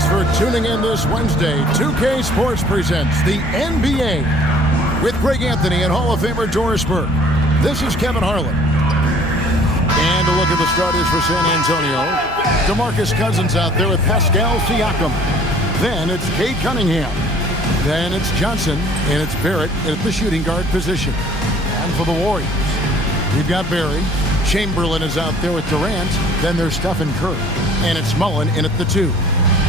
Thanks for tuning in this Wednesday. 2K Sports presents the NBA with Greg Anthony and Hall of Famer Doris Burke. This is Kevin Harlan. And a look at the starters for San Antonio. DeMarcus Cousins out there with Pascal Siakam. Then it's Cade Cunningham. Then it's Johnson, and it's Barrett at the shooting guard position. And for the Warriors, we've got Barry. Chamberlain is out there with Durant. Then there's Stephen Curry. And it's Mullen in at the 2.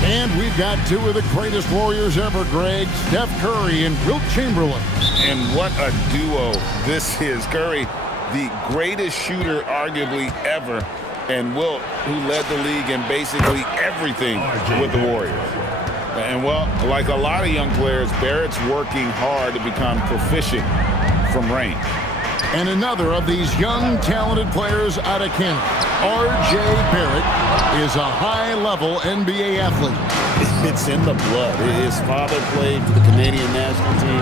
And we've got two of the greatest Warriors ever, Greg. Steph Curry and Wilt Chamberlain. And what a duo this is. Curry, the greatest shooter arguably ever. And Wilt, who led the league in basically everything with the Warriors. And, well, like a lot of young players, Barrett's working hard to become proficient from range. And another of these young, talented players out of Canada, R.J. Barrett, is a high-level NBA athlete. It's in the blood. His father played for the Canadian national team.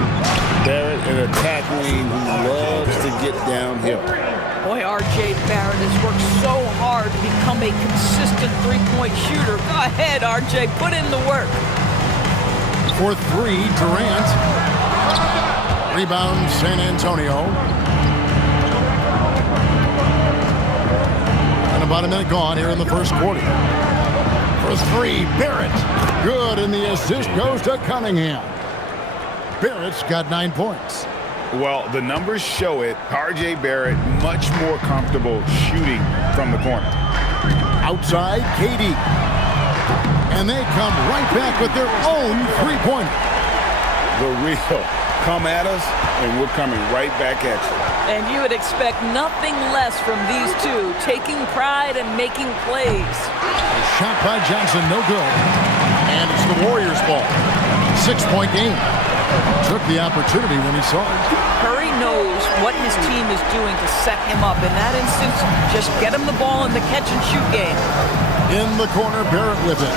Barrett, an attack wing who loves to get downhill. Boy, R.J. Barrett has worked so hard to become a consistent three-point shooter. Go ahead, R.J., put in the work. For 3, Durant. Rebound, San Antonio. And about a minute gone here in the first quarter. For 3, Barrett. Good, and the assist goes to Cunningham. Barrett's got 9 points. Well, the numbers show it. R.J. Barrett much more comfortable shooting from the corner. Outside, KD. And they come right back with their own three-pointer. The real come at us, and we're coming right back at you. And you would expect nothing less from these two, taking pride and making plays. A shot by Johnson, no good. And it's the Warriors' ball. 6-point game. Took the opportunity when he saw it. Curry knows what his team is doing to set him up. In that instance, just get him the ball in the catch-and-shoot game. In the corner, Barrett with it.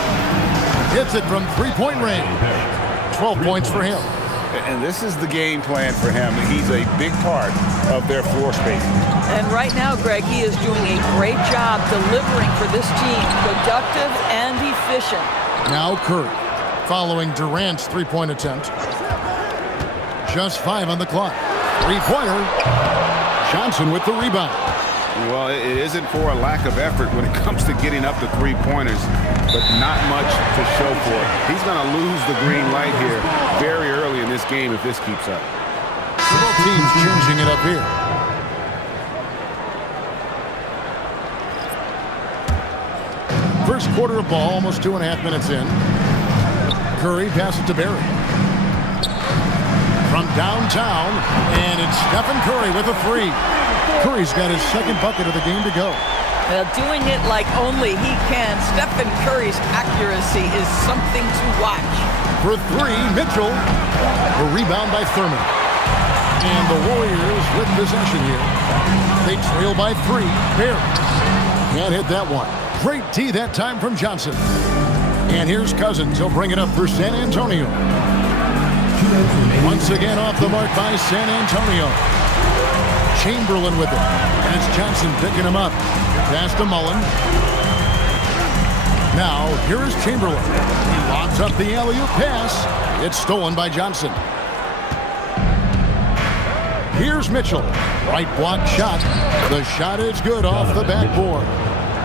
Hits it from three-point range. 12 points for him. And this is the game plan for him. He's a big part of their floor space. And right now, Greg, he is doing a great job delivering for this team. Productive and efficient. Now Curry, following Durant's three-point attempt. Just 5 on the clock. Three-pointer. Johnson with the rebound. Well, it isn't for a lack of effort when it comes to getting up to three-pointers, but not much to show for it. He's going to lose the green light here very early in this game if this keeps up. Both teams changing it up here. First quarter of ball, almost 2.5 minutes in. Curry passes to Barry. From downtown, and it's Stephen Curry with a 3. Curry's got his second bucket of the game to go. Well, doing it like only he can. Stephen Curry's accuracy is something to watch. For 3, Mitchell. A rebound by Thurman. And the Warriors with possession here. They trail by 3. Barry can't hit that one. Great tee that time from Johnson. And here's Cousins. He'll bring it up for San Antonio. Once again off the mark by San Antonio. Chamberlain with it. And it's Johnson picking him up. Pass to Mullen. Now, here is Chamberlain. He lobs up the alley-oop pass. It's stolen by Johnson. Here's Mitchell. Right block shot. The shot is good off the backboard.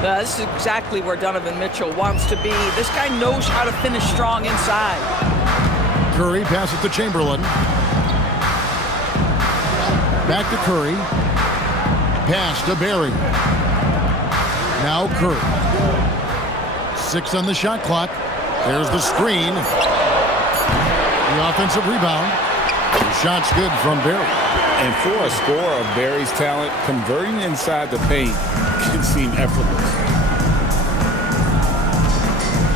This is exactly where Donovan Mitchell wants to be. This guy knows how to finish strong inside. Curry passes to Chamberlain. Back to Curry. Pass to Barry. Now Curry. 6 on the shot clock. There's the screen. The offensive rebound. The shot's good from Barry. And for a scorer of Barry's talent, converting inside the paint can seem effortless.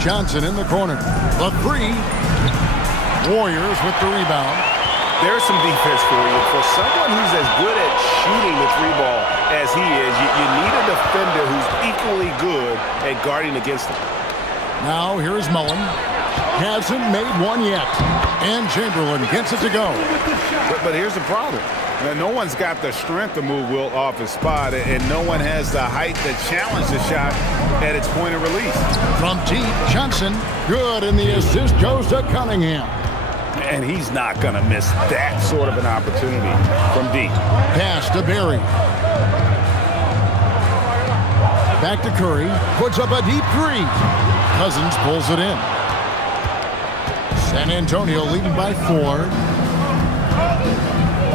Johnson in the corner. The 3. Warriors with the rebound. There's some defense for you. For someone who's as good at shooting the 3-ball as he is, you need a defender who's equally good at guarding against him. Now here is Mullen. Hasn't made one yet. And Chamberlain gets it to go. But here's the problem. Now, no one's got the strength to move Wilt off his spot, and no one has the height to challenge the shot at its point of release. From deep, Johnson, good, and the assist goes to Cunningham. And he's not going to miss that sort of an opportunity from deep. Pass to Barry. Back to Curry, puts up a deep three. Cousins pulls it in. San Antonio leading by 4.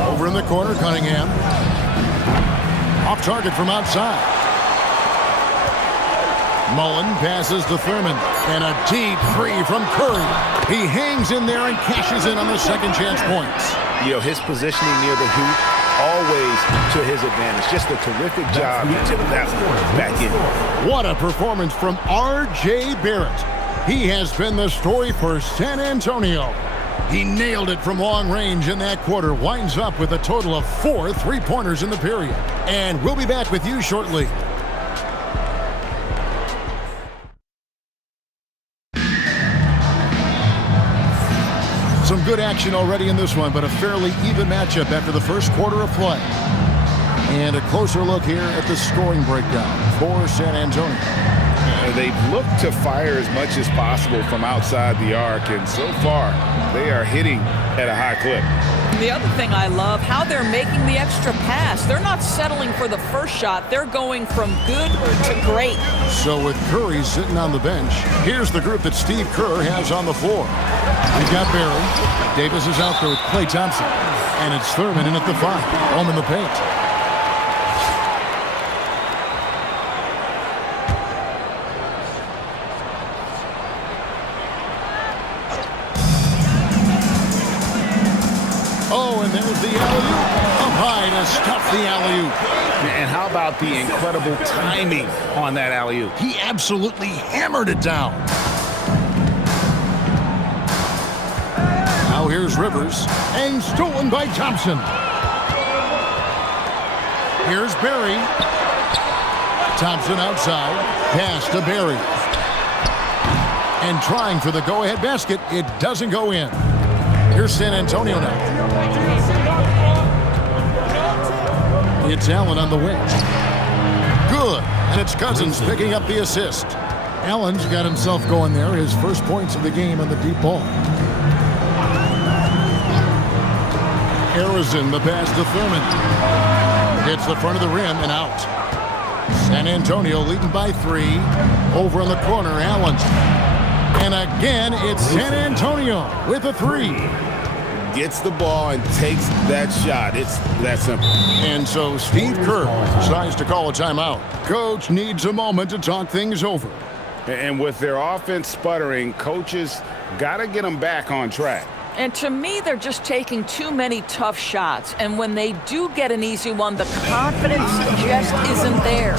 Over in the corner, Cunningham. Off target from outside. Mullen passes to Thurman. And a deep three from Curry. He hangs in there and cashes in on the second chance points. You know, his positioning near the hoop, always to his advantage. Just a terrific job. He took that one back in. What a performance from R.J. Barrett. He has been the story for San Antonio. He nailed it from long range in that quarter. Winds up with a total of 4 3-pointers in the period. And we'll be back with you shortly. Some good action already in this one, but a fairly even matchup after the first quarter of play. And a closer look here at the scoring breakdown for San Antonio. They've looked to fire as much as possible from outside the arc, and so far they are hitting at a high clip. The other thing I love, how they're making the extra pass. They're not settling for the first shot. They're going from good to great. So with Curry sitting on the bench, here's the group that Steve Kerr has on the floor. We've got Barry. Davis is out there with Klay Thompson. And it's Thurman in at the 5. Home in the paint. Oh, and there's the alley-oop. Up high to stuff the alley-oop. And how about the incredible timing on that alley-oop? He absolutely hammered it down. Now here's Rivers, and stolen by Thompson. Here's Barry. Thompson outside, pass to Barry. And trying for the go-ahead basket, it doesn't go in. Here's San Antonio now. It's Allen on the wing. Good, and it's Cousins picking up the assist. Allen's got himself going there, his first points of the game on the deep ball. Arizin, the pass to Thurman. Hits the front of the rim and out. San Antonio leading by 3. Over in the corner, Allen. And again, it's San Antonio with a 3. Gets the ball and takes that shot. It's that simple. And so Steve Kerr decides to call a timeout. Coach needs a moment to talk things over. And with their offense sputtering, coaches got to get them back on track. And to me, they're just taking too many tough shots. And when they do get an easy one, the confidence just isn't there.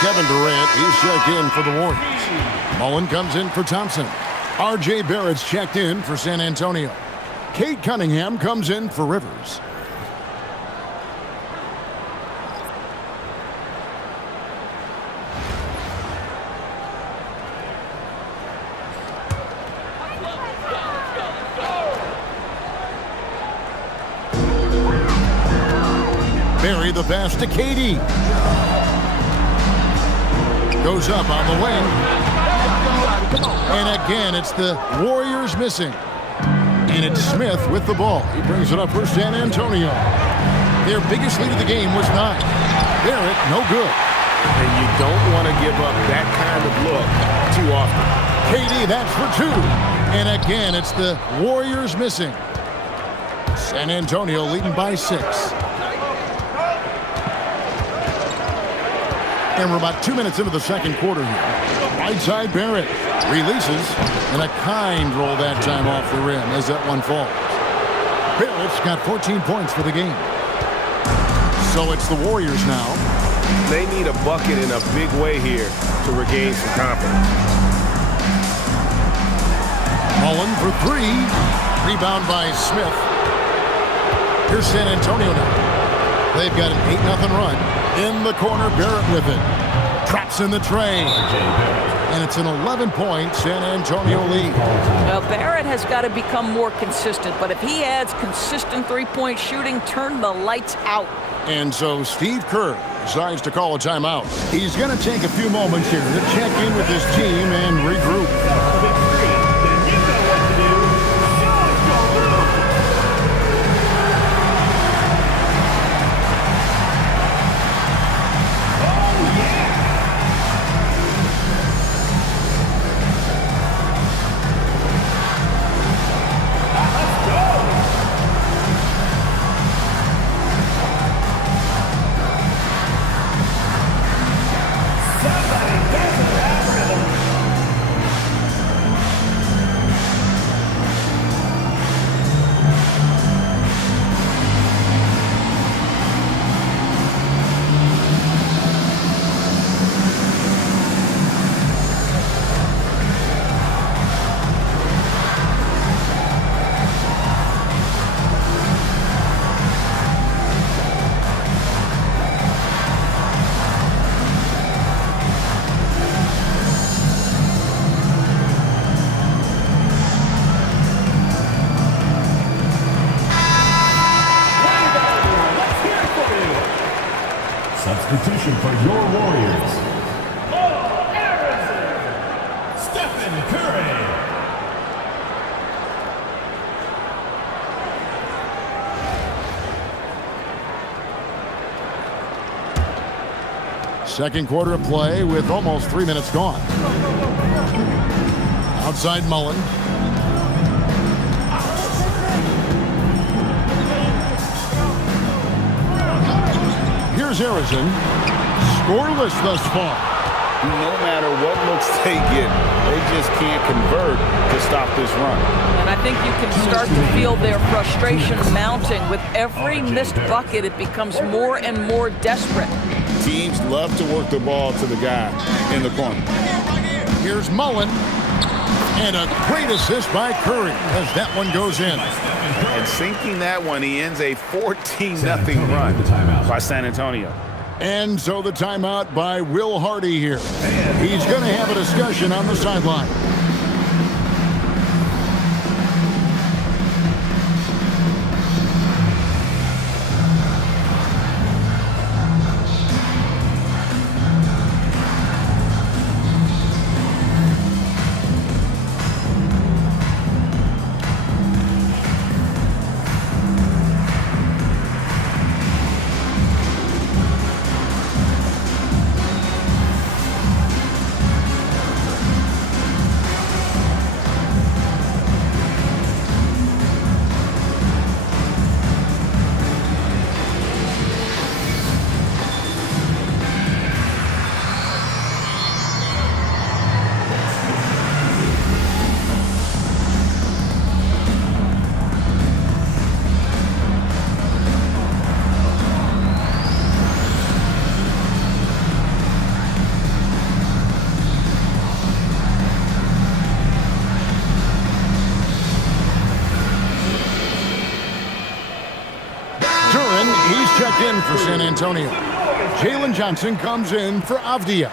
Kevin Durant, he's checked in for the Warriors. Mullen comes in for Thompson. R.J. Barrett's checked in for San Antonio. Cade Cunningham comes in for Rivers. Barry the pass to KD. Goes up on the wing. And again, it's the Warriors missing. And it's Smith with the ball. He brings it up for San Antonio. Their biggest lead of the game was 9. Barrett, no good. And you don't want to give up that kind of look too often. KD, that's for 2. And again, it's the Warriors missing. San Antonio leading by 6. And we're about 2 minutes into the second quarter here. Right side, Barrett releases, and a kind roll that time off the rim as that one falls. Barrett's got 14 points for the game. So it's the Warriors now. They need a bucket in a big way here to regain some confidence. Mullen for 3. Rebound by Smith. Here's San Antonio now. They've got an 8-0 run. In the corner, Barrett with it. Traps in the tray. And it's an 11-point San Antonio lead. Now, Barrett has got to become more consistent, but if he adds consistent three-point shooting, turn the lights out. And so Steve Kerr decides to call a timeout. He's going to take a few moments here to check in with his team and regroup. Substitution for your Warriors. Stephen Curry. Second quarter of play with almost 3 minutes gone. Outside Mullen. Here's Harrison. Scoreless thus far. No matter what looks they get, they just can't convert to stop this run. And I think you can start to feel their frustration mounting. With every missed bucket, it becomes more and more desperate. Teams love to work the ball to the guy in the corner. Here's Mullen. And a great assist by Curry as that one goes in. And sinking that one, he ends a 14-0 run by San Antonio. And so the timeout by Will Hardy here. He's going to have a discussion on the sideline. He's checked in for San Antonio. Jalen Johnson comes in for Avdia.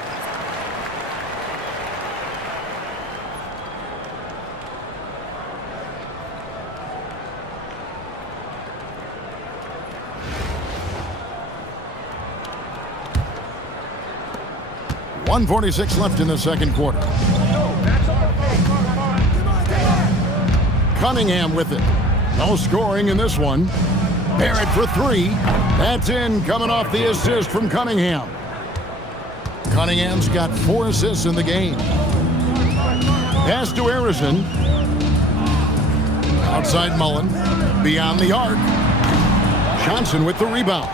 .146 left in the second quarter. Cunningham with it. No scoring in this one. Barrett for three. That's in, coming off the assist from Cunningham. Cunningham's got 4 assists in the game. Pass to Harrison. Outside Mullen. Beyond the arc. Johnson with the rebound.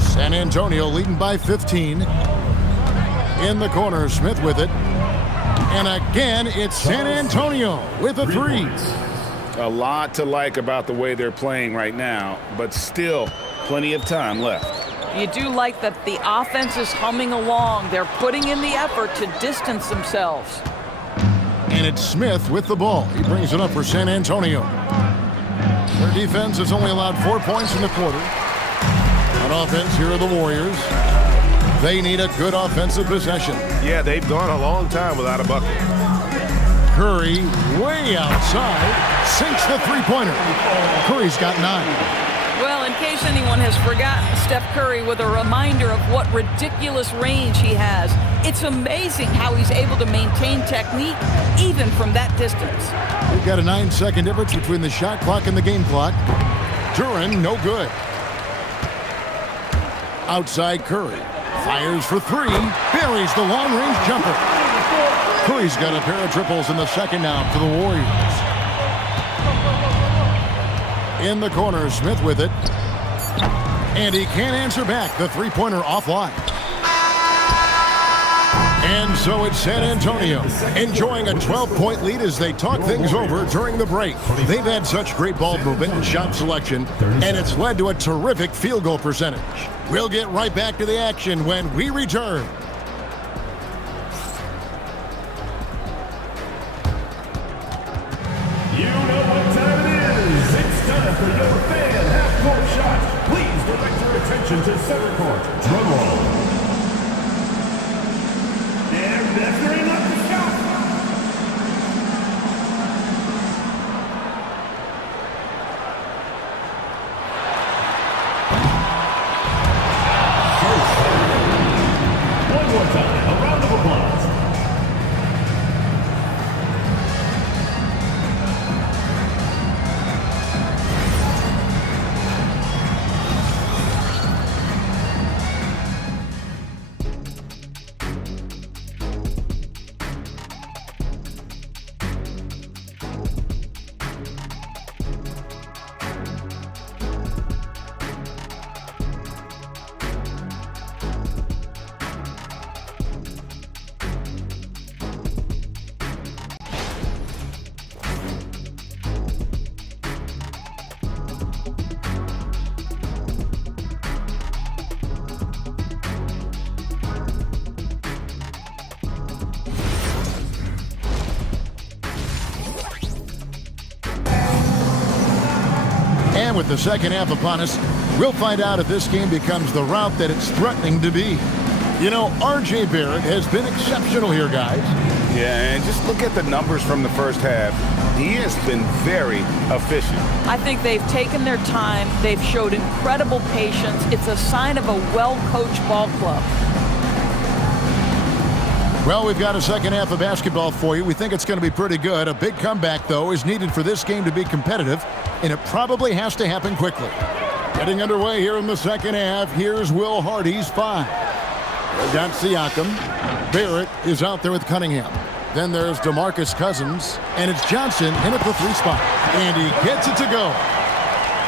San Antonio leading by 15. In the corner, Smith with it. And again, it's San Antonio with a three. A lot to like about the way they're playing right now, but still plenty of time left. You do like that the offense is humming along. They're putting in the effort to distance themselves. And it's Smith with the ball. He brings it up for San Antonio. Their defense has only allowed 4 points in the quarter. On offense, here are the Warriors. They need a good offensive possession. Yeah, they've gone a long time without a bucket. Curry way outside. Sinks the three-pointer. Curry's got 9. Well, in case anyone has forgotten, Steph Curry with a reminder of what ridiculous range he has. It's amazing how he's able to maintain technique even from that distance. We've got a 9-second difference between the shot clock and the game clock. Duren, no good. Outside Curry. Fires for three. Buries the long-range jumper. Curry's got a pair of triples in the second half for the Warriors. In the corner, Smith with it. And he can't answer back. The three-pointer offline. And so it's San Antonio enjoying a 12-point lead as they talk things over during the break. They've had such great ball movement and shot selection, and it's led to a terrific field goal percentage. We'll get right back to the action when we return. You know what time it is. It's time for your fan half-court shot. Please direct your attention to center court. Drum roll. They're measuring up the shot. One more time, a round of applause. And with the second half upon us, we'll find out if this game becomes the route that it's threatening to be. You know, R.J. Barrett has been exceptional here, guys. Yeah, and just look at the numbers from the first half. He has been very efficient. I think they've taken their time. They've showed incredible patience. It's a sign of a well-coached ball club. Well, we've got a second half of basketball for you. We think it's going to be pretty good. A big comeback, though, is needed for this game to be competitive, and it probably has to happen quickly. Getting underway here in the second half, here's Will Hardy's 5. They've got Siakam. Barrett is out there with Cunningham. Then there's DeMarcus Cousins, and it's Johnson in at the 3 spot. And he gets it to go.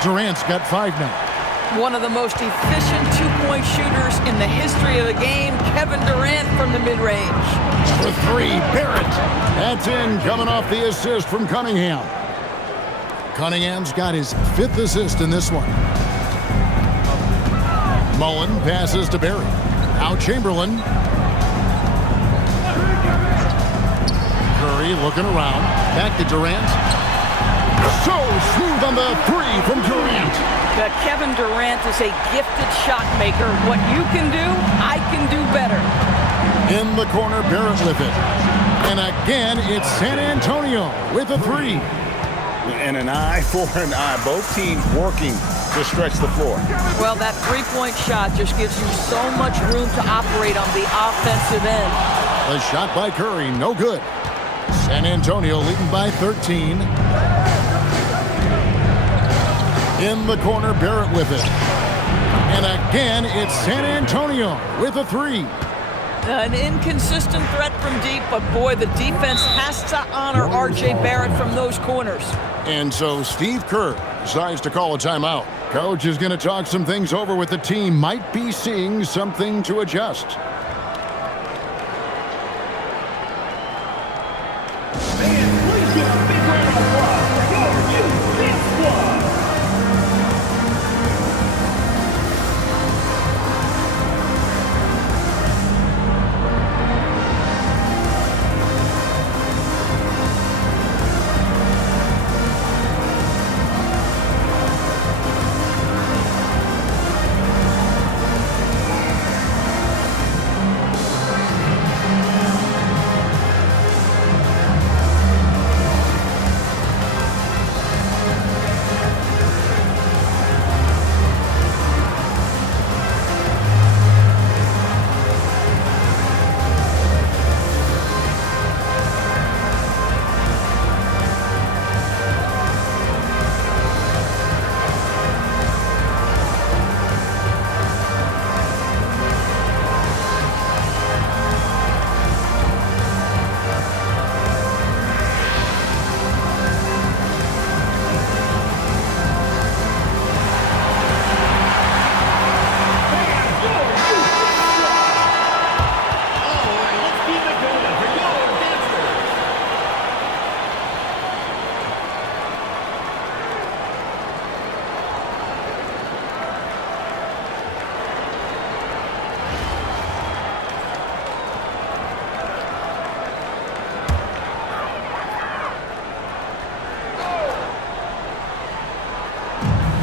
Durant's got 5 now. One of the most efficient two-point shooters in the history of the game, Kevin Durant from the mid-range. For 3, Barrett. That's in, coming off the assist from Cunningham. Cunningham's got his 5th assist in this one. Mullen passes to Barry. Out Chamberlain. Curry looking around. Back to Durant. So smooth on the 3 from Durant. Kevin Durant is a gifted shot maker. What you can do, I can do better. In the corner, Barrett with it. And again, it's San Antonio with a 3. And an eye for an eye. Both teams working to stretch the floor. Well, that three-point shot just gives you so much room to operate on the offensive end. The shot by Curry, no good. San Antonio leading by 13. In the corner, Barrett with it. And again, it's San Antonio with a three. An inconsistent threat from deep, but boy, the defense has to honor R.J. Barrett from those corners. And so Steve Kerr decides to call a timeout. Coach is going to talk some things over with the team. Might be seeing something to adjust. And please give a big round of applause for your youth squad.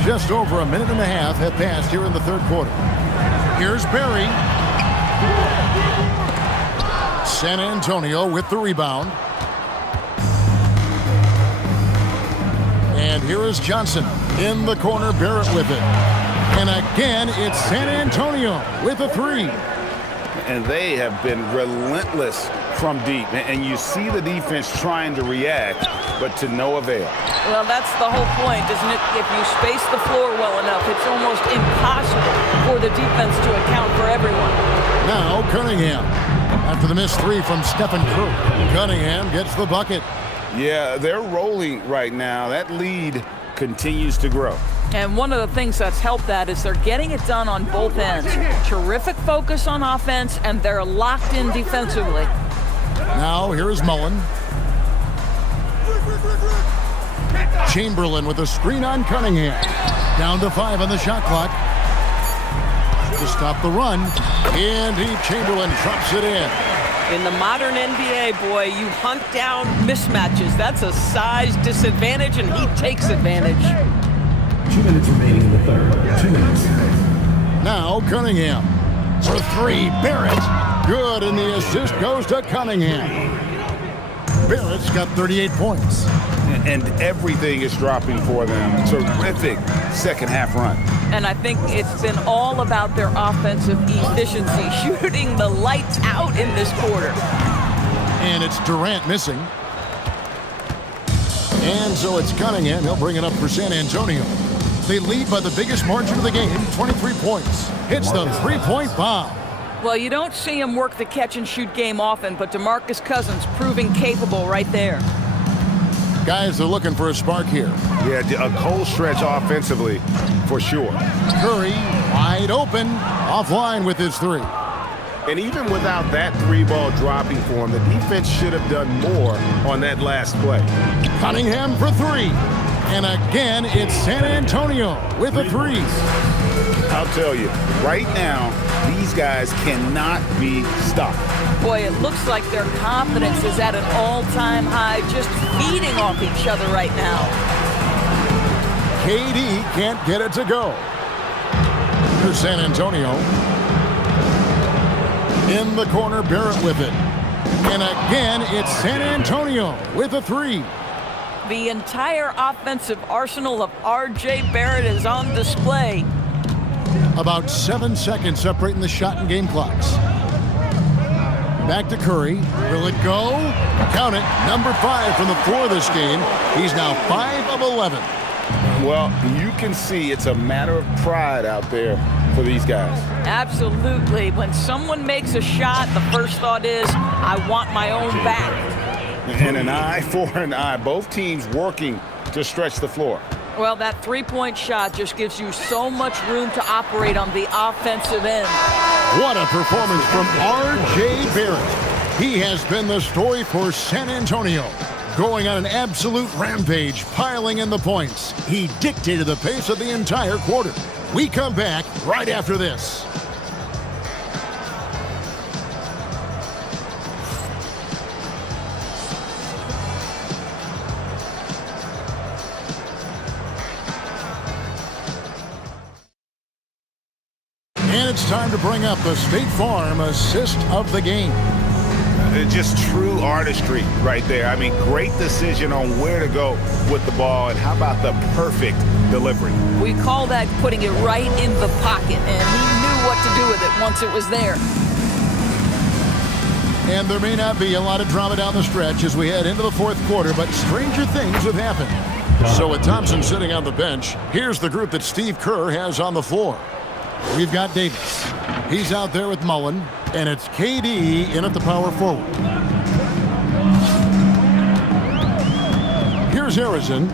Just over a minute and a half have passed here in the third quarter. Here's Barry. San Antonio with the rebound. And here is Johnson. In the corner, Barrett with it. And again, it's San Antonio with a three. And they have been relentless from deep. And you see the defense trying to react, but to no avail. Well, that's the whole point, isn't it? If you space the floor well enough, it's almost impossible for the defense to account for everyone. Now Cunningham. After the missed three from Stephen Curry, Cunningham gets the bucket. Yeah, they're rolling right now. That lead continues to grow. And one of the things that's helped that is they're getting it done on both ends. Terrific focus on offense, and they're locked in defensively. Now here's Mullen. Chamberlain with a screen on Cunningham. Down to 5 on the shot clock. To stop the run. Indeed, Chamberlain drops it in. In the modern NBA, boy, you hunt down mismatches. That's a size disadvantage, and he takes advantage. 2 minutes remaining in the third. 2 minutes. Now Cunningham. For three, Barrett. Good, and the assist goes to Cunningham. Barrett's got 38 points. And everything is dropping for them. Terrific second half run. And I think it's been all about their offensive efficiency, shooting the lights out in this quarter. And it's Durant missing. And so it's Cunningham. He'll bring it up for San Antonio. They lead by the biggest margin of the game, 23 points. Hits the three-point bomb. Well, you don't see him work the catch-and-shoot game often, but DeMarcus Cousins proving capable right there. Guys are looking for a spark here. Yeah, a cold stretch offensively, for sure. Curry, wide open, offline with his three. And even without that three ball dropping for him, the defense should have done more on that last play. Cunningham for three. And again, it's San Antonio with a three. I'll tell you, right now, these guys cannot be stopped. Boy, it looks like their confidence is at an all-time high, just feeding off each other right now. KD can't get it to go. Here's San Antonio. In the corner, Barrett with it. And again, it's San Antonio with a three. The entire offensive arsenal of R.J. Barrett is on display. About 7 seconds separating the shot and game clocks. Back to Curry. Will it go? Count it. Number 5 from the floor this game. He's now 5 of 11. Well, you can see it's a matter of pride out there for these guys. Absolutely. When someone makes a shot, the first thought is, I want my own back. And an eye for an eye. Both teams working to stretch the floor. Well, that three-point shot just gives you so much room to operate on the offensive end. What a performance from R.J. Barrett. He has been the story for San Antonio. Going on an absolute rampage, piling in the points. He dictated the pace of the entire quarter. We come back right after this. And it's time to bring up the State Farm assist of the game. Just true artistry right there. I mean, great decision on where to go with the ball, and how about the perfect delivery? We call that putting it right in the pocket, and he knew what to do with it once it was there. And there may not be a lot of drama down the stretch as we head into the fourth quarter, but stranger things have happened. So with Thompson sitting on the bench, here's the group that Steve Kerr has on the floor. We've got Davis. He's out there with Mullen, and it's KD in at the power forward. Here's Harrison.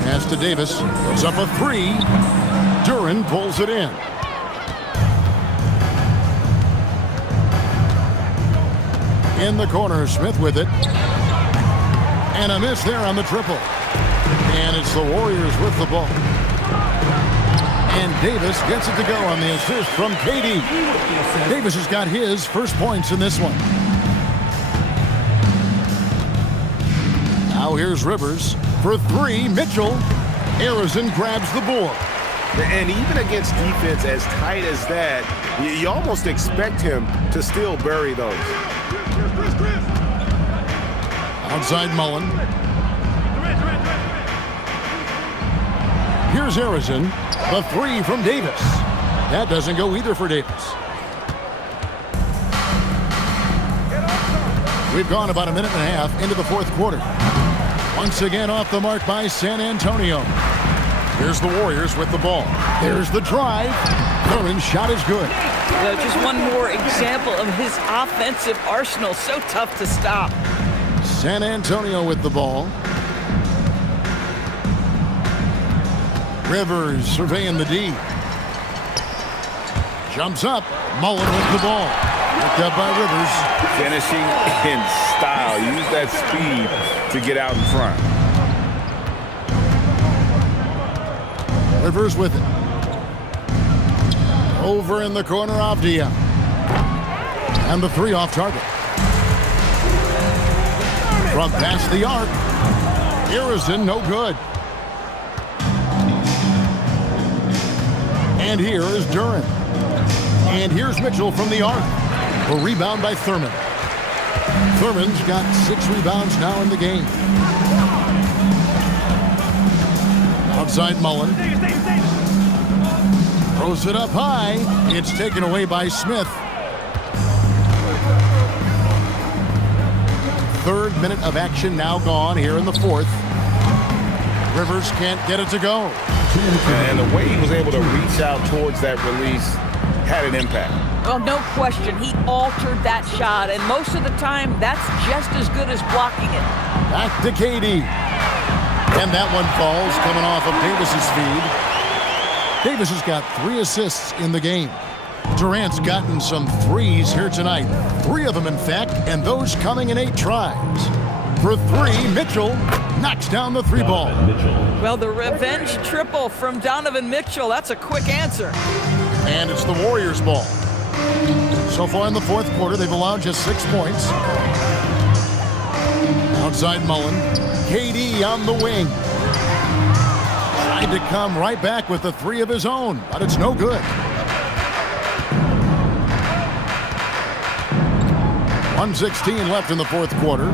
Pass to Davis. Goes up a three. Duren pulls it in. In the corner, Smith with it. And a miss there on the triple. And it's the Warriors with the ball. And Davis gets it to go on the assist from KD. Davis has got his first points in this one. Now here's Rivers for three. Mitchell. Harrison grabs the board. And even against defense as tight as that, you almost expect him to still bury those. Outside Mullen. Here's Harrison. The three from Davis. That doesn't go either for Davis. We've gone about a minute and a half into the fourth quarter. Once again off the mark by San Antonio. Here's the Warriors with the ball. There's the drive. Thurman's shot is good. Well, just one more example of his offensive arsenal. So tough to stop. San Antonio with the ball. Rivers surveying the D. Jumps up. Mullen with the ball. Picked up by Rivers. Finishing in style. Use that speed to get out in front. Rivers with it. Over in the corner, Avdia. And the three off target. From past the arc. Harrison, no good. And here is Duren. And here's Mitchell from the arc. A rebound by Thurman. Thurman's got 6 rebounds now in the game. Outside Mullen. Throws it up high. It's taken away by Smith. Third minute of action now gone here in the fourth. Rivers can't get it to go. And the way he was able to reach out towards that release had an impact. Well, no question. He altered that shot, and most of the time, that's just as good as blocking it. Back to KD. And that one falls, coming off of Davis's feed. Davis has got 3 assists in the game. Durant's gotten some threes here tonight. 3 of them, in fact, and those coming in 8 tries. For 3, Mitchell knocks down the 3 ball. Well, the revenge triple from Donovan Mitchell. That's a quick answer. And it's the Warriors' ball. So far in the fourth quarter, they've allowed just 6 points. Outside Mullen. KD on the wing. Tried to come right back with the 3 of his own, but it's no good. 1:16 left in the fourth quarter.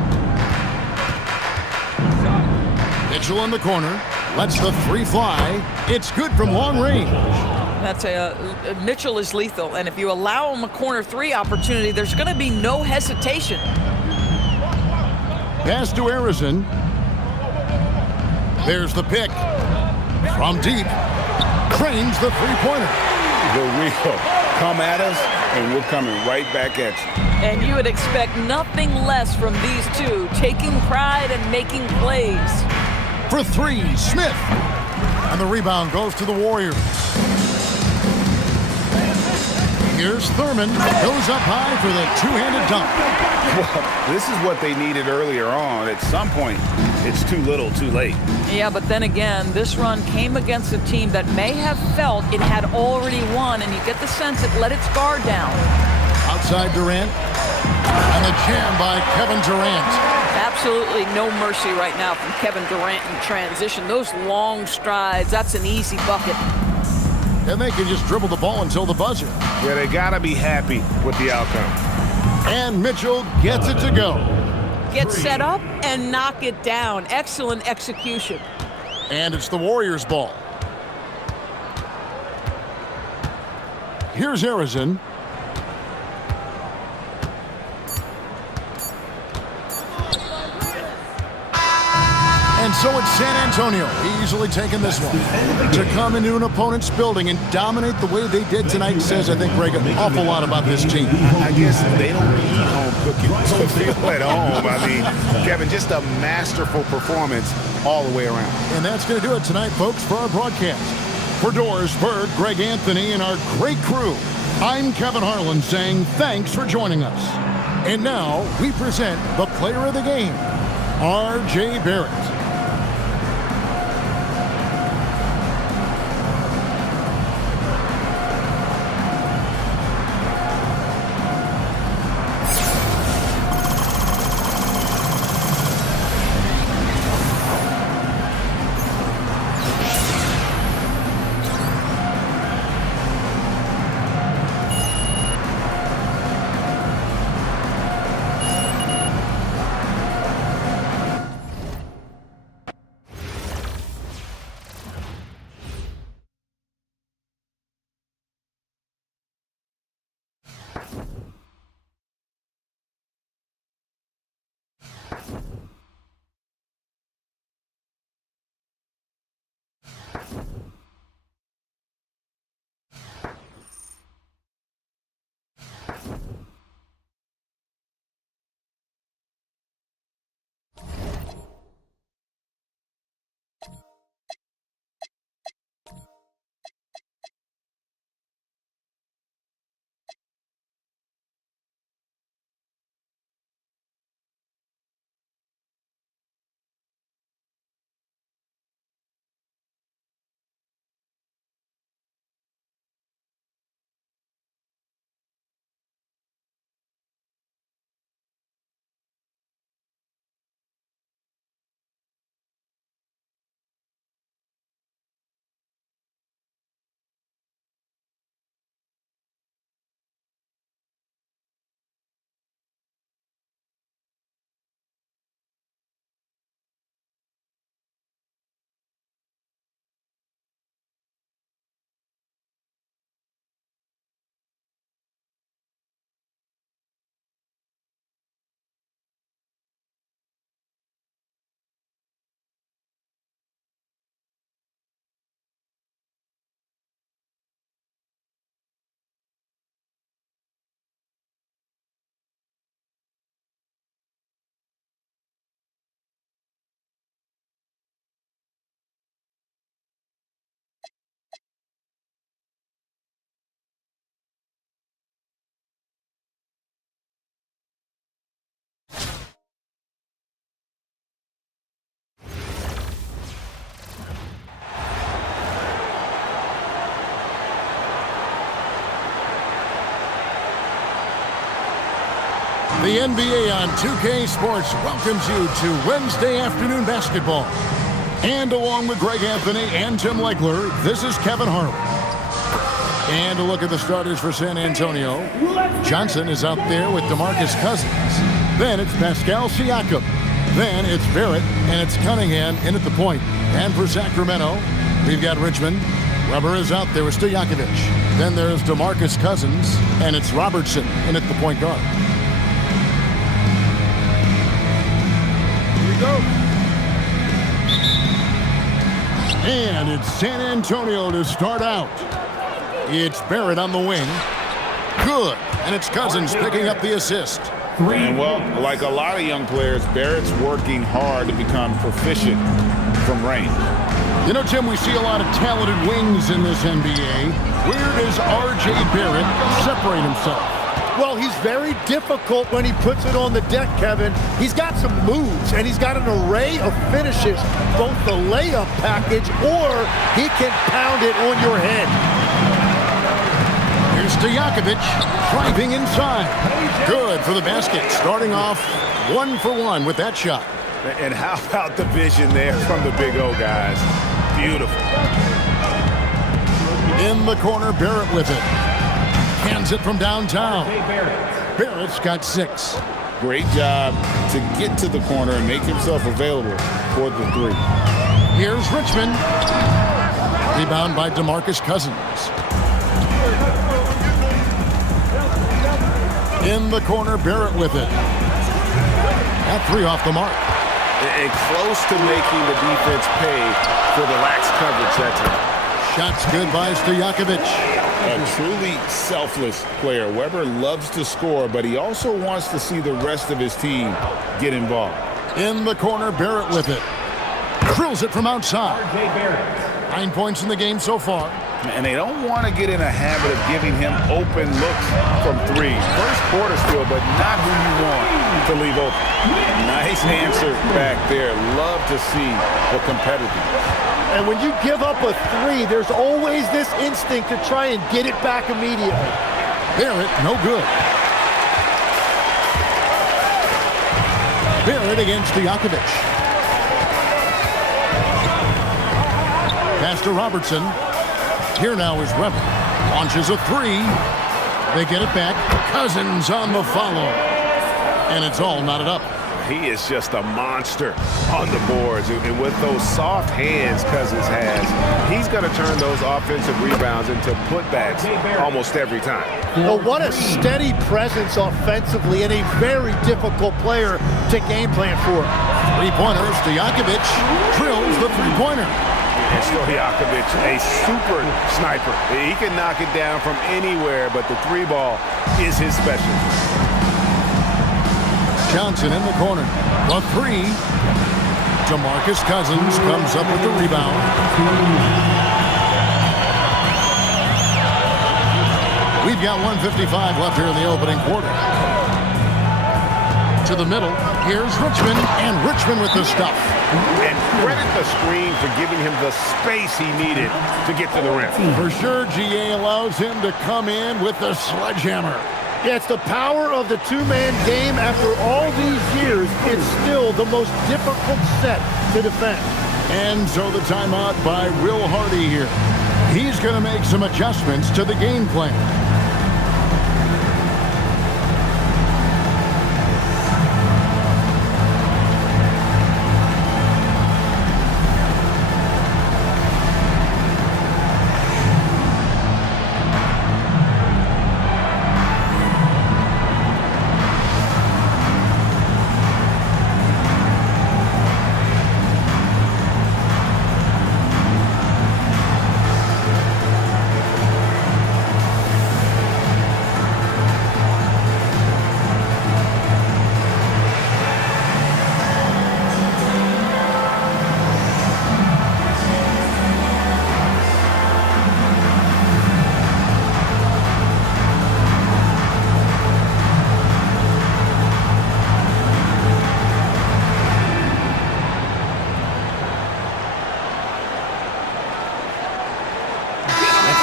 Mitchell in the corner. Lets the 3 fly. It's good from long range. That's Mitchell is lethal, and if you allow him a corner 3 opportunity, there's going to be no hesitation. Pass to Arizin. There's the pick. From deep. Cranes the three-pointer. The real. Come at us, and we're coming right back at you. And you would expect nothing less from these two, taking pride and making plays. For three, Smith. And the rebound goes to the Warriors. Here's Thurman. Goes up high for the two-handed dunk. Well, this is what they needed earlier on. At some point, it's too little, too late. Yeah, but then again, this run came against a team that may have felt it had already won, and you get the sense it let its guard down. Outside Durant. And the jam by Kevin Durant. Absolutely no mercy right now from Kevin Durant in transition. Those long strides, that's an easy bucket. And they can just dribble the ball until the buzzer. Yeah, they got to be happy with the outcome. And Mitchell gets it to go. Get set up and knock it down. Excellent execution. And it's the Warriors' ball. Here's Arizin. And so it's San Antonio, easily taking this one. To come into an opponent's building and dominate the way they did tonight says, I think, Greg, an awful lot about this team. I guess they don't eat home cooking, so feel at home. I mean, Kevin, just a masterful performance all the way around. And that's going to do it tonight, folks, for our broadcast. For Doris Bird, Greg Anthony, and our great crew, I'm Kevin Harlan saying thanks for joining us. And now we present the player of the game, R.J. Barrett. The NBA on 2K Sports welcomes you to Wednesday afternoon basketball. And along with Greg Anthony and Tim Legler, this is Kevin Harlan. And a look at the starters for San Antonio. Johnson is out there with DeMarcus Cousins. Then it's Pascal Siakam. Then it's Barrett, and it's Cunningham in at the point. And for Sacramento, we've got Richmond. Weber is out there with Stojakovic. Then there's DeMarcus Cousins, and it's Robertson in at the point guard. go. And it's San Antonio to start out. It's Barrett on the wing. Good. And it's Cousins picking up the assist. And well, like a lot of young players, Barrett's working hard to become proficient from range. You know, Tim, we see a lot of talented wings in this NBA. Where does R.J. Barrett separate himself? Well, he's very difficult when he puts it on the deck, Kevin. He's got some moves, and he's got an array of finishes, both the layup package or he can pound it on your head. Here's Stojakovic driving inside. Good for the basket. Starting off 1-for-1 with that shot. And how about the vision there from the Big O guys? Beautiful. In the corner, Barrett with it. Hands it from downtown. Barrett's got 6. Great job to get to the corner and make himself available for the 3. Here's Richmond. Rebound by DeMarcus Cousins. In the corner, Barrett with it. That 3 off the mark. And close to making the defense pay for the lax coverage that time. Shots good by Stojakovic. A truly selfless player. Weber loves to score, but he also wants to see the rest of his team get involved. In the corner, Barrett with it. Drills it from outside. 9 points in the game so far. And they don't want to get in a habit of giving him open looks from 3. First quarter still, but not who you want to leave open. Nice answer back there. Love to see the competitiveness. And when you give up a 3, there's always this instinct to try and get it back immediately. Barrett, no good. Barrett against Stojakovic. Pass to Robertson. Here now is Rebel. Launches a 3. They get it back. Cousins on the follow. And it's all knotted up. He is just a monster on the boards. And with those soft hands Cousins has, he's going to turn those offensive rebounds into putbacks almost every time. Well, what a steady presence offensively and a very difficult player to game plan for. 3-pointer. Stojakovic drills the 3-pointer. And Stojakovic, a super sniper. He can knock it down from anywhere, but the 3-ball is his specialty. Johnson in the corner. The 3. DeMarcus Cousins comes up with the rebound. We've got 1:55 left here in the opening quarter. To the middle. Here's Richmond, and Richmond with the stuff. And credit the screen for giving him the space he needed to get to the rim. For sure, GA allows him to come in with the sledgehammer. Yeah, it's the power of the 2-man game. After all these years, it's still the most difficult set to defend. And so the timeout by Will Hardy here. He's going to make some adjustments to the game plan.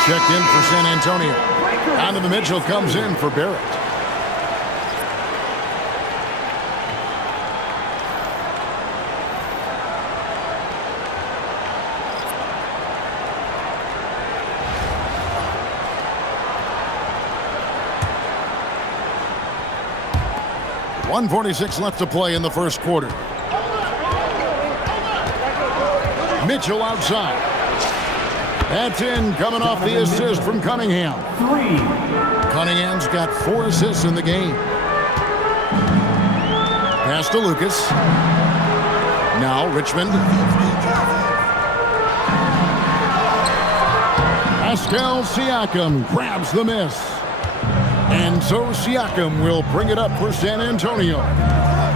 Checked in for San Antonio. Donovan Mitchell comes in for Barrett. .146 left to play in the first quarter. Mitchell outside. That's in, coming off the assist from Cunningham. 3. Cunningham's got 4 assists in the game. Pass to Lucas. Now Richmond. Pascal Siakam grabs the miss. And so Siakam will bring it up for San Antonio.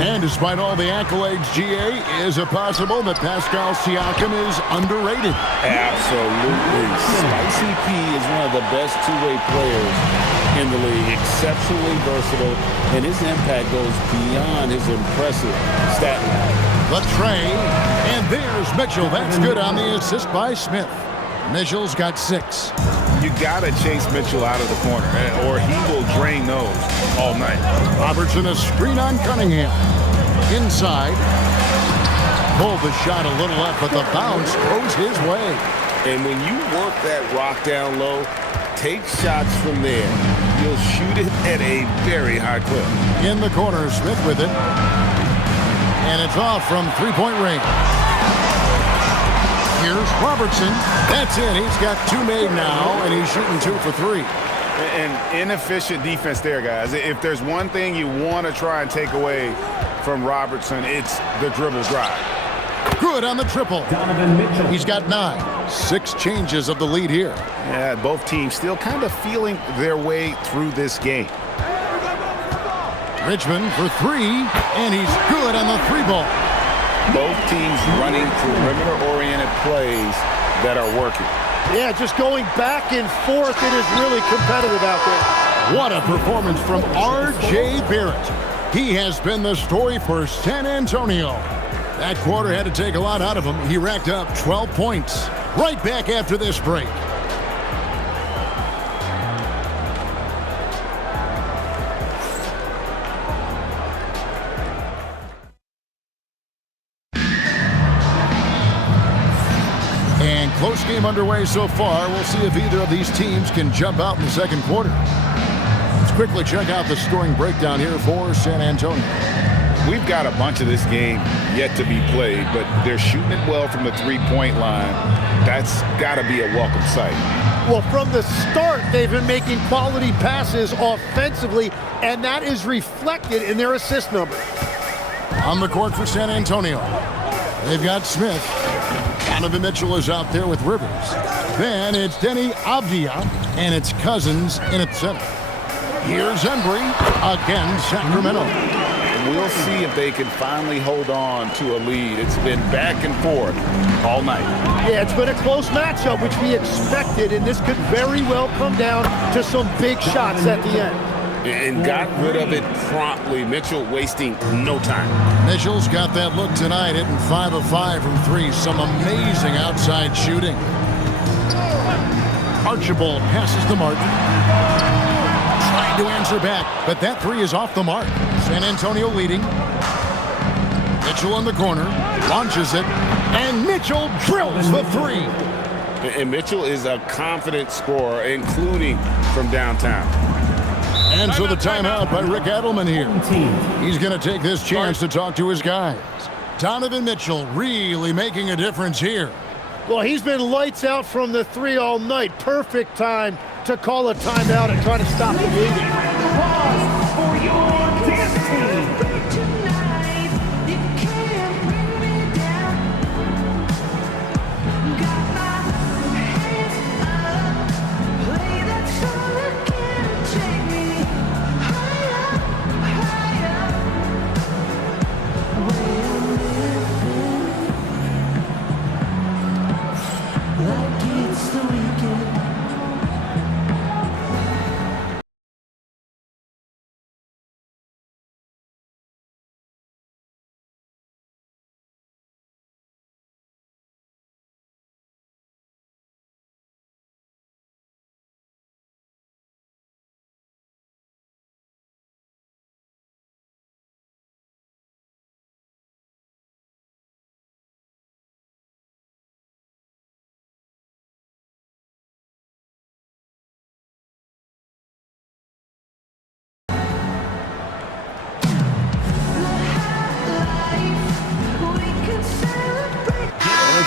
And despite all the accolades, GA, is it possible that Pascal Siakam is underrated? Absolutely. Spicy P is one of the best two-way players in the league. Exceptionally versatile, and his impact goes beyond his impressive stat line. The tray, and there's Mitchell. That's good on the assist by Smith. Mitchell's got 6. You got to chase Mitchell out of the corner, or he will drain those all night. Robertson, a screen on Cunningham. Inside. Pulled the shot a little left, but the bounce goes his way. And when you work that rock down low, take shots from there. You'll shoot it at a very high clip. In the corner, Smith with it. And it's off from three-point range. Here's Robertson. That's it. He's got 2 made now, and he's shooting 2 for 3. An inefficient defense there, guys. If there's one thing you want to try and take away from Robertson, it's the dribble drive. Good on the triple. Donovan Mitchell. He's got 9. 6 changes of the lead here. Yeah, both teams still kind of feeling their way through this game. Richmond for 3, and he's good on the 3-ball. Both teams running perimeter-oriented plays that are working. Yeah, just going back and forth. It is really competitive out there. What a performance from R.J. Barrett. He has been the story for San Antonio. That quarter had to take a lot out of him. He racked up 12 points. Right back after this break. And close game underway so far. We'll see if either of these teams can jump out in the second quarter. Let's quickly check out the scoring breakdown here for San Antonio. We've got a bunch of this game yet to be played, but they're shooting it well from the three-point line. That's got to be a welcome sight. Well, from the start, they've been making quality passes offensively, and that is reflected in their assist number. On the court for San Antonio, they've got Smith. Donovan Mitchell is out there with Rivers. Then it's Deni Avdija, and it's Cousins in at center. Here's Embry against Sacramento. We'll see if they can finally hold on to a lead. It's been back and forth all night. Yeah, it's been a close matchup, which we expected, and this could very well come down to some big shots at the end. And got rid of it promptly. Mitchell wasting no time. Mitchell's got that look tonight, hitting 5 of 5 from 3. Some amazing outside shooting. Archibald passes to Martin. Trying to answer back, but that 3 is off the mark. San Antonio leading. Mitchell in the corner, launches it, and Mitchell drills the 3. And Mitchell is a confident scorer, including from downtown. And so the timeout by Rick Edelman here. He's going to take this chance to talk to his guys. Donovan Mitchell really making a difference here. Well, he's been lights out from the 3 all night. Perfect time to call a timeout and try to stop the bleeding. Pause for your dance team.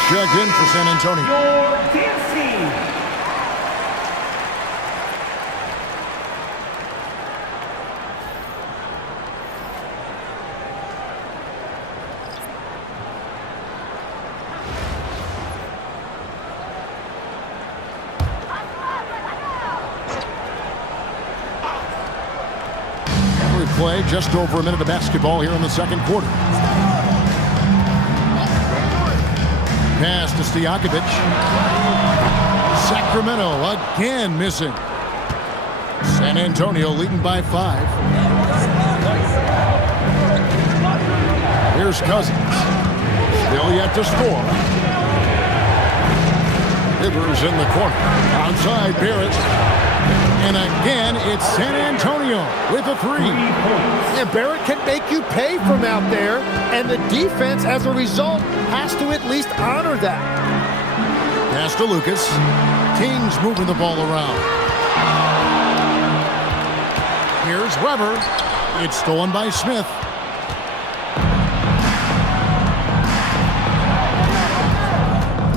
Checked in for San Antonio. Your dance team. play. Just over a minute of basketball here in the second quarter. Pass to Stojakovic. Sacramento again missing. San Antonio leading by 5. Here's Cousins. Still yet to score. Rivers in the corner. Outside Barrett. And again, it's San Antonio with a 3. And Barrett can make you pay from out there, and the defense, as a result, has to at least honor that. Pass to Lucas. Kings moving the ball around. Here's Weber. It's stolen by Smith.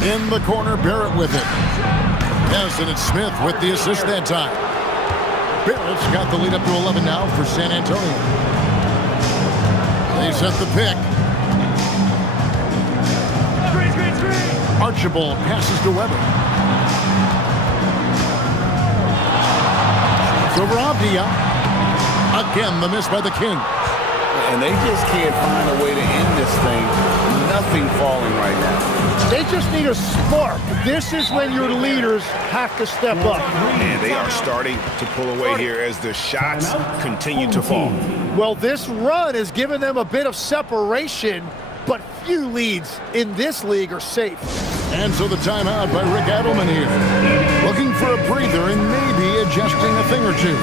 In the corner, Barrett with it. Yes, and it's Smith with the assist that time. Barrett's got the lead up to 11 now for San Antonio. They set the pick. Archibald passes to Weber. It's over Avdia. Again, the miss by the Kings. And they just can't find a way to end this thing. Nothing falling right now. They just need a spark. This is when your leaders have to step up. And they are starting to pull away here as the shots continue to fall. Well, this run has given them a bit of separation, but few leads in this league are safe. And so the timeout by Rick Adelman here. Looking for a breather and maybe adjusting a thing or two.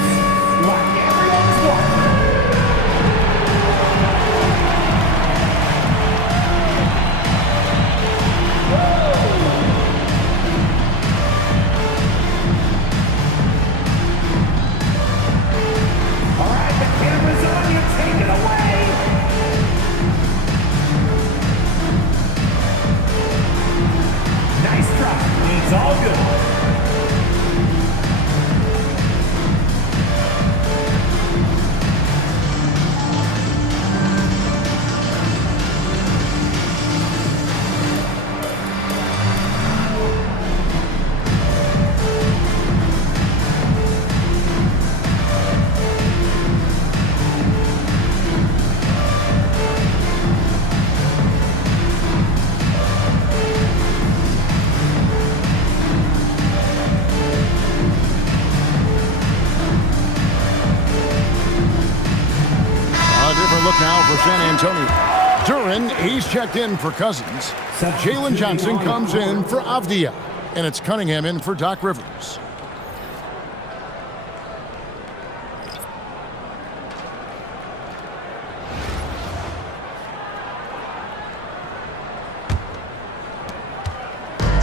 All good. Look now for San Antonio. Duren, he's checked in for Cousins. Jalen Johnson comes in for Avdia. And it's Cunningham in for Doc Rivers.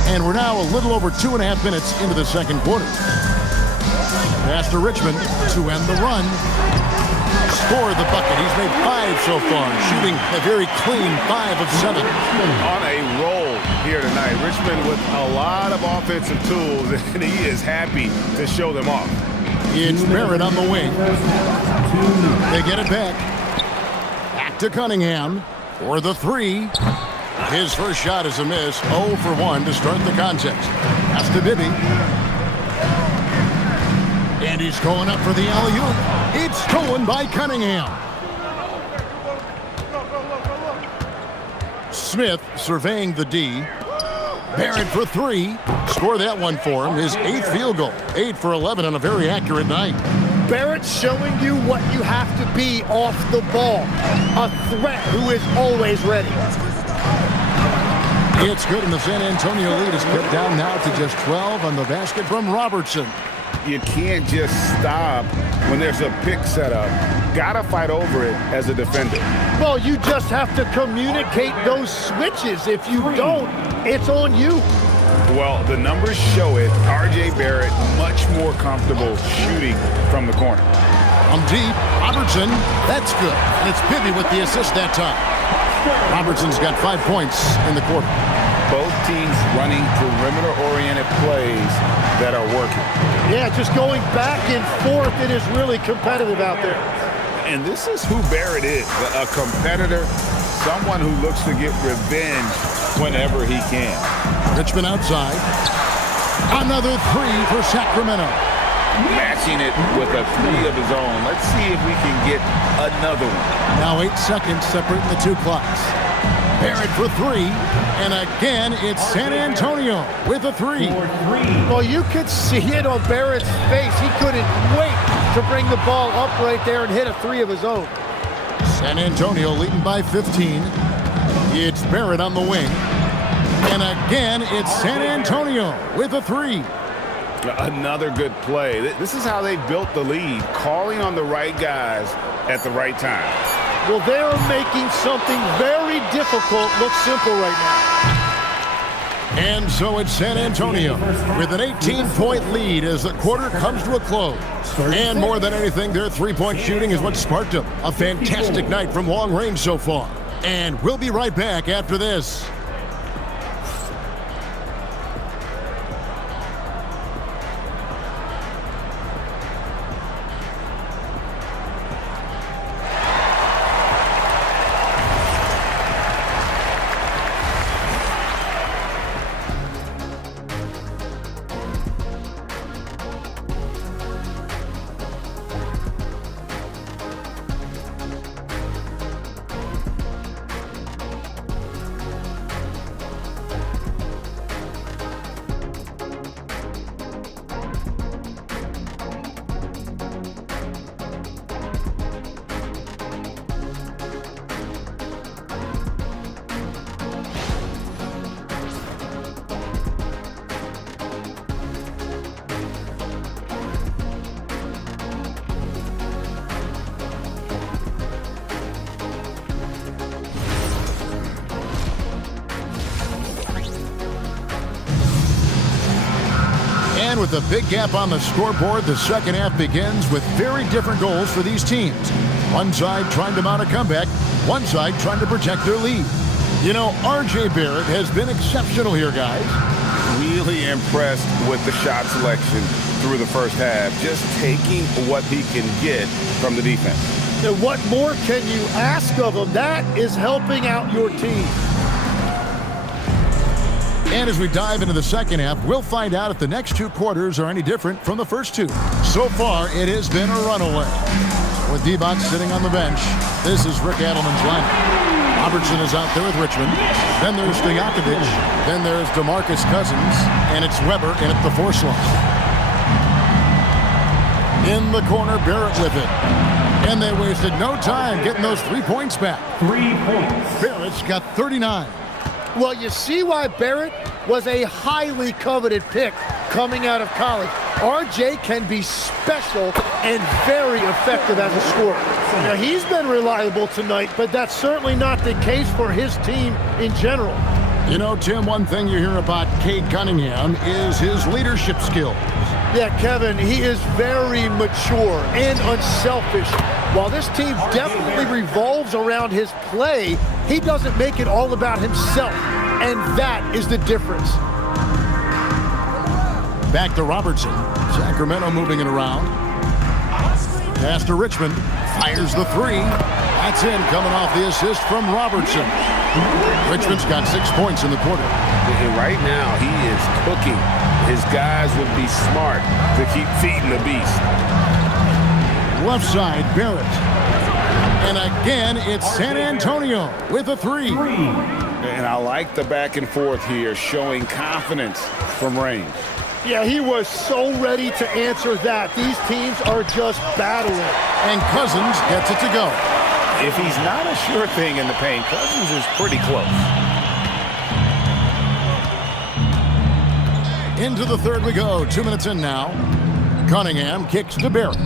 And we're now a little over 2.5 minutes into the second quarter. Pass to Richmond to end the run. Score the bucket. He's made 5 so far, shooting a very clean 5 of 7. On a roll here tonight. Richmond with a lot of offensive tools, and he is happy to show them off. It's Barrett on the wing. They get it back. Back to Cunningham for the 3. His first shot is a miss. 0 for 1 to start the contest. Pass to Bibby. And he's going up for the alley-oop. It's stolen by Cunningham. Smith surveying the D. Barrett for 3. Score that one for him. His 8th field goal. 8 for 11 on a very accurate night. Barrett showing you what you have to be off the ball. A threat who is always ready. It's good, and the San Antonio lead is cut down now to just 12 on the basket from Robertson. You can't just stop when there's a pick set up. Gotta fight over it as a defender. Well, you just have to communicate those switches. If you don't, it's on you. Well, the numbers show it. R.J. Barrett much more comfortable shooting from the corner. On deep, Robertson, that's good. And it's Bibby with the assist that time. Robertson's got 5 points in the quarter. Both teams running perimeter-oriented plays that are working. Yeah, just going back and forth. It is really competitive out there. And this is who Barrett is, a competitor, someone who looks to get revenge whenever he can. Richmond outside. Another 3 for Sacramento. matching it with a 3 of his own. Let's see if we can get another one. Now 8 seconds separating the two clocks. Barrett for 3, and again it's San Antonio with a 3. Well, you could see it on Barrett's face. He couldn't wait to bring the ball up right there and hit a 3 of his own. San Antonio leading by 15. It's Barrett on the wing. And again, it's San Antonio with a 3. Another good play. This is how they built the lead, calling on the right guys at the right time. Well, they're making something very difficult look simple right now. And so it's San Antonio with an 18-point lead as the quarter comes to a close. And more than anything, their three-point shooting is what sparked them. A fantastic night from long range so far. And we'll be right back after this. And with a big gap on the scoreboard, the second half begins with very different goals for these teams. One side trying to mount a comeback, one side trying to protect their lead. You know, R.J. Barrett has been exceptional here, guys. Really impressed with the shot selection through the first half, just taking what he can get from the defense. And what more can you ask of him? That is helping out your team. And as we dive into the second half, we'll find out if the next two quarters are any different from the first two. So far, it has been a runaway. With D-Box sitting on the bench, this is Rick Adelman's lineup. Robertson is out there with Richmond. Then there's Stojakovic. Then there's DeMarcus Cousins. And it's Weber in at the 4 slot. In the corner, Barrett with it. And they wasted no time getting those 3 points back. 3 points. Barrett's got 39. Well, you see why Barrett was a highly coveted pick coming out of college. RJ can be special and very effective as a scorer. Now, he's been reliable tonight, but that's certainly not the case for his team in general. You know, Tim, one thing you hear about Cade Cunningham is his leadership skills. Yeah, Kevin, he is very mature and unselfish. While this team definitely revolves around his play, he doesn't make it all about himself, and that is the difference. Back to Robertson. Sacramento moving it around. Pass to Richmond. Fires the 3. That's in, coming off the assist from Robertson. Richmond's got 6 points in the quarter. And right now, he is cooking. His guys would be smart to keep feeding the beast. Left side, Barrett. And again, it's San Antonio with a 3. And I like the back and forth here, showing confidence from range. Yeah, he was so ready to answer that. These teams are just battling. And Cousins gets it to go. If he's not a sure thing in the paint, Cousins is pretty close. Into the third we go. 2 minutes in now. Cunningham kicks to Barrett.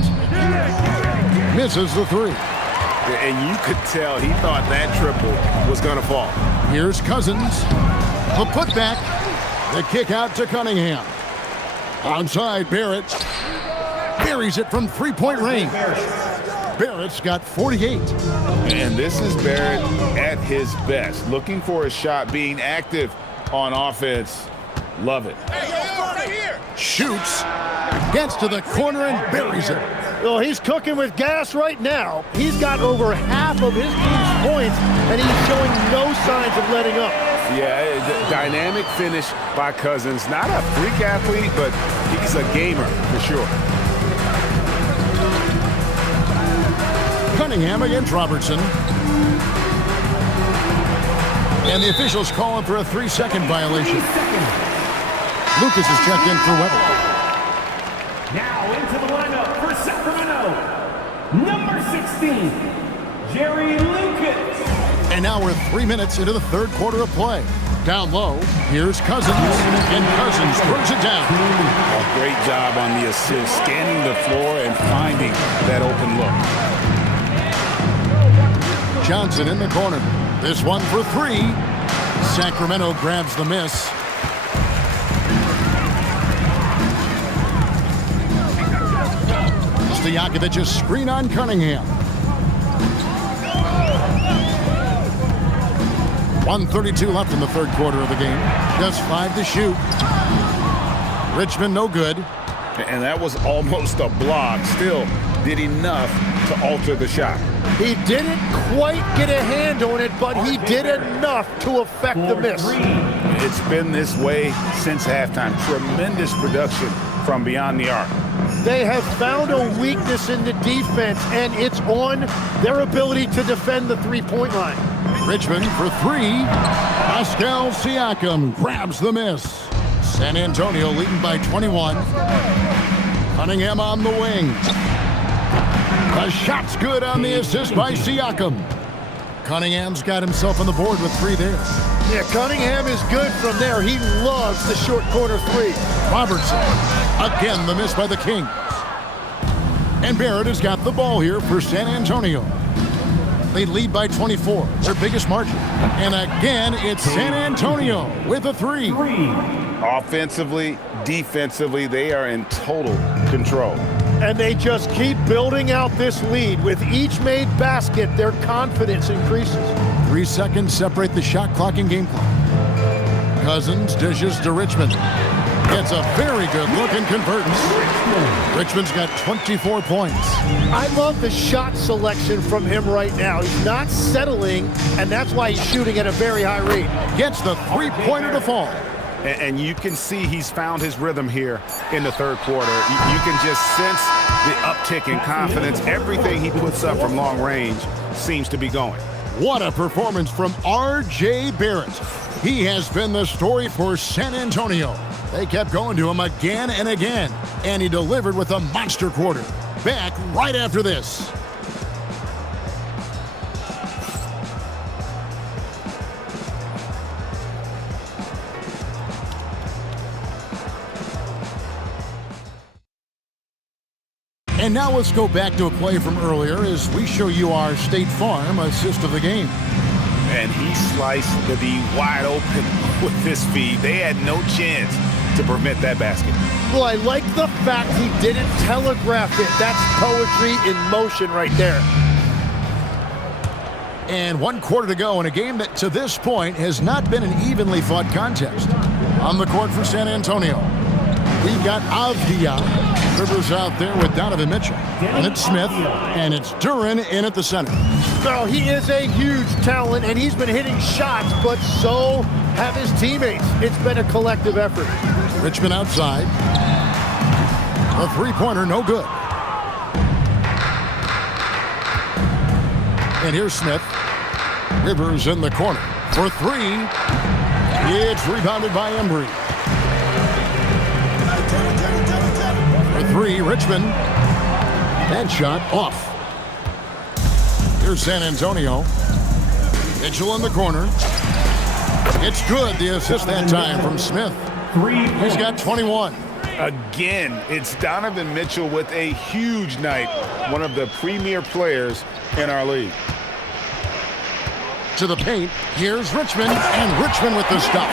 Misses the 3. And you could tell he thought that triple was going to fall. Here's Cousins. The putback. The kick out to Cunningham. Outside, Barrett. Buries it from 3-point range. Barrett's got 48. And this is Barrett at his best. Looking for a shot, being active on offense. Love it. Shoots. Gets to the corner and buries it. Well, he's cooking with gas right now. He's got over half of his team's points, and he's showing no signs of letting up. Yeah, dynamic finish by Cousins. Not a freak athlete, but he's a gamer for sure. Cunningham against Robertson. And the officials calling for a 3-second violation. Lucas is checked in for Weber. Now into the lineup for Sacramento, number 16, Jerry Lucas. And now we're 3 minutes into the third quarter of play. Down low, here's Cousins, and Cousins throws it down. A great job on the assist, scanning the floor and finding that open look. Johnson in the corner. This one for 3. Sacramento grabs the miss. Stojakovic's screen on Cunningham. 1:32 left in the third quarter of the game. Just 5 to shoot. Richmond no good. And that was almost a block. Still did enough to alter the shot. He didn't quite get a hand on it, but he did enough to affect the miss. It's been this way since halftime. Tremendous production from beyond the arc. They have found a weakness in the defense, and it's on their ability to defend the three-point line. Richmond for 3. Pascal Siakam grabs the miss. San Antonio leading by 21. Cunningham on the wing. The shot's good on the assist by Siakam. Cunningham's got himself on the board with 3 there. Yeah, Cunningham is good from there. He loves the short corner 3. Robertson, again the miss by the Kings. And Barrett has got the ball here for San Antonio. They lead by 24, their biggest margin. And again, it's San Antonio with a 3. Offensively, defensively, they are in total control. And they just keep building out this lead. With each made basket, their confidence increases. 3 seconds separate the shot clock and game clock. Cousins dishes to Richmond. Gets a very good look and converts. Richmond's got 24 points. I love the shot selection from him right now. He's not settling, and that's why he's shooting at a very high rate. Gets the three-pointer to fall. And you can see he's found his rhythm here in the third quarter. You can just sense the uptick in confidence. Everything he puts up from long range seems to be going. What a performance from R.J. Barrett. He has been the story for San Antonio. They kept going to him again and again, and he delivered with a monster quarter. Back right after this. And now let's go back to a play from earlier as we show you our State Farm assist of the game. And he sliced the D wide open with this feed. They had no chance to prevent that basket. Well, I like the fact he didn't telegraph it. That's poetry in motion right there. And 1 quarter to go in a game that to this point has not been an evenly fought contest. On the court for San Antonio, we've got Avdia. Rivers out there with Donovan Mitchell. And it's Smith, and it's Duren in at the center. Well, he is a huge talent, and he's been hitting shots, but so have his teammates. It's been a collective effort. Richmond outside. A three-pointer, no good. And here's Smith. Rivers in the corner for 3. It's rebounded by Embry. For 3, Richmond. That shot off. Here's San Antonio. Mitchell in the corner. It's good. The assist that time from Smith. He's got 21. Again, it's Donovan Mitchell with a huge night. One of the premier players in our league. To the paint. Here's Richmond. And Richmond with the stop.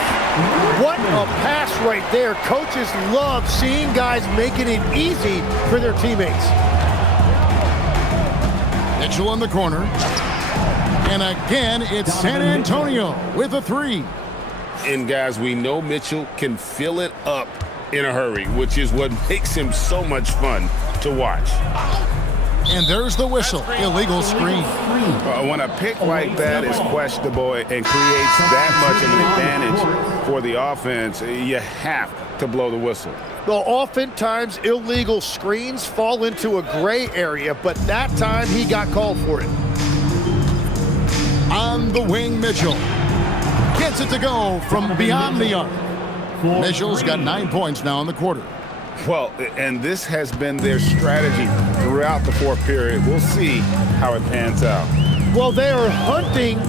What a pass right there. Coaches love seeing guys making it easy for their teammates. Mitchell in the corner. And again, it's San Antonio with a 3. And guys, we know Mitchell can fill it up in a hurry, which is what makes him so much fun to watch. And there's the whistle. Illegal screen. When a pick like that is questionable and creates that much of an advantage for the offense, you have to blow the whistle. Well, oftentimes illegal screens fall into a gray area, but that time he got called for it. On the wing, Mitchell gets it to go from beyond the arc. Mitchell's got 9 points now in the quarter. Well, and this has been their strategy throughout the fourth period. We'll see how it pans out. Well, they are hunting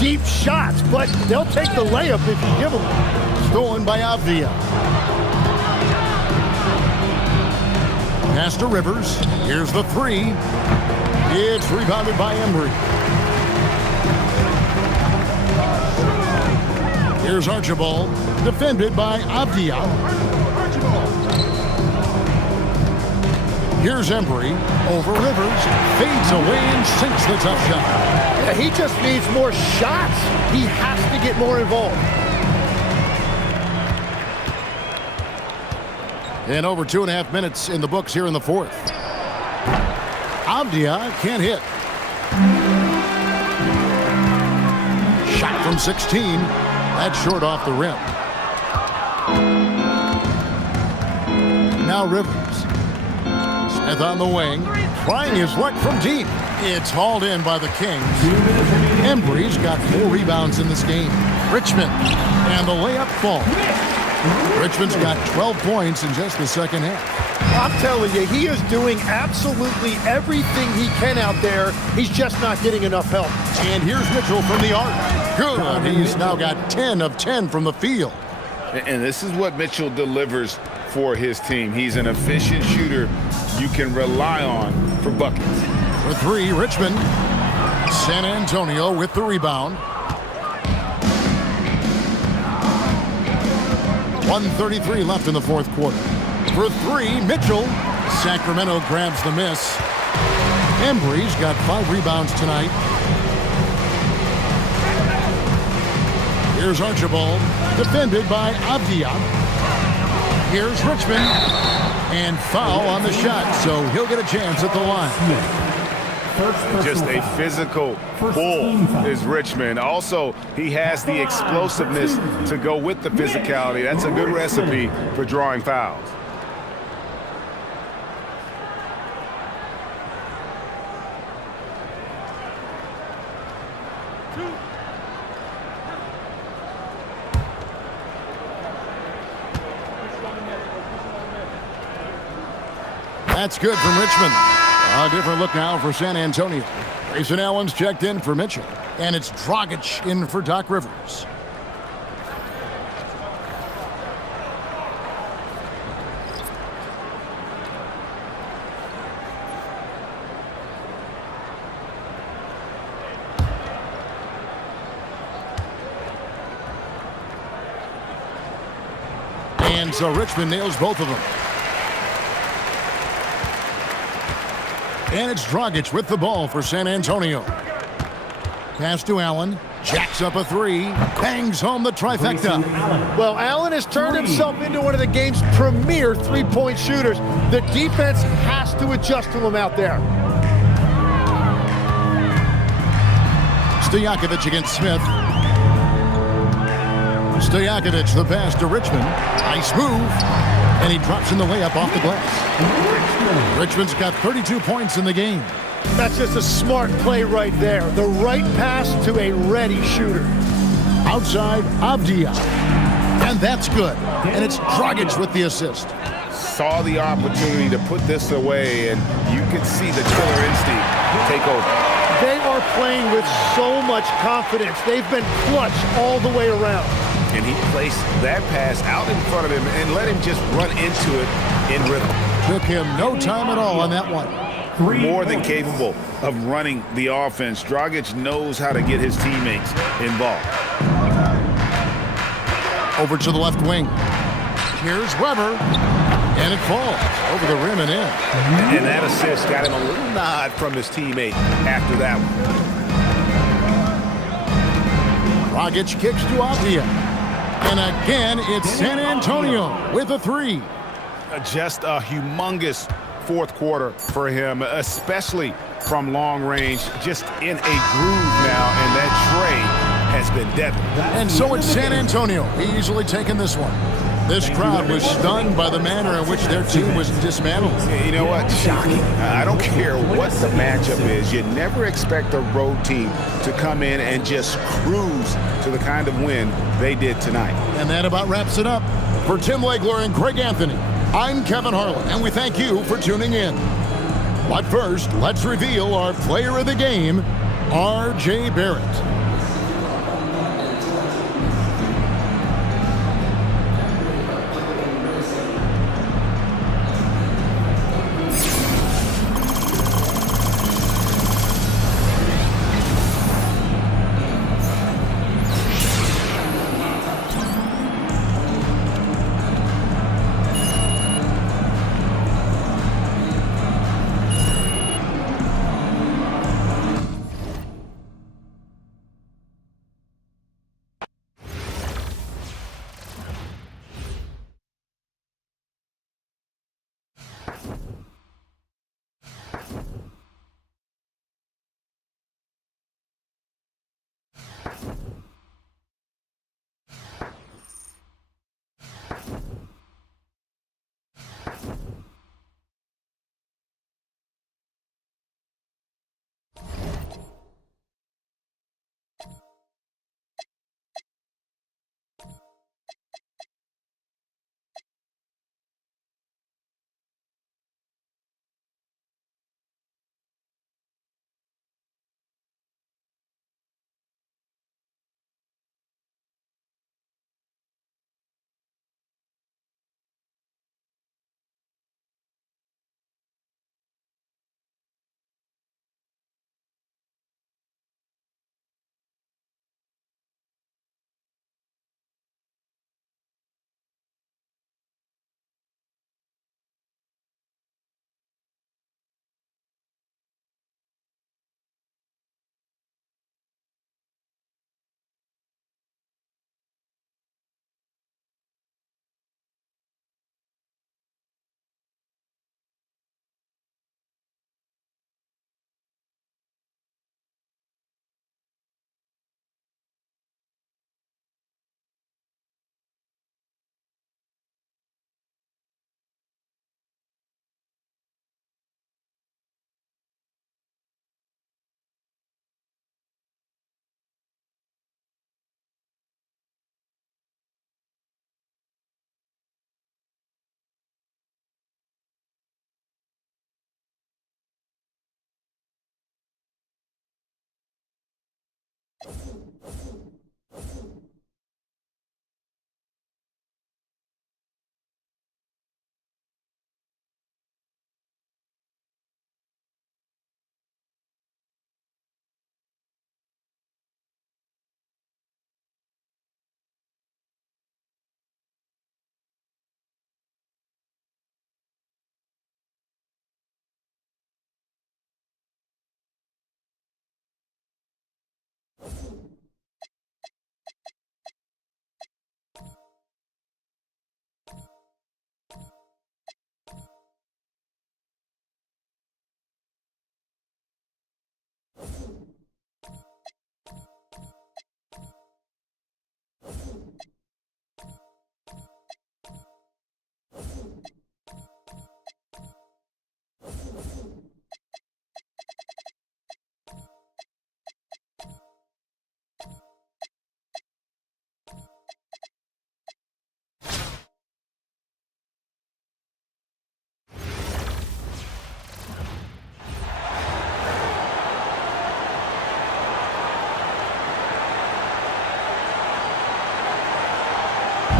deep shots, but they'll take the layup if you give them. Stolen by Avdia. Pass to Rivers. Here's the three. It's rebounded by Embry. Here's Archibald, defended by Avdia. Here's Embry over Rivers, fades away and sinks the tough shot. Yeah, he just needs more shots. He has to get more involved. And over 2.5 minutes in the books here in the fourth. Avdia can't hit. Shot from 16. That's short off the rim. Now Rivers. Smith on the wing. Trying his luck from deep. It's hauled in by the Kings. Embry's got 4 rebounds in this game. Richmond. And the layup falls. Richmond's got 12 points in just the second half. I'm telling you, he is doing absolutely everything he can out there. He's just not getting enough help. And here's Mitchell from the arc. Good. He's now got 10 of 10 from the field. And this is what Mitchell delivers for his team. He's an efficient shooter you can rely on for buckets. For 3, Richmond. San Antonio with the rebound. 1:33 left in the fourth quarter. For 3, Mitchell. Sacramento grabs the miss. Embry's got 5 rebounds tonight. Here's Archibald, defended by Avdia. Here's Richmond. And foul on the shot, so he'll get a chance at the line. Just a physical bull is Richmond. Also, he has the explosiveness to go with the physicality. That's a good recipe for drawing fouls. That's good from Richmond. A different look now for San Antonio. Grayson Allen's checked in for Mitchell. And it's Dragic in for Doc Rivers. And so Richmond nails both of them. And it's Dragic with the ball for San Antonio. Pass to Allen. Jacks up a 3. Bangs home the trifecta. Well, Allen has turned himself into one of the game's premier three-point shooters. The defense has to adjust to him out there. Stojakovic against Smith. Stojakovic the pass to Richmond. Nice move. And he drops in the layup off the glass. Richmond's got 32 points in the game. That's just a smart play right there. The right pass to a ready shooter. Outside, Avdia. And that's good. And it's Dragic with the assist. Saw the opportunity to put this away, and you can see the killer instinct take over. They are playing with so much confidence. They've been clutch all the way around. And he placed that pass out in front of him and let him just run into it in rhythm. Took him no time at all on that one. More than capable of running the offense. Dragic knows how to get his teammates involved. Over to the left wing. Here's Weber. And it falls over the rim and in. And that assist got him a little nod from his teammate after that one. Dragic kicks to Avdia. And again, it's San Antonio with a 3. Just a humongous fourth quarter for him, especially from long range, just in a groove now, and that tray has been deadly. And so it's San Antonio easily taking this one. This crowd was stunned by the manner in which their team was dismantled. You know what? Shocking. I don't care what the matchup is. You never expect a road team to come in and just cruise to the kind of win they did tonight. And that about wraps it up. For Tim Legler and Greg Anthony, I'm Kevin Harlan, and we thank you for tuning in. But first, let's reveal our player of the game, R.J. Barrett.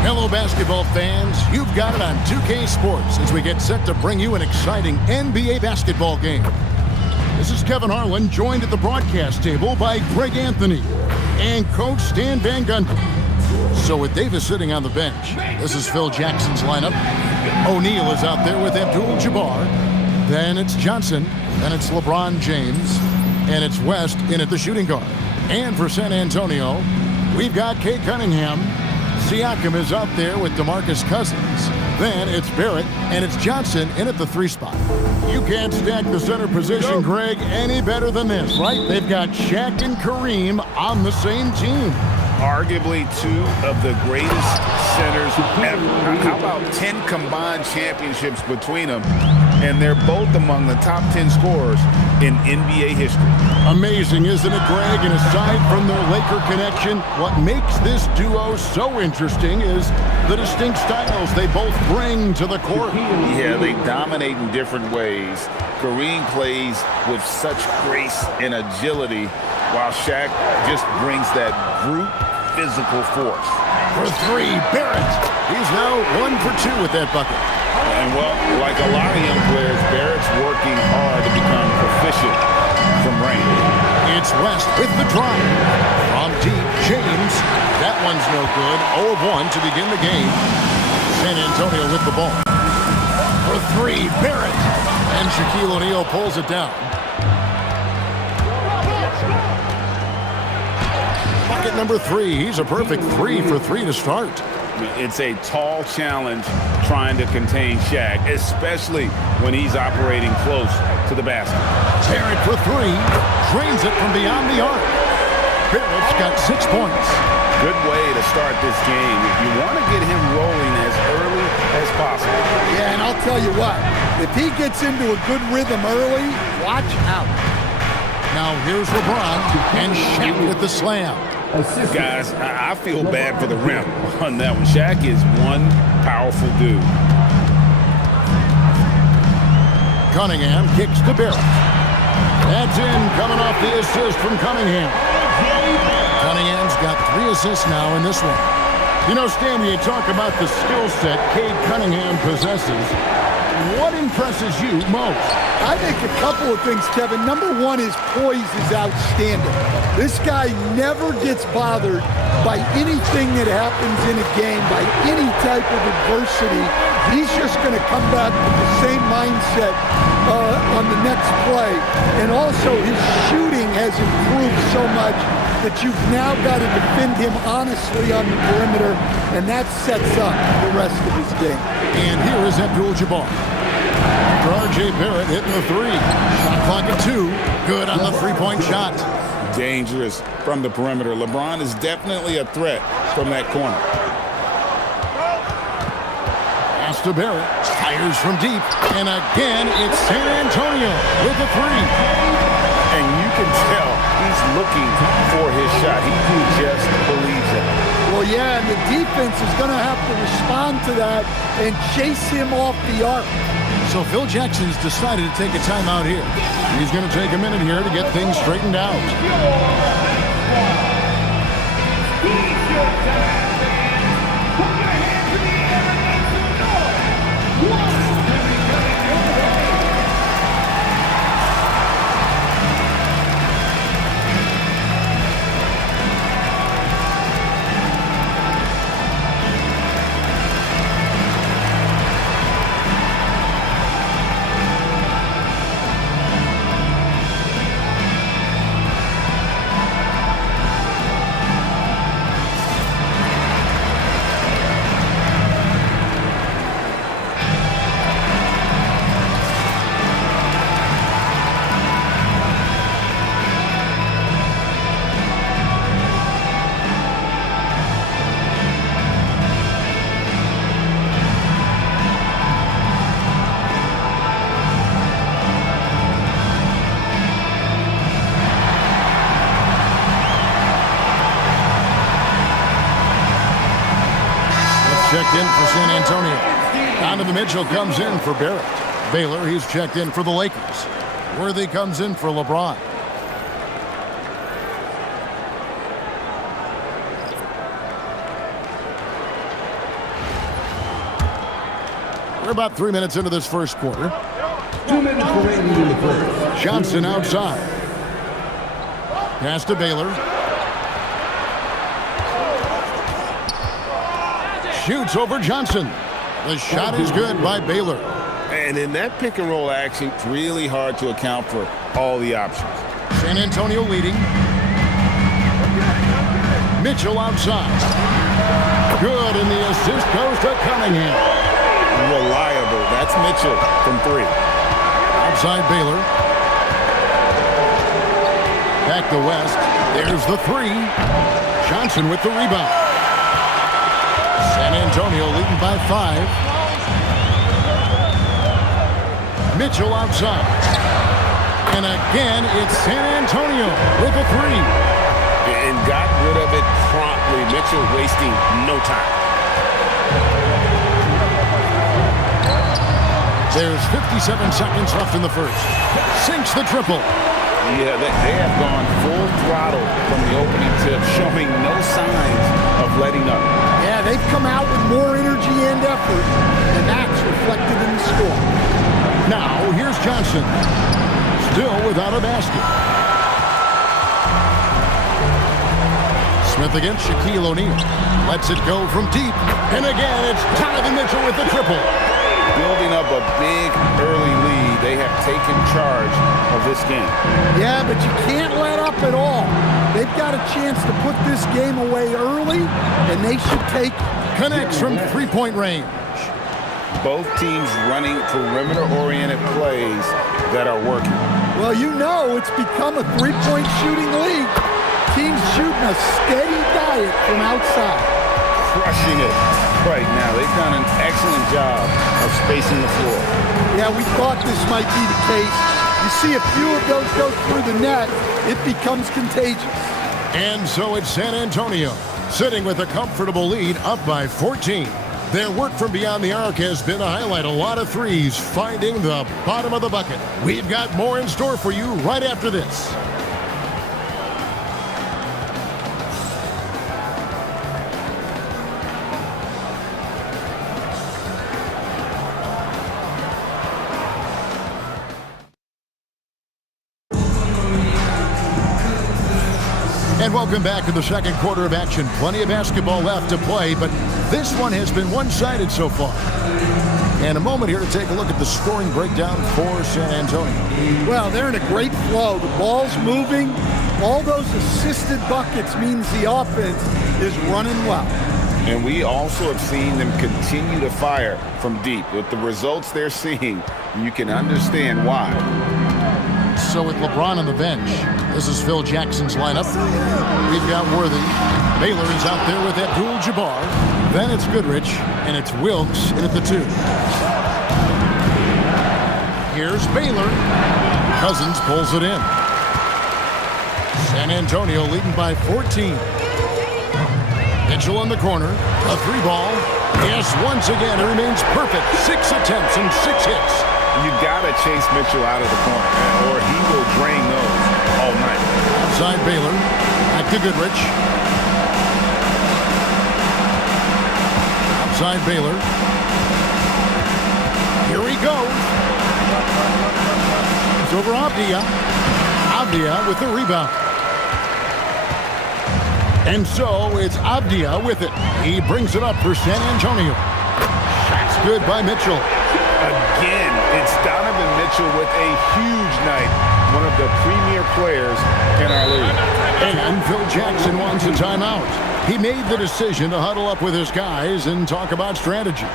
Hello, basketball fans. You've got it on 2K Sports as we get set to bring you an exciting NBA basketball game. This is Kevin Harlan, joined at the broadcast table by Greg Anthony and Coach Stan Van Gundy. So with Davis sitting on the bench, this is Phil Jackson's lineup. O'Neal is out there with Abdul-Jabbar. Then it's Johnson. Then it's LeBron James. And it's West in at the shooting guard. And for San Antonio, we've got Kay Cunningham. Siakam is out there with DeMarcus Cousins. Then it's Barrett, and it's Johnson in at the 3 spot. You can't stack the center position, Greg, any better than this, right? They've got Shaq and Kareem on the same team. Arguably two of the greatest centers scorers ever. How about 10 combined championships between them? And they're both among the top 10 scorers in NBA history. Amazing, isn't it, Greg? And aside from their Laker connection, what makes this duo so interesting is the distinct styles they both bring to the court. Yeah, they dominate in different ways. Kareem plays with such grace and agility, while Shaq just brings that brute physical force. For three, Barrett. He's now 1 for 2 with that bucket. And, well, like a lot of young players, Barrett's working hard to become proficient from range. It's West with the drive. From deep, James. That one's no good. 0 of 1 to begin the game. San Antonio with the ball. For three, Barrett. And Shaquille O'Neal pulls it down. Bucket number 3. He's a perfect 3 for 3 to start. It's a tall challenge trying to contain Shaq, especially when he's operating close to the basket. Barrett for 3. Drains it from beyond the arc. Barrett's got 6 points. Good way to start this game. If you want to get him rolling as early as possible. Yeah, and I'll tell you what, if he gets into a good rhythm early, watch out. Now here's LeBron and Shaq with the slam. Guys, I feel bad for the rim on that one. Shaq is one powerful dude. Cunningham kicks to Barrett. That's in, coming off the assist from Cunningham. Cunningham's got 3 assists now in this one. You know, Stan, you talk about the skill set Cade Cunningham possesses. What impresses you most? I think a couple of things, Kevin. Number one, his poise is outstanding. This guy never gets bothered by anything that happens in a game, by any type of adversity. He's just going to come back with the same mindset on the next play. And also, his shooting has improved so much that you've now got to defend him honestly on the perimeter, and that sets up the rest of his game. And here is Abdul-Jabbar. After R.J. Barrett hitting the 3. Shot clock at 2. Good on the 3-point shot. Dangerous from the perimeter. LeBron is definitely a threat from that corner. Pass to Barrett. Fires from deep. And again, it's San Antonio with the 3. And you can tell he's looking for his shot. He just believes it. Well, yeah, and the defense is going to have to respond to that and chase him off the arc. So Phil Jackson's decided to take a timeout here. He's going to take a minute here to get things straightened out. Checked in for San Antonio. Donovan Mitchell comes in for Barrett. Baylor, he's checked in for the Lakers. Worthy comes in for LeBron. We're about 3 minutes into this first quarter. 2 minutes remaining in the first. Johnson outside. Pass to Baylor. Shoots over Johnson. The shot is good by Baylor. And in that pick and roll action, it's really hard to account for all the options. San Antonio leading. Mitchell outside. Good, and the assist goes to Cunningham. Reliable. That's Mitchell from 3. Outside Baylor. Back to West. There's the 3. Johnson with the rebound. San Antonio beaten by 5. Mitchell outside. And again, it's San Antonio with a 3. And got rid of it promptly. Mitchell wasting no time. There's 57 seconds left in the first. Sinks the triple. Yeah, they have gone full throttle from the opening tip, showing no signs of letting up. Yeah, they've come out with more energy and effort, and that's reflected in the score. Now, here's Johnson. Still without a basket. Smith against Shaquille O'Neal. Lets it go from deep. And again, it's Donovan Mitchell with the triple. Building up a big early lead. They have taken charge of this game. Yeah, but you can't let up at all. They've got a chance to put this game away early, and they should take. Connects from three-point range. Both teams running perimeter-oriented plays that are working. Well, you know it's become a three-point shooting league. Teams shooting a steady diet from outside. Crushing it right now. They've done an excellent job of spacing the floor. Yeah, we thought this might be the case. You see a few of those go through the net, it becomes contagious. And so it's San Antonio, sitting with a comfortable lead, up by 14. Their work from beyond the arc has been a highlight. A lot of threes, finding the bottom of the bucket. We've got more in store for you right after this. And welcome back to the second quarter of action. Plenty of basketball left to play, but this one has been one-sided so far. And a moment here to take a look at the scoring breakdown for San Antonio. Well, they're in a great flow. The ball's moving. All those assisted buckets means the offense is running well. And we also have seen them continue to fire from deep. With the results they're seeing, you can understand why. So with LeBron on the bench, this is Phil Jackson's lineup. We've got Worthy. Baylor is out there with Abdul-Jabbar. Then it's Goodrich, and it's Wilkes in at the 2. Here's Baylor. Cousins pulls it in. San Antonio leading by 14. Mitchell in the corner. A 3-ball. Yes, once again, it remains perfect. 6 attempts and 6 hits. You gotta chase Mitchell out of the corner, or he will drain those all night. Outside Baylor, back to Goodrich. Outside Baylor. Here he goes. It's over Avdia. Avdia with the rebound. And so it's Avdia with it. He brings it up for San Antonio. Shot's good by Mitchell. Again, it's Donovan Mitchell with a huge night. One of the premier players in our league. And Phil Jackson wants a timeout. He made the decision to huddle up with his guys and talk about strategy.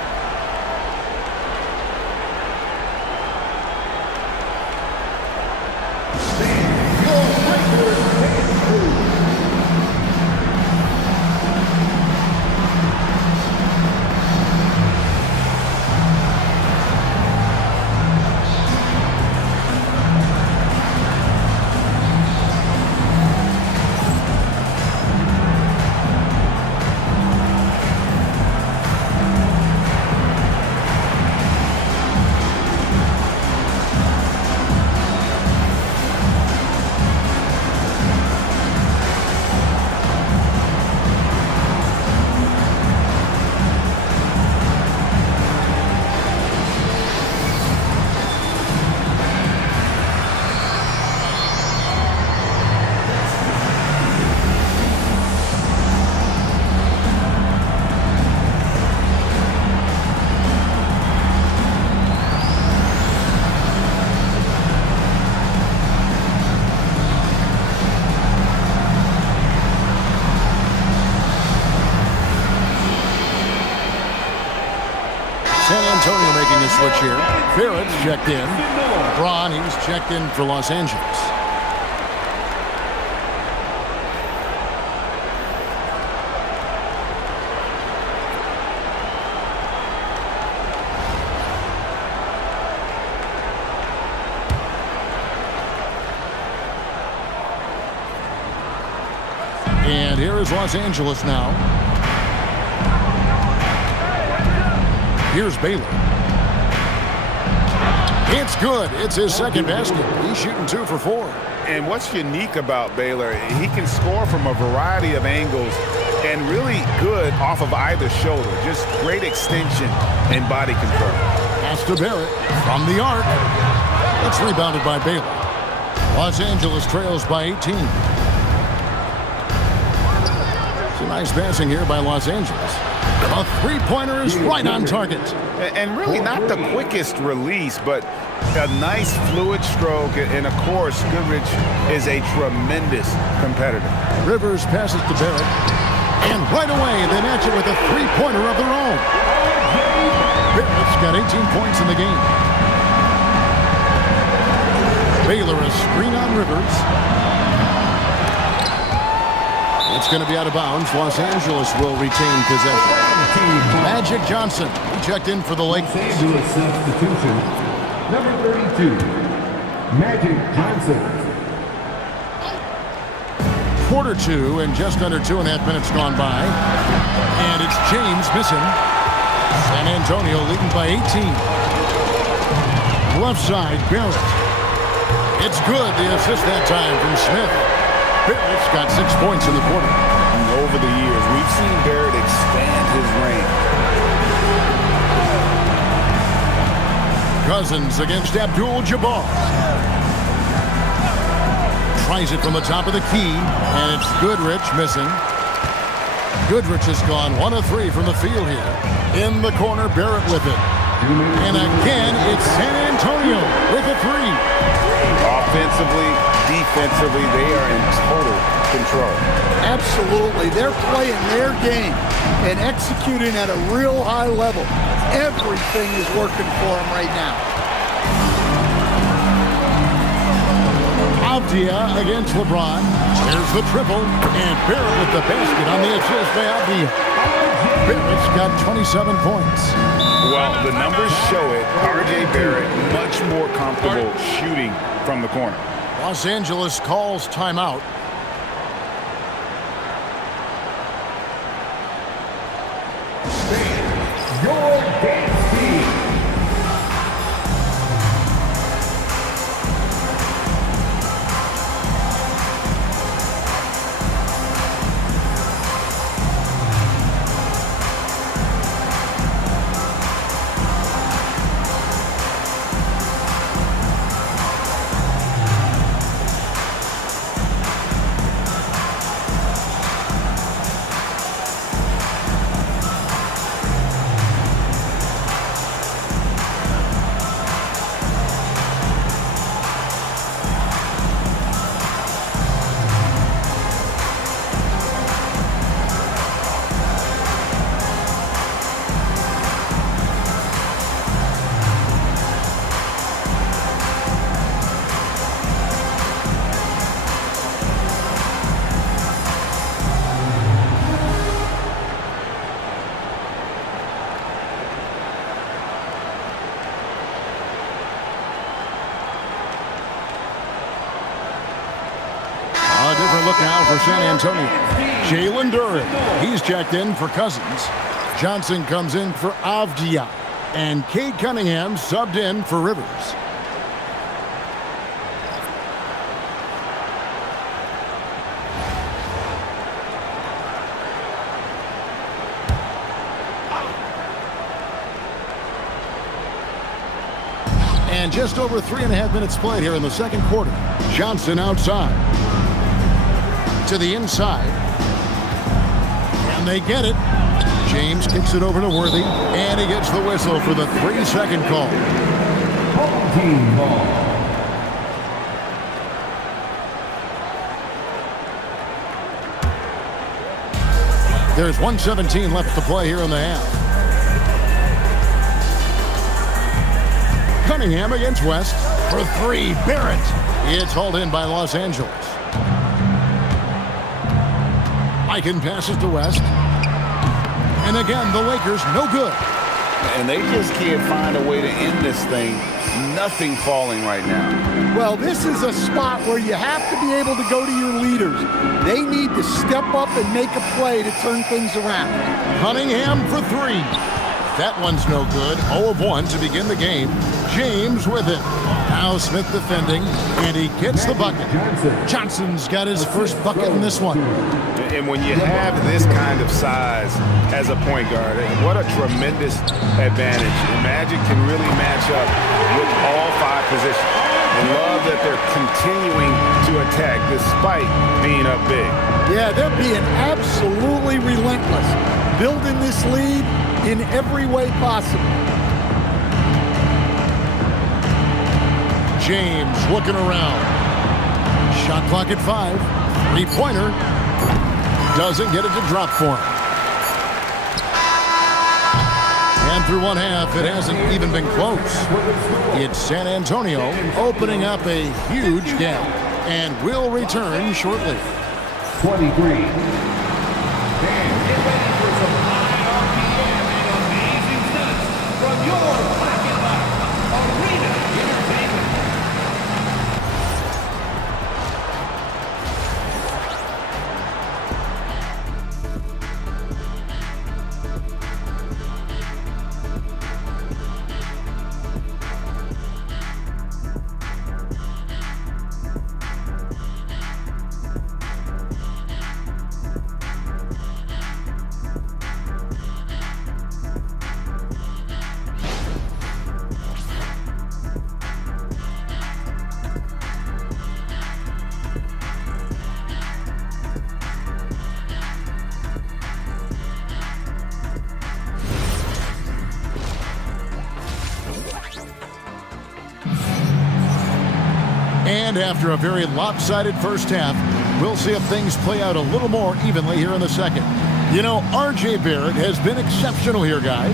San Antonio making the switch here. Barrett's checked in. LeBron, he's checked in for Los Angeles. And here is Los Angeles now. Here's Baylor. It's good. It's his second basket. He's shooting 2 for 4. And what's unique about Baylor, he can score from a variety of angles and really good off of either shoulder. Just great extension and body control. Pass to Barrett from the arc. It's rebounded by Baylor. Los Angeles trails by 18. Some nice passing here by Los Angeles. A three-pointer is right on target. And really not the quickest release, but a nice fluid stroke. And of course, Goodrich is a tremendous competitor. Rivers passes to Barrett. And right away, they match it with a three-pointer of their own. Barrett's got 18 points in the game. Baylor a screen on Rivers. It's going to be out of bounds. Los Angeles will retain possession. Magic Johnson, he checked in for the Lakers. Los Angeles substitution, number 32, Magic Johnson. Quarter 2 and just under 2.5 minutes gone by. And it's James missing. San Antonio leading by 18. Left side, Barrett. It's good. The assist that time from Smith. Barrett's got 6 points in the quarter. And over the years, we've seen Barrett expand his range. Cousins against Abdul-Jabbar. Tries it from the top of the key, and it's Goodrich missing. Goodrich has gone 1 of 3 from the field here. In the corner, Barrett with it. And again, it's San Antonio with a 3. Offensively, defensively, they are in total control. Absolutely. They're playing their game and executing at a real high level. Everything is working for them right now. Avdia against LeBron. There's the triple, and Barrett with the basket on the assist by Avdia. Barrett's got 27 points. Well, the numbers show it. R.J. Barrett much more comfortable shooting from the corner. Los Angeles calls timeout. Your dance team. A different look now for San Antonio. Jalen Duren, he's checked in for Cousins. Johnson comes in for Avdia. And Cade Cunningham subbed in for Rivers. And just over 3.5 minutes played here in the second quarter. Johnson outside. To the inside. And they get it. James kicks it over to Worthy. And he gets the whistle for the 3-second call. Home team ball. There's 1:17 left to play here in the half. Cunningham against West for 3. Barrett. It's hauled in by Los Angeles. Aiken passes to West. And again, the Lakers no good. And they just can't find a way to end this thing. Nothing falling right now. Well, this is a spot where you have to be able to go to your leaders. They need to step up and make a play to turn things around. Cunningham for three. That one's no good. 0 of 1 to begin the game. James with it. Now Smith defending, and he gets the bucket. Johnson's got his first bucket in this one. And when you have this kind of size as a point guard, what a tremendous advantage. Magic can really match up with all 5 positions. I love that they're continuing to attack despite being up big. Yeah, they're being absolutely relentless, building this lead in every way possible. James looking around. Shot clock at 5. Three-pointer. Doesn't get it to drop for him. And through one half, it hasn't even been close. It's San Antonio opening up a huge gap, and will return shortly. 23. And get ready for some high RPM and amazing stunts from your Black and White Arena Entertainment. And after a very lopsided first half, we'll see if things play out a little more evenly here in the second. You know, R.J. Barrett has been exceptional here, guys.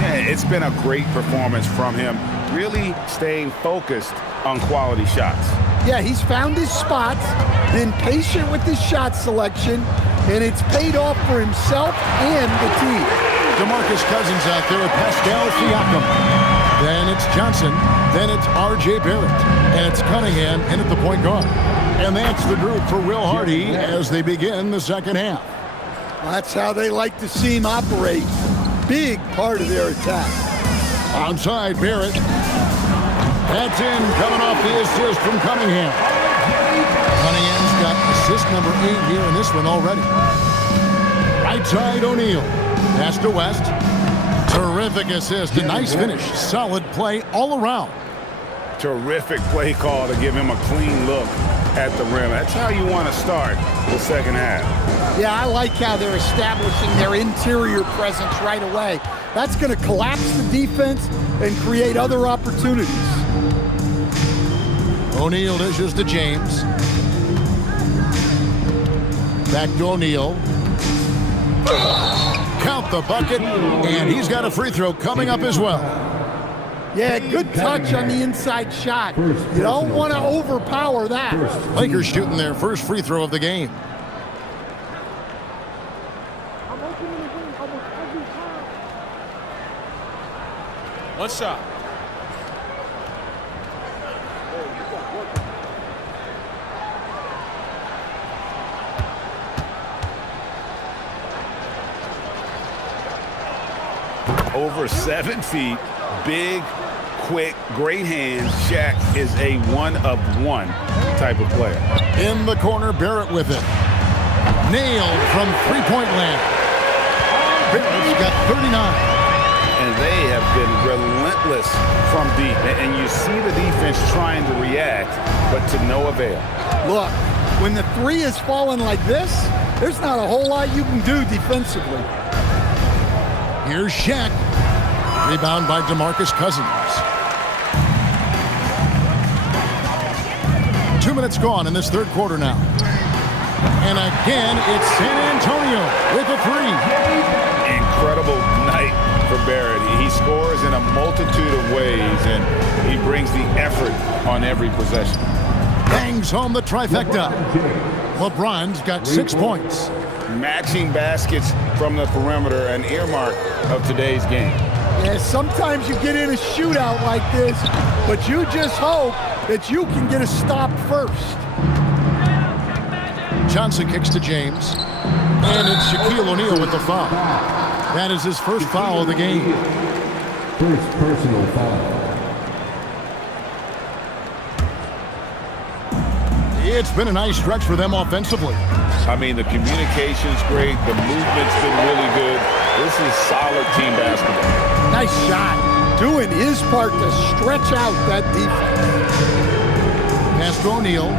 Yeah, it's been a great performance from him, really staying focused on quality shots. Yeah, he's found his spots, been patient with his shot selection, and it's paid off for himself and the team. DeMarcus Cousins out there with Pascal Siakam. Then it's Johnson. Then it's R.J. Barrett. And it's Cunningham in at the point guard. And that's the group for Will Hardy as they begin the second half. That's how they like to see him operate. Big part of their attack. Onside, Barrett. That's in, coming off the assist from Cunningham. Cunningham's got assist number 8 here in this one already. Right side, O'Neal. Pass to West. Terrific assist. A nice finish. Solid play all around. Terrific play call to give him a clean look at the rim. That's how you want to start the second half. Yeah, I like how they're establishing their interior presence right away. That's going to collapse the defense and create other opportunities. O'Neal dishes to James. Back to O'Neal. Count the bucket, and he's got a free throw coming up as well. Yeah, good touch on the inside shot. You don't want to overpower that. Lakers shooting their first free throw of the game. One shot. Over 7 feet, big, quick, great hands. Shaq is a one-of-one type of player. In the corner, Barrett with it. Nailed from three-point land. Barrett's got 39. And they have been relentless from deep. And you see the defense trying to react, but to no avail. Look, when the three is falling like this, there's not a whole lot you can do defensively. Here's Shaq. Rebound by DeMarcus Cousins. 2 minutes gone in this third quarter now. And again, it's San Antonio with a three. Incredible night for Barrett. He scores in a multitude of ways, and he brings the effort on every possession. Bangs home the trifecta. LeBron's got 6 points. Matching baskets from the perimeter, an earmark of today's game. Yeah, sometimes you get in a shootout like this, but you just hope that you can get a stop first. Johnson kicks to James. And it's Shaquille O'Neal with the foul. That is his first foul of the game. First personal foul. It's been a nice stretch for them offensively. I mean, the communication's great. The movement's been really good. This is solid team basketball. Nice shot. Doing his part to stretch out that defense. Pass to O'Neal.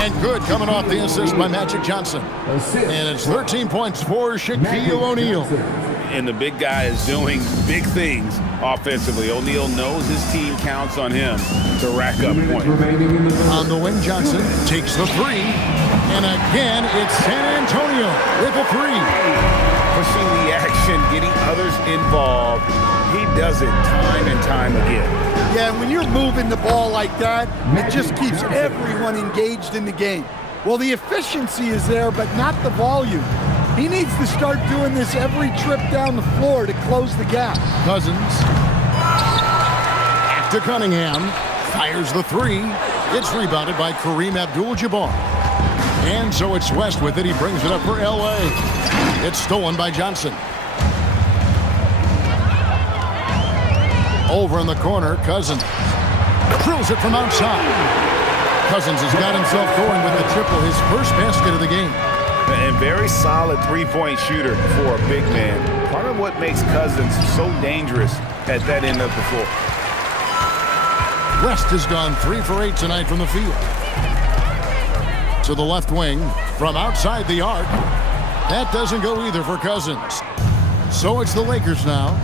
And good coming off the assist by Magic Johnson. And it's 13 points for Shaquille O'Neal. And the big guy is doing big things offensively. O'Neal knows his team counts on him to rack up points. On the wing, Johnson takes the three. And again, it's San Antonio with a three. Pushing the action, getting others involved. He does it time and time again. Yeah, when you're moving the ball like that, it just keeps everyone engaged in the game. Well, the efficiency is there, but not the volume. He needs to start doing this every trip down the floor to close the gap. Cousins. Back to Cunningham. Fires the three. It's rebounded by Kareem Abdul-Jabbar. And so it's West with it. He brings it up for L.A. It's stolen by Johnson. Over in the corner, Cousins drills it from outside. Cousins has got himself going with the triple, his first basket of the game. And very solid three-point shooter for a big man. Part of what makes Cousins so dangerous at that end of the floor. West has gone 3 for 8 tonight from the field. To the left wing from outside the arc. That doesn't go either for Cousins. So it's the Lakers now.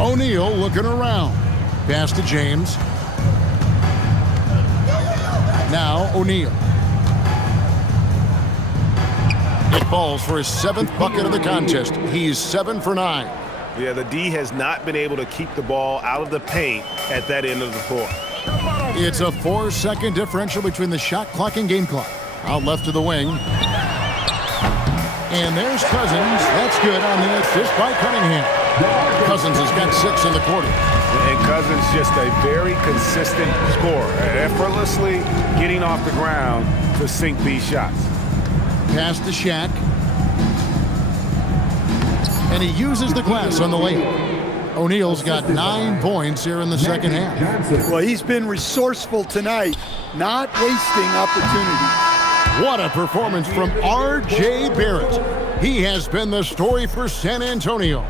O'Neal looking around. Pass to James. Now O'Neal. It falls for his 7th bucket of the contest. He's 7 for 9. Yeah, the D has not been able to keep the ball out of the paint at that end of the floor. It's a 4-second differential between the shot clock and game clock. Out left to the wing. And there's Cousins. That's good on the assist by Cunningham. Cousins has got 6 in the quarter. And Cousins just a very consistent scorer, effortlessly getting off the ground to sink these shots. Pass to Shaq. And he uses the glass on the layup. O'Neal's got 9 points here in the second half. Well, he's been resourceful tonight, not wasting opportunities. What a performance from R.J. Barrett. He has been the story for San Antonio.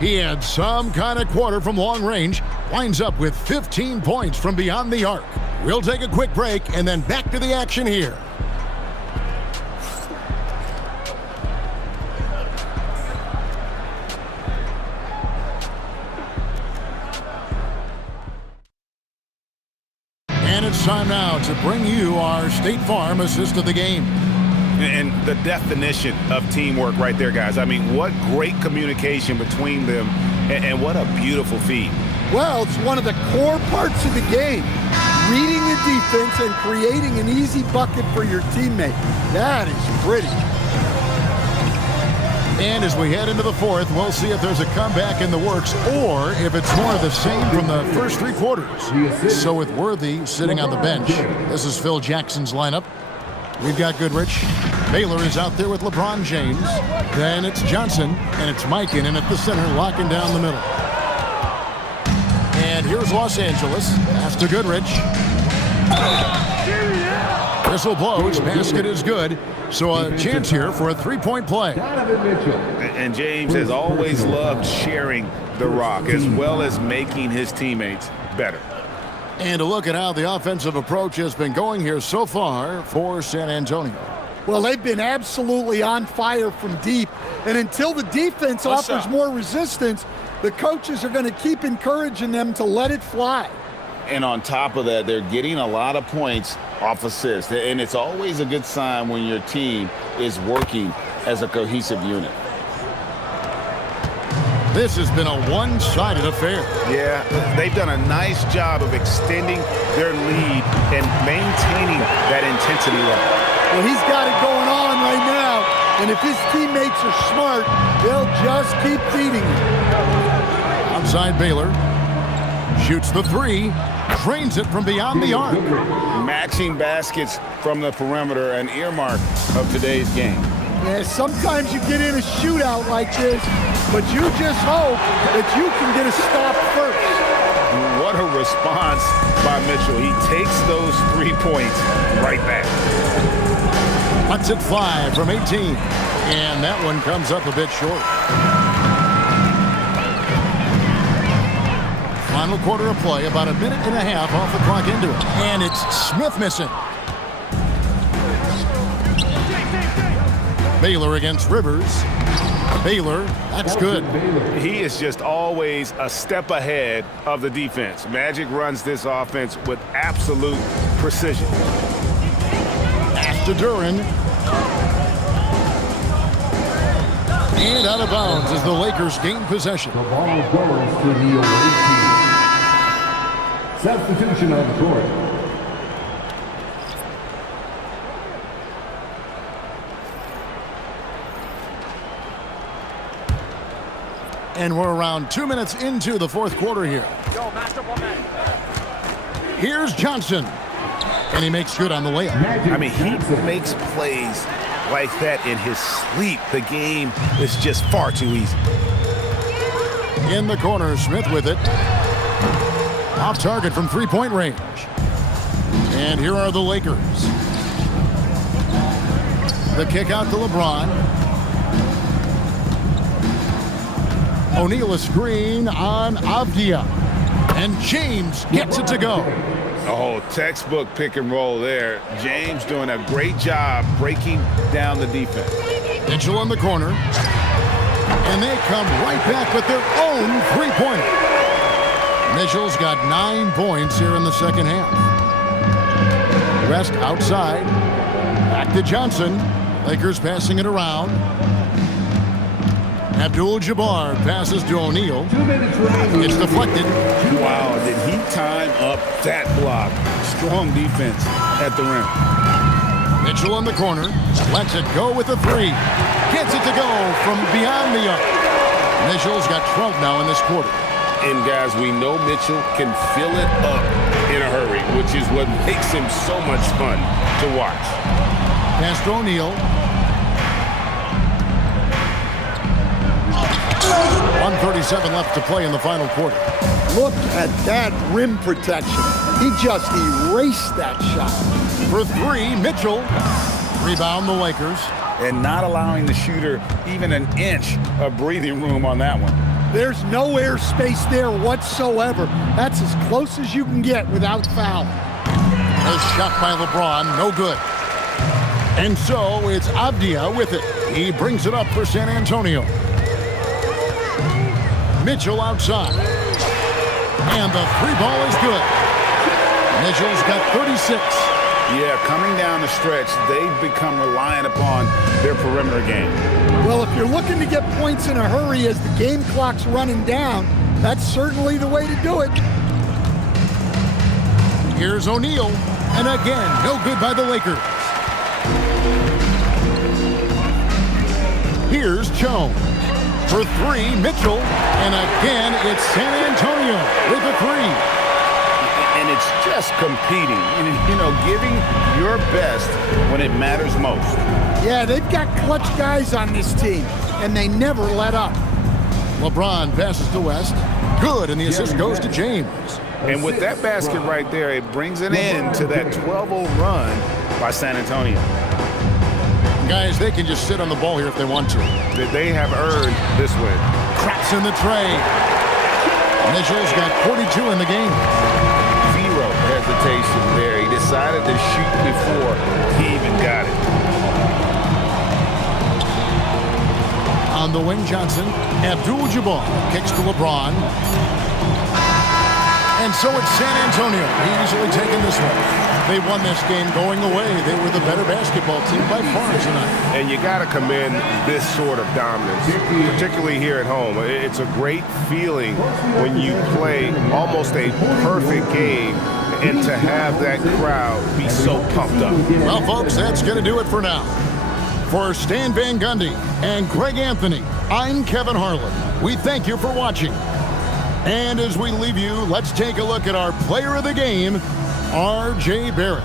He had some kind of quarter from long range, winds up with 15 points from beyond the arc. We'll take a quick break and then back to the action here. And it's time now to bring you our State Farm assist of the game. And the definition of teamwork right there, guys. I mean, what great communication between them, and what a beautiful feed. Well, it's one of the core parts of the game. Reading the defense and creating an easy bucket for your teammate. That is pretty. And as we head into the fourth, we'll see if there's a comeback in the works or if it's more of the same from the first 3 quarters. So with Worthy sitting on the bench, this is Phil Jackson's lineup. We've got Goodrich. Baylor is out there with LeBron James. Then it's Johnson, and it's Mikan in at the center, locking down the middle. And here's Los Angeles. Pass to Goodrich. Whistle blows. Basket is good. So a chance here for a 3-point play. And James has always loved sharing the rock as well as making his teammates better. And a look at how the offensive approach has been going here so far for San Antonio. Well, they've been absolutely on fire from deep. And until the defense offers more resistance, the coaches are going to keep encouraging them to let it fly. And on top of that, they're getting a lot of points off assists. And it's always a good sign when your team is working as a cohesive unit. This has been a one-sided affair. Yeah, they've done a nice job of extending their lead and maintaining that intensity level. Well, he's got it going on right now. And if his teammates are smart, they'll just keep feeding him. Outside Baylor. Shoots the three. Drains it from beyond the arc. Matching baskets from the perimeter, an earmark of today's game. Yeah, sometimes you get in a shootout like this, but you just hope that you can get a stop first. What a response by Mitchell. He takes those 3 points right back. Lets it fly from 18. And that one comes up a bit short. Final quarter of play, about a minute and a half off the clock into it. And it's Smith missing. Baylor against Rivers. Baylor, that's good. He is just always a step ahead of the defense. Magic runs this offense with absolute precision. After Duran. And out of bounds as the Lakers gain possession. The ball goes to the away team. Substitution on the court. And we're around 2 minutes into the fourth quarter here. Here's Johnson. And he makes good on the layup. I mean, he makes plays like that in his sleep. The game is just far too easy. In the corner, Smith with it. Off target from three-point range. And here are the Lakers. The kick out to LeBron. O'Neal a screen on Avdia. And James gets it to go. Oh, textbook pick and roll there. James doing a great job breaking down the defense. Mitchell in the corner. And they come right back with their own three-pointer. Mitchell's got 9 points here in the second half. Rest outside. Back to Johnson. Lakers passing it around. Abdul-Jabbar passes to O'Neal. It's deflected. Wow, did he time up that block? Strong defense at the rim. Mitchell in the corner. Lets it go with a three. Gets it to go from beyond the arc. Mitchell's got 12 now in this quarter. And guys, we know Mitchell can fill it up in a hurry, which is what makes him so much fun to watch. Pass to O'Neal. 1:37 left to play in the final quarter. Look at that rim protection. He just erased that shot. For three, Mitchell. Rebound the Lakers. And not allowing the shooter even an inch of breathing room on that one. There's no air space there whatsoever. That's as close as you can get without foul. A shot by LeBron, no good. And so it's Avdia with it. He brings it up for San Antonio. Mitchell outside. And the three ball is good. Mitchell's got 36. Yeah, coming down the stretch, they've become reliant upon their perimeter game. Well, if you're looking to get points in a hurry as the game clock's running down, that's certainly the way to do it. Here's O'Neal. And again, no good by the Lakers. Here's Jones. For three, Mitchell. And again, it's San Antonio with a three. And it's just competing, you know, giving your best when it matters most. Yeah, they've got clutch guys on this team, and they never let up. LeBron passes to West. Good, and the assist goes to James. And with that basket right there, it brings an end to that 12-0 run by San Antonio. Guys, they can just sit on the ball here if they want to. They have earned this win. Cracks in the tray. Mitchell's got 42 in the game. Zero hesitation there. He decided to shoot before he even got it. On the wing, Johnson. Abdul-Jabbar kicks to LeBron. And so it's San Antonio easily taking this one. They won this game going away. They were the better basketball team by far tonight. And you got to commend this sort of dominance, particularly here at home. It's a great feeling when you play almost a perfect game and to have that crowd be so pumped up. Well, folks, that's going to do it for now. For Stan Van Gundy and Greg Anthony, I'm Kevin Harlan. We thank you for watching. And as we leave you, let's take a look at our player of the game, R.J. Barrett.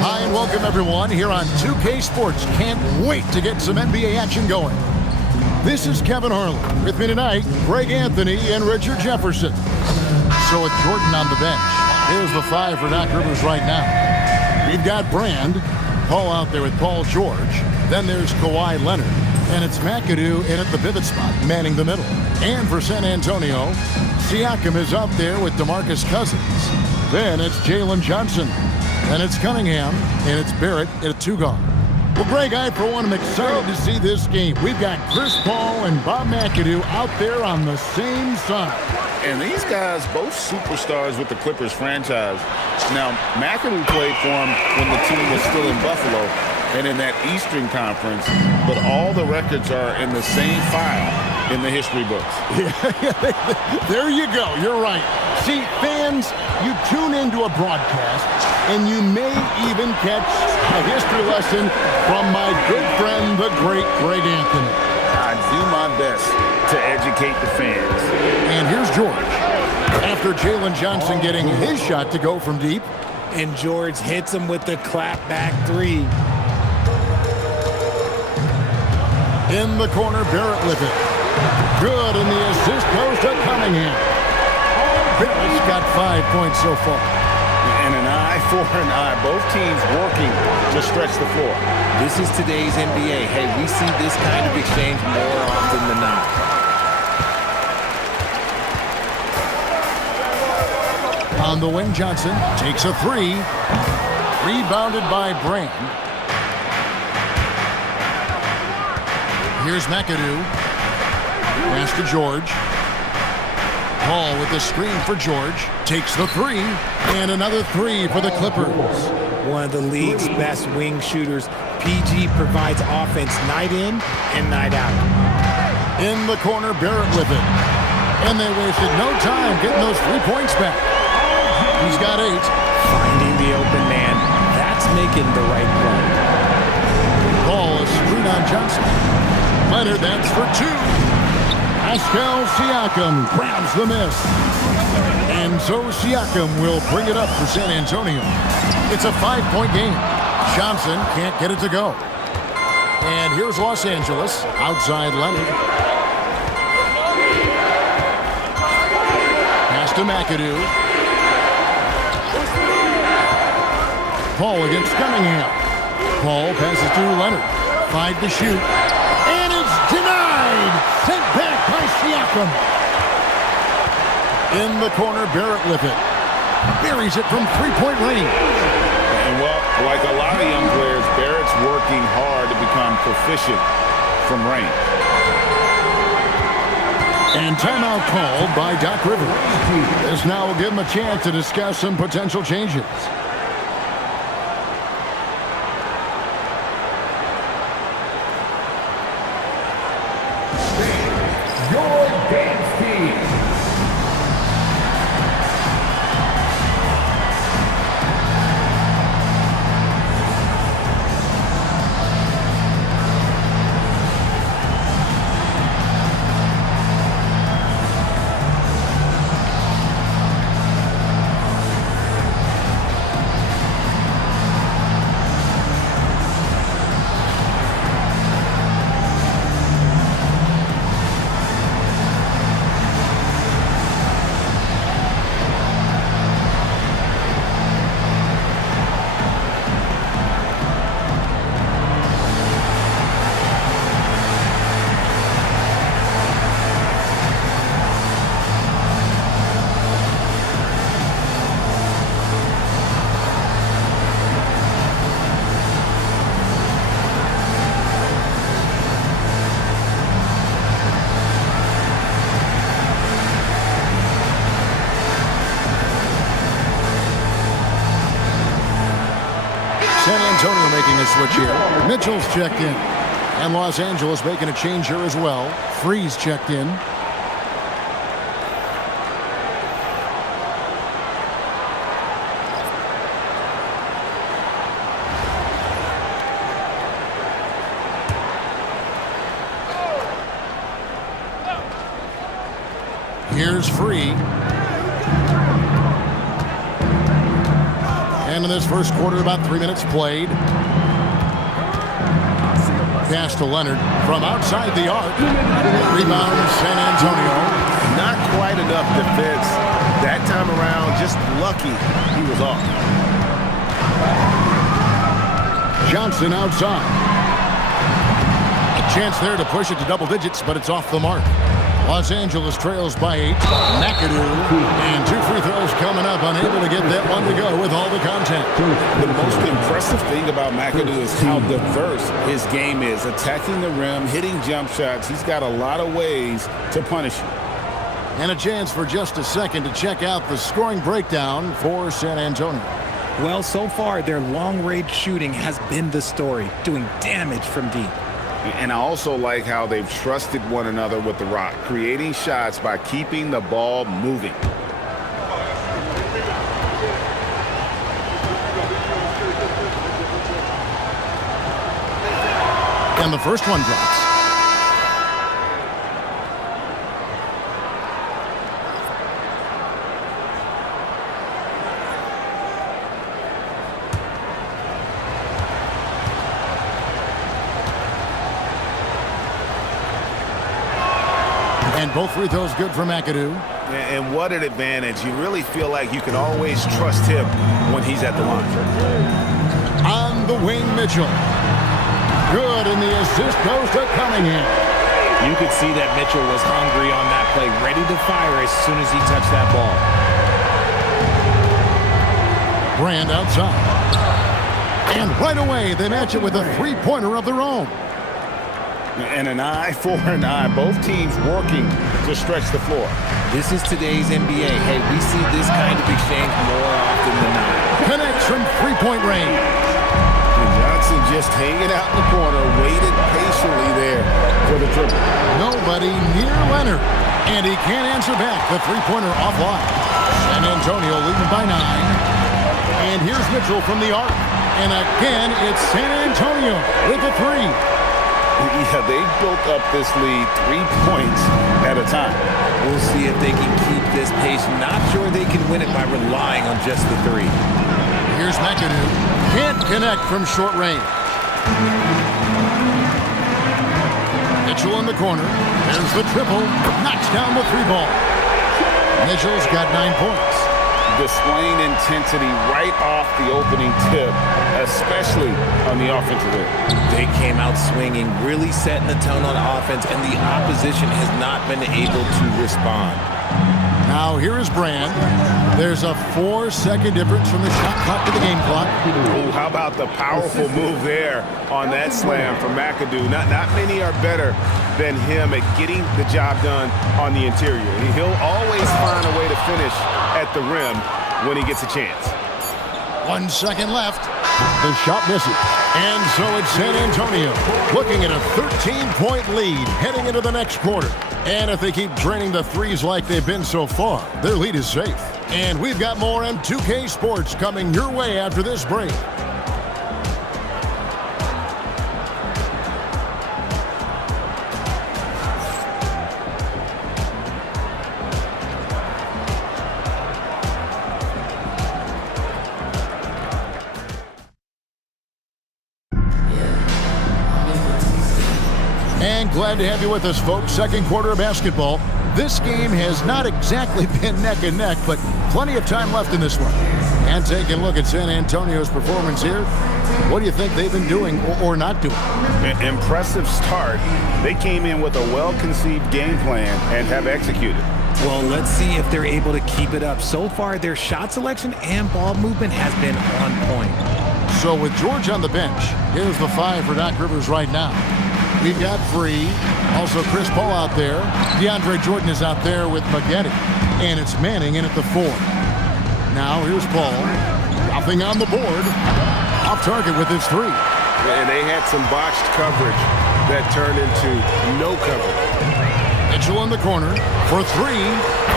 Hi and welcome everyone here on 2K Sports. Can't wait to get some NBA action going. This is Kevin Harlan. With me tonight, Greg Anthony and Richard Jefferson. So with Jordan on the bench, here's the 5 for Doc Rivers right now. We've got Brand, Paul out there with Paul George. Then there's Kawhi Leonard. And it's McAdoo in at the pivot spot, manning the middle. And for San Antonio, Siakam is up there with DeMarcus Cousins. Then it's Jalen Johnson. Then it's Cunningham. And it's Barrett at 2 guard. Well, Greg, I, for one, am excited to see this game. We've got Chris Paul and Bob McAdoo out there on the same side. And these guys, both superstars with the Clippers franchise. Now, McAdoo played for him when the team was still in Buffalo and in that Eastern Conference, but all the records are in the same file in the history books. There you go. You're right. See, fans, you tune into a broadcast, and you may even catch a history lesson from my good friend, the great Greg Anthony. I do my best to educate the fans. And here's George. After Jalen Johnson getting his shot to go from deep. And George hits him with the clapback 3. In the corner, Barrett with it. Good, and the assist goes to Cunningham. Barrett's got 5 points so far. And an eye for an eye. Both teams working to stretch the floor. This is today's NBA. Hey, we see this kind of exchange more often than not. On the wing, Johnson takes a 3. Rebounded by Brand. Here's McAdoo. Pass to George. Paul with the screen for George. Takes the 3. And another 3 for the Clippers. One of the league's best wing shooters. PG provides offense night in and night out. In the corner, Barrett with it. And they wasted no time getting those 3 points back. He's got 8. Finding the open man. That's making the right play. Paul is screen on Johnson. Leonard, that's for 2. Pascal Siakam grabs the miss. And so Siakam will bring it up for San Antonio. It's a 5-point game. Johnson can't get it to go. And here's Los Angeles, outside Leonard. Pass to McAdoo. Paul against Cunningham. Paul passes to Leonard. 5 to shoot. And it's denied! Sent back by Siakam. In the corner, Barrett with it. Buries it from 3-point range. And well, like a lot of young players, Barrett's working hard to become proficient from range. And timeout called by Doc Rivers. This now will give him a chance to discuss some potential changes. Your dance team. San Antonio making a switch here. Mitchell's checked in. And Los Angeles making a change here as well. Freeze checked in. Here's Free. And in this first quarter, about 3 minutes played. Pass to Leonard from outside the arc. Rebound, San Antonio. Not quite enough defense that time around. Just lucky he was off. Johnson outside. A chance there to push it to double digits, but it's off the mark. Los Angeles trails by 8. McAdoo. And 2 free throws coming up, unable to get that one to go with all the contact. The most impressive thing about McAdoo is how diverse his game is. Attacking the rim, hitting jump shots. He's got a lot of ways to punish you. And a chance for just a second to check out the scoring breakdown for San Antonio. Well, so far, their long-range shooting has been the story, doing damage from deep. And I also like how they've trusted one another with the rock, creating shots by keeping the ball moving. And the first one drops. And both free throws good for McAdoo. And what an advantage. You really feel like you can always trust him when he's at the line. On the wing, Mitchell. Good, and the assist goes to Cunningham. You could see that Mitchell was hungry on that play, ready to fire as soon as he touched that ball. Brand outside. And right away, they match it with a three-pointer of their own. And an eye for an eye. Both teams working to stretch the floor. This is today's NBA. Hey, we see this kind of exchange more often than not. Connects from three-point range. And Johnson just hanging out in the corner, waited patiently there for the triple. Nobody near Leonard. And he can't answer back. The three-pointer offline. San Antonio leading by 9. And here's Mitchell from the arc. And again, it's San Antonio with the 3. Yeah, they built up this lead 3 points at a time. We'll see if they can keep this pace. Not sure they can win it by relying on just the 3. Here's McAdoo. Can't connect from short range. Mitchell in the corner. There's the triple. Knocks down the 3 ball. Mitchell's got 9 points. Displaying intensity right off the opening tip, especially on the offensive end. They came out swinging, really setting the tone on offense, and the opposition has not been able to respond. Now here is Brand. There's a 4-second difference from the shot clock to the game clock. Ooh, how about the powerful move there on that slam from McAdoo? Not many are better than him at getting the job done on the interior. He'll always find a way to finish at the rim when he gets a chance. 1 second left. The shot misses. And so it's San Antonio looking at a 13-point lead heading into the next quarter. And if they keep draining the threes like they've been so far, their lead is safe. And we've got more M2K Sports coming your way after this break. And glad to have you with us, folks. Second quarter of basketball. This game has not exactly been neck and neck, but plenty of time left in this one. And taking a look at San Antonio's performance here, what do you think they've been doing or not doing? Impressive start. They came in with a well-conceived game plan and have executed. Well, let's see if they're able to keep it up. So far, their shot selection and ball movement has been on point. So with George on the bench, here's the 5 for Doc Rivers right now. We've got Free, also Chris Paul out there. DeAndre Jordan is out there with Maggette. And it's Manning in at the 4. Now here's Paul. Nothing on the board. Off target with his 3. And they had some botched coverage that turned into no coverage. Mitchell in the corner for 3.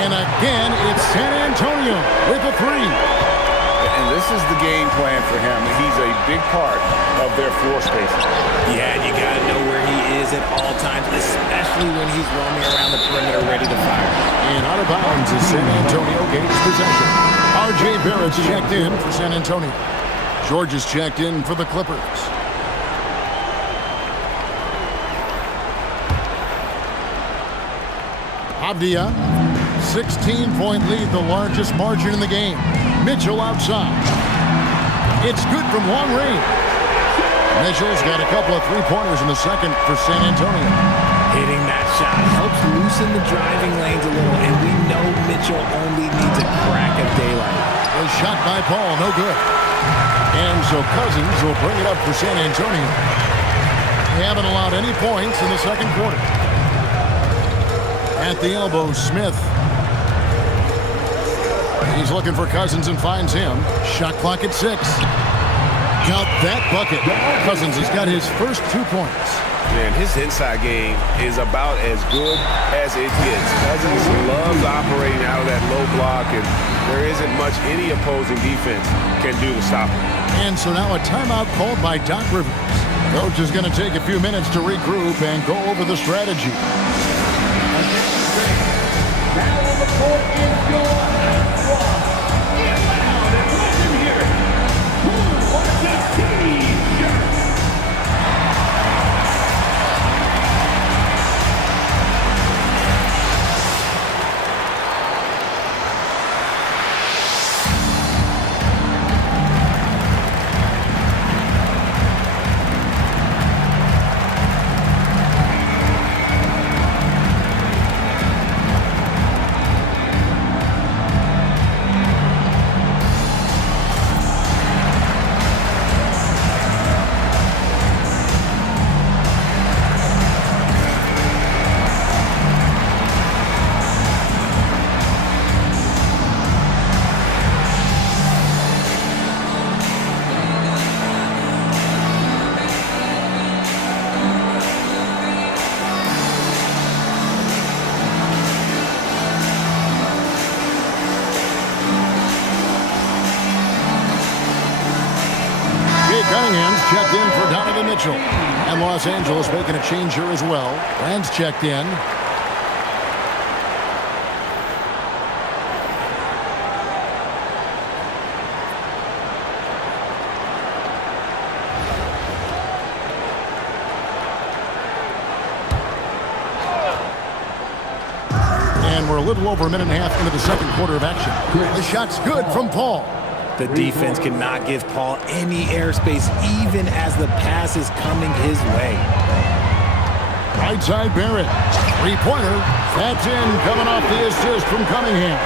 And again, it's San Antonio with a 3. And this is the game plan for him. He's a big part of their floor spacing. Yeah, you got to know where he is at all times, especially when he's roaming around the perimeter ready to fire. And out of bounds as San Antonio gains possession. A R.J. Barrett's checked in for San Antonio. George is checked in for the Clippers. Avdia, 16-point lead, the largest margin in the game. Mitchell outside. It's good from long range. Mitchell's got a couple of three-pointers in the second for San Antonio. Hitting that shot helps loosen the driving lanes a little, and we know Mitchell only needs a crack of daylight. A shot by Paul, no good. And so Cousins will bring it up for San Antonio. They haven't allowed any points in the second quarter. At the elbow, Smith. He's looking for Cousins and finds him. Shot clock at 6. Count that bucket. Cousins has got his first 2 points. Man, his inside game is about as good as it gets. Cousins loves operating out of that low block, and there isn't much any opposing defense can do to stop him. And so now a timeout called by Doc Rivers. Coach is going to take a few minutes to regroup and go over the strategy. Now on the court is your squad. Get loud and let them hear it. Who wants a T-shirt? Cunningham's checked in for Donovan Mitchell. And Los Angeles making a change here as well. Rand's checked in. And we're a little over a minute and a half into the second quarter of action. The shot's good from Paul. The defense cannot give Paul any airspace, even as the pass is coming his way. Right side Barrett. Three-pointer. That's in, coming off the assist from Cunningham.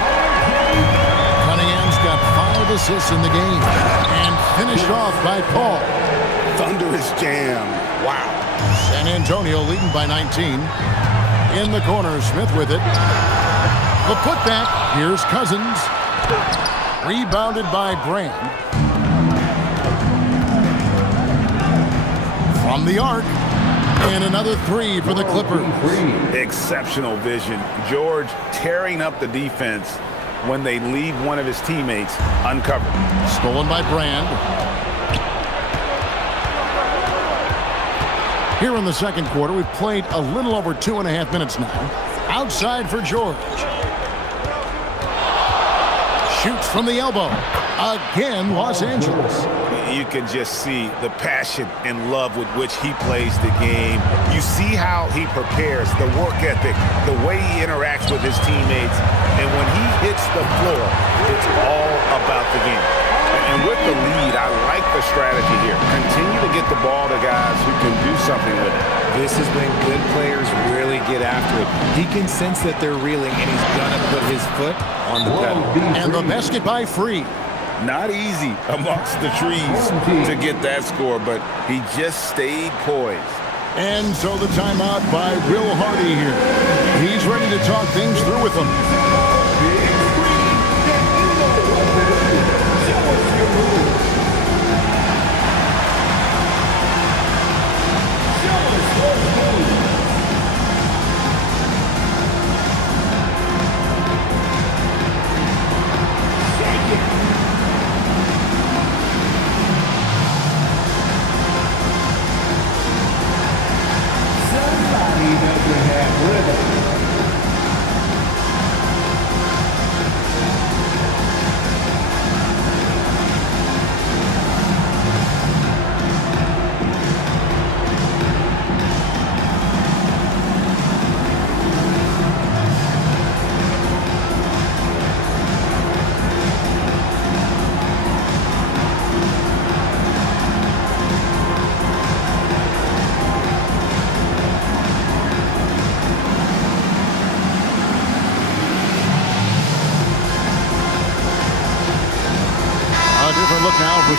Cunningham's got 5 assists in the game. And finished off by Paul. Thunderous jam. Wow. San Antonio leading by 19. In the corner, Smith with it. The putback. Here's Cousins. Rebounded by Brand. From the arc. And another 3 for the Clippers. Exceptional vision. George tearing up the defense when they leave one of his teammates uncovered. Stolen by Brand. Here in the second quarter, we've played a little over 2.5 minutes now. Outside for George. Shoots from the elbow. Again, Los Angeles. You can just see the passion and love with which he plays the game. You see how he prepares, the work ethic, the way he interacts with his teammates. And when he hits the floor, it's all about the game. And with the lead, I like the strategy here. Continue to get the ball to guys who can do something with it. This is when good players really get after it. He can sense that they're reeling, and he's going to put his foot on the pedal. And the basket by Free. Not easy amongst the trees to get that score, but he just stayed poised. And so the timeout by Will Hardy here. He's ready to talk things through with them.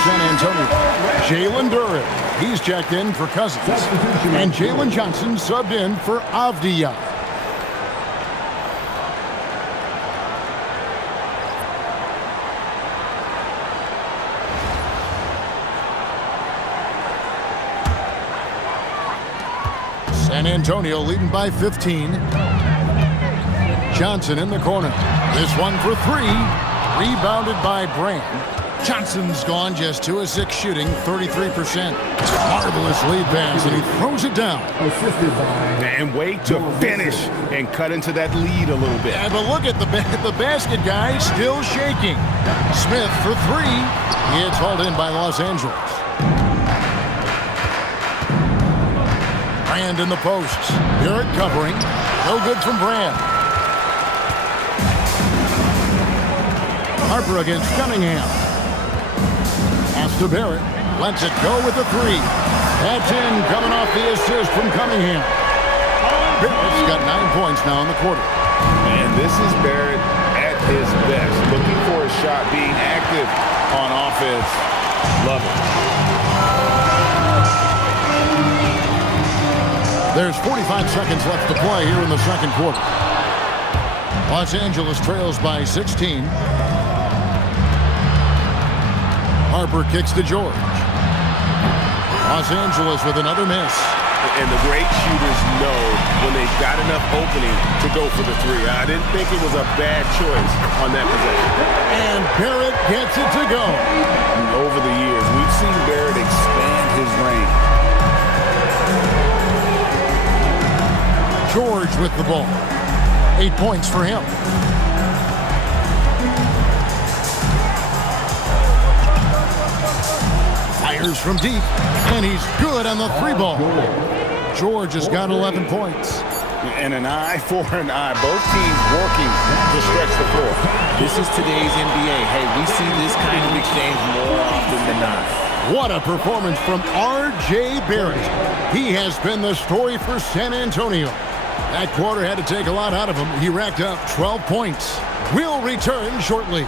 San Antonio. Jalen Duren, he's checked in for Cousins. And Jalen Johnson subbed in for Avdija. San Antonio leading by 15. Johnson in the corner. This one for three. Rebounded by Brand. Johnson's gone just 2 of 6 shooting, 33%. Marvelous lead pass, and he throws it down. And wait to finish and cut into that lead a little bit. Yeah, but look at the basket guy still shaking. Smith for three. It's hauled in by Los Angeles. Brand in the posts. Barrett covering. No good from Brand. Harper against Cunningham. Pass to Barrett. Lets it go with the three. That's in, coming off the assist from Cunningham. Barrett's got 9 points now in the quarter. And this is Barrett at his best. Looking for a shot, being active on offense. Love it. There's 45 seconds left to play here in the second quarter. Los Angeles trails by 16. Harper kicks to George. Los Angeles with another miss. And the great shooters know when they've got enough opening to go for the three. I didn't think it was a bad choice on that possession. And Barrett gets it to go. And over the years, we've seen Barrett expand his range. George with the ball. 8 points for him. Fires from deep, and he's good on the three ball. George has got 11 points. And an eye for an eye. Both teams working to stretch the floor. This is today's NBA. Hey, we see this kind of exchange more often than not. What a performance from R.J. Barrett. He has been the story for San Antonio. That quarter had to take a lot out of him. He racked up 12 points. We'll return shortly.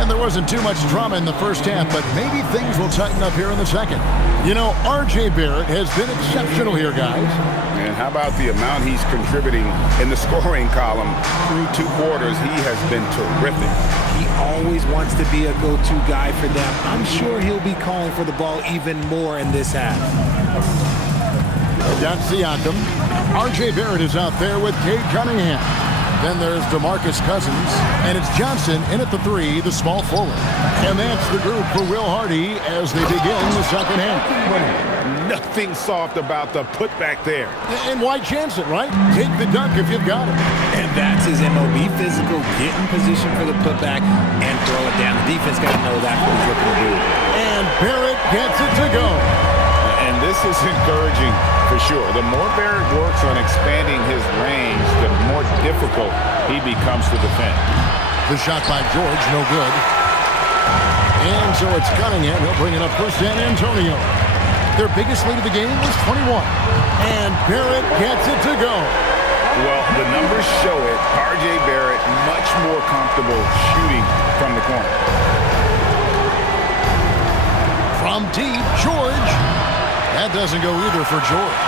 And there wasn't too much drama in the first half, but maybe things will tighten up here in the second. You know, R.J. Barrett has been exceptional here, guys. And how about the amount he's contributing in the scoring column through 2 quarters? He has been terrific. He always wants to be a go-to guy for them. I'm sure he'll be calling for the ball even more in this half. That's Siakam. R.J. Barrett is out there with Cade Cunningham. Then there's DeMarcus Cousins, and it's Johnson in at the three, the small forward. And that's the group for Will Hardy as they begin the second half. Nothing soft about the putback there. And why chance it, right? Take the dunk if you've got it. And that's his MOB physical, get in position for the putback and throw it down. The defense got to know that's what he's looking to do. And Barrett gets it to go. And this is encouraging for sure. The more Barrett works on expanding his range, the more difficult he becomes to defend. The shot by George, no good. And so it's Cunningham. He'll bring it up for San Antonio. Their biggest lead of the game was 21. And Barrett gets it to go. Well, the numbers show it. R.J. Barrett much more comfortable shooting from the corner. From deep, George. That doesn't go either for George.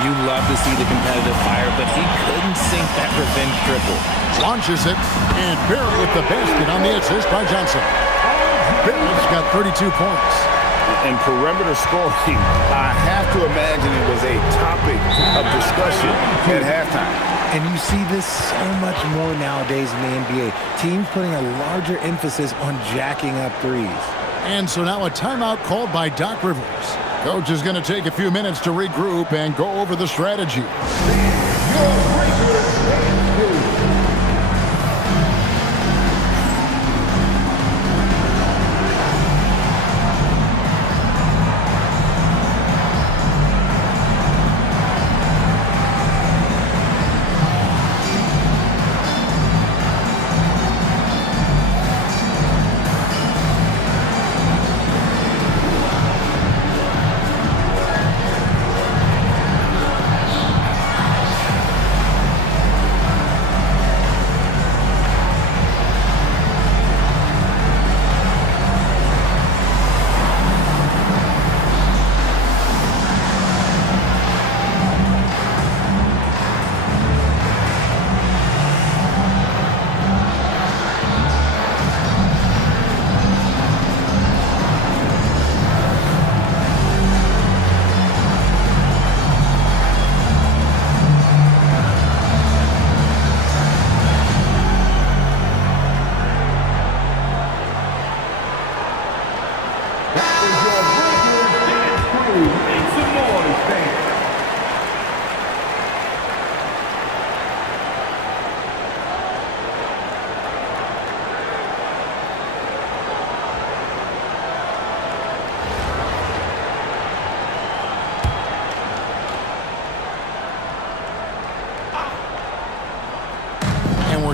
You love to see the competitive fire, but he couldn't sink that revenge triple. Launches it, and Barrett with the basket on the assist by Johnson. Barrett's got 32 points. And perimeter scoring, I have to imagine it was a topic of discussion at halftime. And you see this so much more nowadays in the NBA. Teams putting a larger emphasis on jacking up threes. And so now a timeout called by Doc Rivers. Coach is going to take a few minutes to regroup and go over the strategy.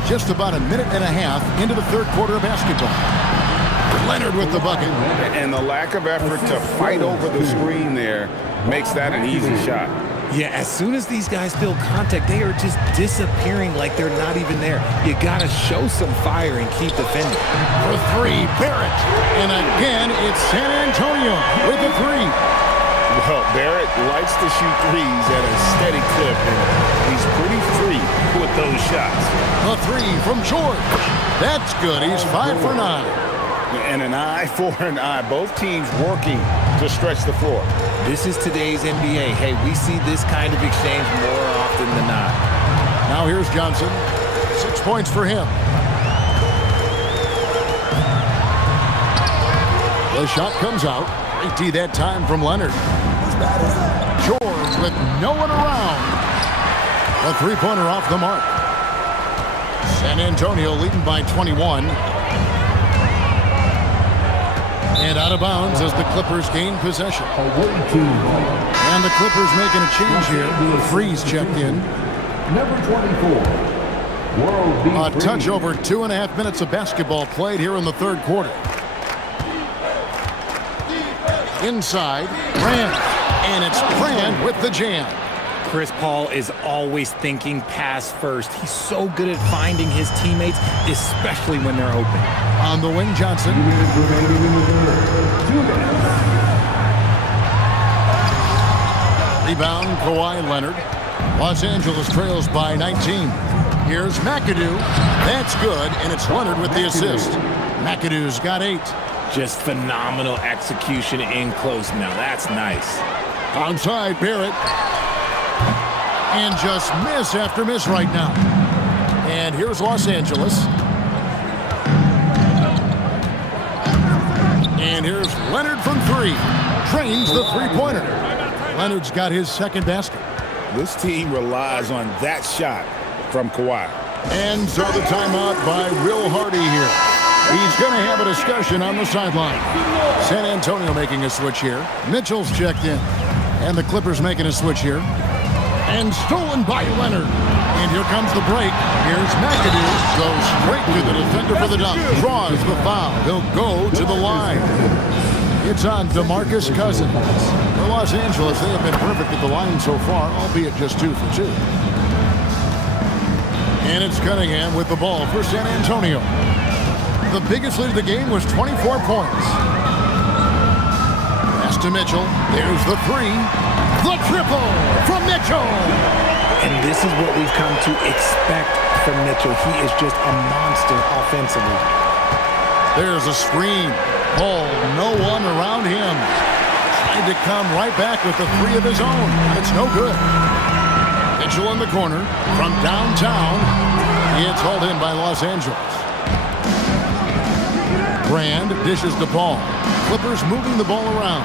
Just about a minute and a half into the third quarter of basketball. Leonard with the bucket. And the lack of effort to fight over the screen there makes that an easy shot. Yeah, as soon as these guys feel contact, they are just disappearing like they're not even there. You got to show some fire and keep defending. For three, Barrett. And again, it's San Antonio with the three. Well, Barrett likes to shoot threes at a steady clip, and he's pretty free with those shots. A three from George. That's good. He's 5 for 9. And an eye for an eye. Both teams working to stretch the floor. This is today's NBA. Hey, we see this kind of exchange more often than not. Now here's Johnson. 6 points for him. The shot comes out. 80 that time from Leonard. George with no one around. A three-pointer off the mark. San Antonio leading by 21. And out of bounds as the Clippers gain possession. And the Clippers making a change here. Freeze checked in. Number 24. A touch over 2.5 minutes of basketball played here in the third quarter. Inside, Brand. And it's Brand with the jam. Chris Paul is always thinking pass first. He's so good at finding his teammates, especially when they're open. On the wing, Johnson. Rebound, Kawhi Leonard. Los Angeles trails by 19. Here's McAdoo. That's good, and it's Leonard with the assist. McAdoo's got 8. Just phenomenal execution in close. Now that's nice. Outside, Barrett. And just miss after miss right now. And here's Los Angeles. And here's Leonard from 3. Drains the three-pointer. Leonard's got his second basket. This team relies on that shot from Kawhi. And so the timeout by Will Hardy here. He's going to have a discussion on the sideline. San Antonio making a switch here. Mitchell's checked in. And the Clippers making a switch here. And stolen by Leonard. And here comes the break. Here's McAdoo. Goes straight to the defender for the dunk. Draws the foul. He'll go to the line. It's on DeMarcus Cousins. For Los Angeles, they have been perfect at the line so far, albeit just 2 for 2. And it's Cunningham with the ball for San Antonio. The biggest lead of the game was 24 points. Pass to Mitchell. There's the 3. The triple from Mitchell. And this is what we've come to expect from Mitchell. He is just a monster offensively. There's a screen. Oh, no one around him. Tried to come right back with the three of his own. It's no good. Mitchell in the corner from downtown. It's hauled in by Los Angeles. Brand dishes to Paul. Clippers moving the ball around.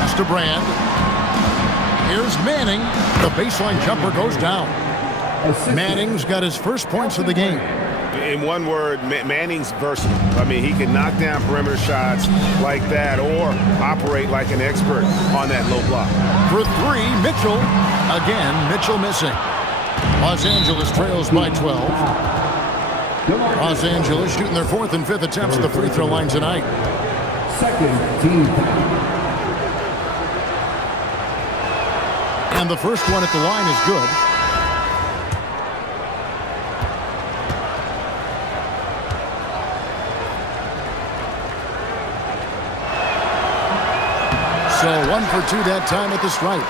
Pass to Brand. Here's Manning. The baseline jumper goes down. Manning's got his first points of the game. In one word, Manning's versatile. I mean, he can knock down perimeter shots like that or operate like an expert on that low block. For three, Mitchell. Again, Mitchell missing. Los Angeles trails by 12. Los Angeles shooting their fourth and fifth attempts at the free throw line tonight. Second team. And the first one at the line is good. So 1 for 2 that time at the stripe.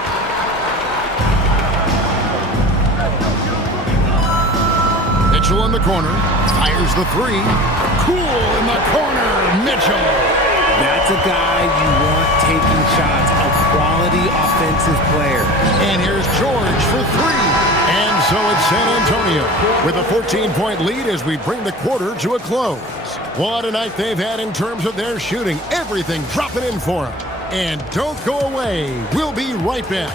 Mitchell in the corner. Fires the three. Cool in the corner. Mitchell. That's a guy you want taking shots. A quality offensive player. And here's George for three. And so it's San Antonio with a 14-point lead as we bring the quarter to a close. What a night they've had in terms of their shooting. Everything dropping in for them. And don't go away. We'll be right back.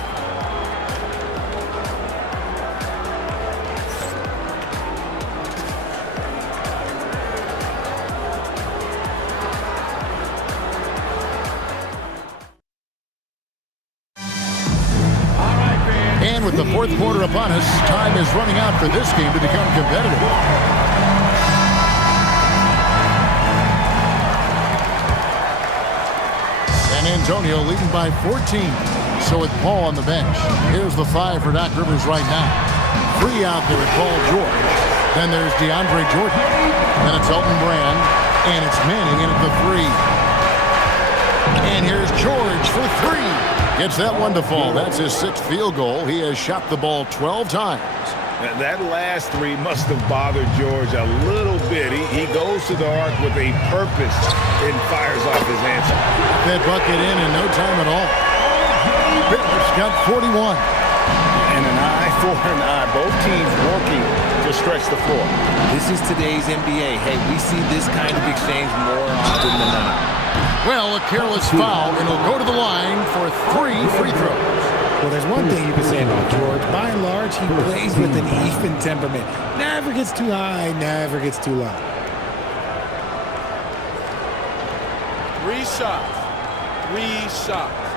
And with the fourth quarter upon us, time is running out for this game to become competitive. San Antonio leading by 14. So with Paul on the bench, here's the 5 for Doc Rivers right now. 3 out there with Paul George. Then there's DeAndre Jordan. Then it's Elton Brand. And it's Manning in at the 3. And here's George for 3. Gets that one to fall. That's his 6th field goal. He has shot the ball 12 times. That last 3 must have bothered George a little bit. He goes to the arc with a purpose and fires off his answer. That bucket in no time at all. Billups got 41. And an eye for an eye. Both teams working to stretch the floor. This is today's NBA. Hey, we see this kind of exchange more often than not. Well, a careless foul, and he'll go to the line for 3 free throws. Well, there's one thing you can say about George. By and large, he plays with an even temperament. Never gets too high, never gets too low. 3 shots. 3 shots.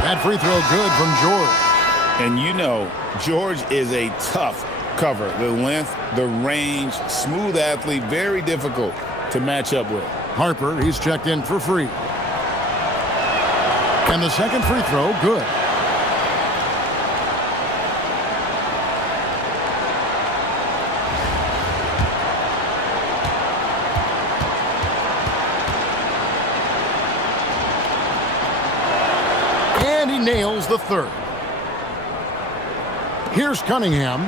That free throw good from George. And you know, George is a tough cover. The length, the range, smooth athlete, very difficult to match up with. Harper, he's checked in for free. And the second free throw, good. And he nails the third. Here's Cunningham.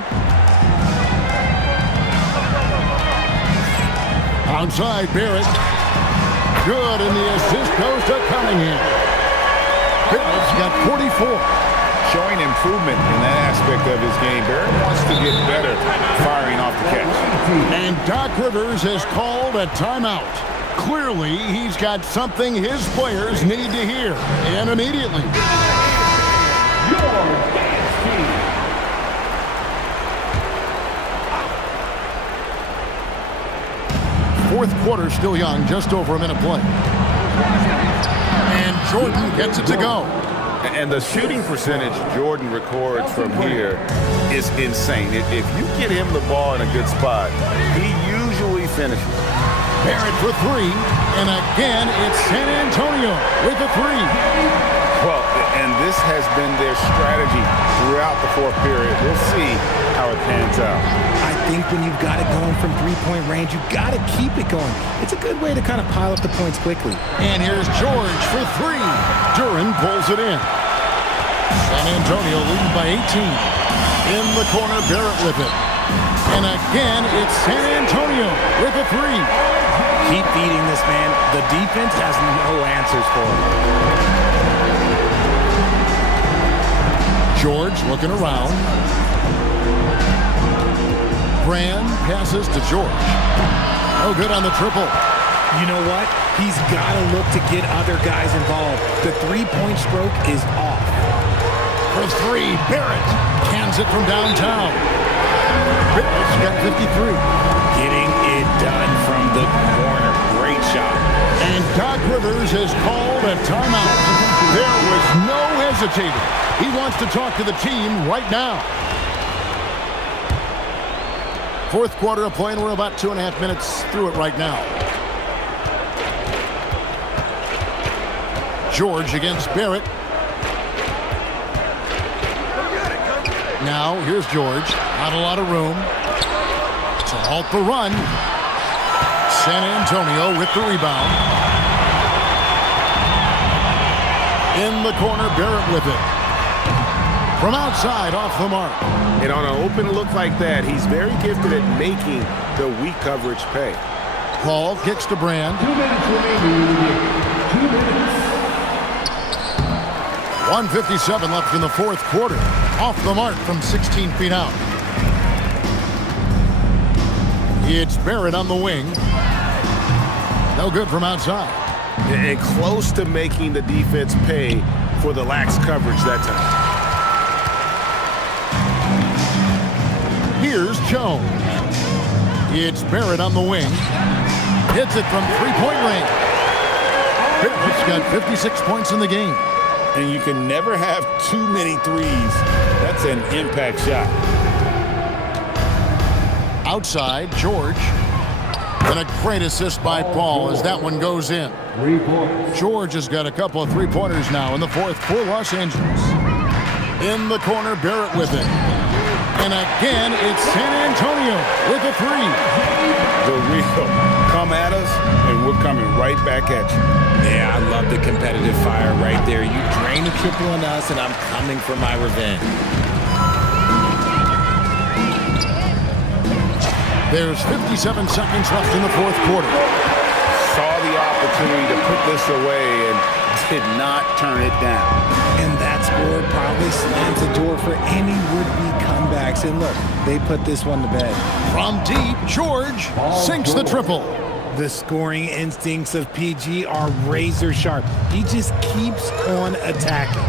Outside Barrett. Good, and the assist goes to Cunningham. Barrett's got 44. Showing improvement in that aspect of his game. Barrett wants to get better firing off the catch. And Doc Rivers has called a timeout. Clearly, he's got something his players need to hear, and immediately. Fourth quarter still young, just over a minute play. And Jordan gets it to go. And the shooting percentage Jordan records from here is insane. If you get him the ball in a good spot, he usually finishes. Barrett for 3, and again it's San Antonio with a 3. Well, and this has been their strategy throughout the fourth period. We'll see how it pans out. I think when you've got it going from three-point range, you've got to keep it going. It's a good way to kind of pile up the points quickly. And here's George for 3. Duren pulls it in. San Antonio leading by 18. In the corner, Barrett with it. And again, it's San Antonio with a three. Keep feeding this man. The defense has no answers for him. George looking around. Brand passes to George. Oh, good on the triple. You know what? He's got to look to get other guys involved. The three-point stroke is off. For three, Barrett cans it from downtown. Barrett's got 53. Getting it done from the corner. Great shot. And Doc Rivers has called a timeout. There was no hesitating. He wants to talk to the team right now. Fourth quarter of play, and we're about 2.5 minutes through it right now. George against Barrett. Now, here's George. Not a lot of room to halt the run. San Antonio with the rebound. In the corner, Barrett with it. From outside, off the mark. And on an open look like that, he's very gifted at making the weak coverage pay. Paul kicks to Brand. 2 minutes remaining. 2 minutes. 1:57 left in the fourth quarter. Off the mark from 16 feet out. It's Barrett on the wing. No good from outside. And close to making the defense pay for the lax coverage that time. Here's Jones. It's Barrett on the wing. Hits it from three-point range. Barrett's got 56 points in the game. And you can never have too many threes. That's an impact shot. Outside, George. And a great assist by Paul as that one goes in. 3 points. George has got a couple of three-pointers now in the fourth for Los Angeles. In the corner, Barrett with it. And again, it's San Antonio with a three. The real come at us, and we're coming right back at you. Yeah, I love the competitive fire right there. You drain the triple on us, and I'm coming for my revenge. There's 57 seconds left in the fourth quarter. Saw the opportunity to put this away and did not turn it down. And that score probably slams the door for any would-be comebacks. And look, they put this one to bed. From deep, George sinks the triple. The scoring instincts of PG are razor sharp. He just keeps on attacking.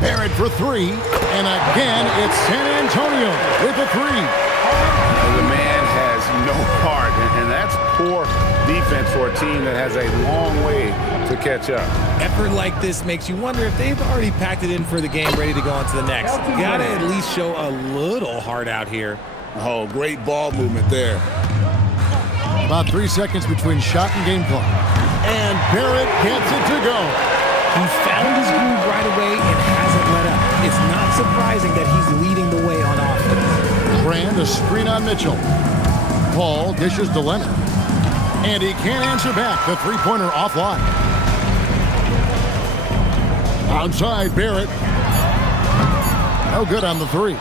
Barrett for three. And again, it's San Antonio with a three. The man has no heart, and that's poor defense for a team that has a long way to catch up. Effort like this makes you wonder if they've already packed it in for the game, ready to go on to the next. You gotta at least show a little heart out here. Oh, great ball movement there. About 3 seconds between shot and game clock. And Barrett gets it to go. He found his groove right away and hasn't let up. It's not surprising that he's leading the way on offense. Brand, a screen on Mitchell. Paul dishes to Leonard. And he can't answer back. The three-pointer offline. Outside, Barrett. No good on the three.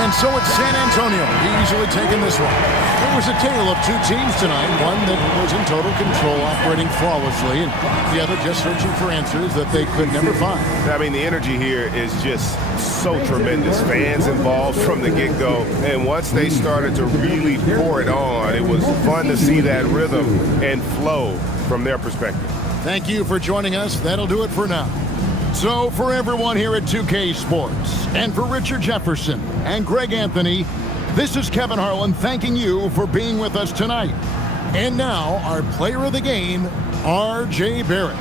And so it's San Antonio easily taking this one. It was a tale of two teams tonight. One that was in total control, operating flawlessly, and the other just searching for answers that they could never find. I mean, the energy here is just so tremendous. Fans involved from the get-go. And once they started to really pour it on, it was fun to see that rhythm and flow from their perspective. Thank you for joining us. That'll do it for now. So for everyone here at 2K Sports, and for Richard Jefferson and Greg Anthony, this is Kevin Harlan thanking you for being with us tonight. And now, our player of the game, R.J. Barrett.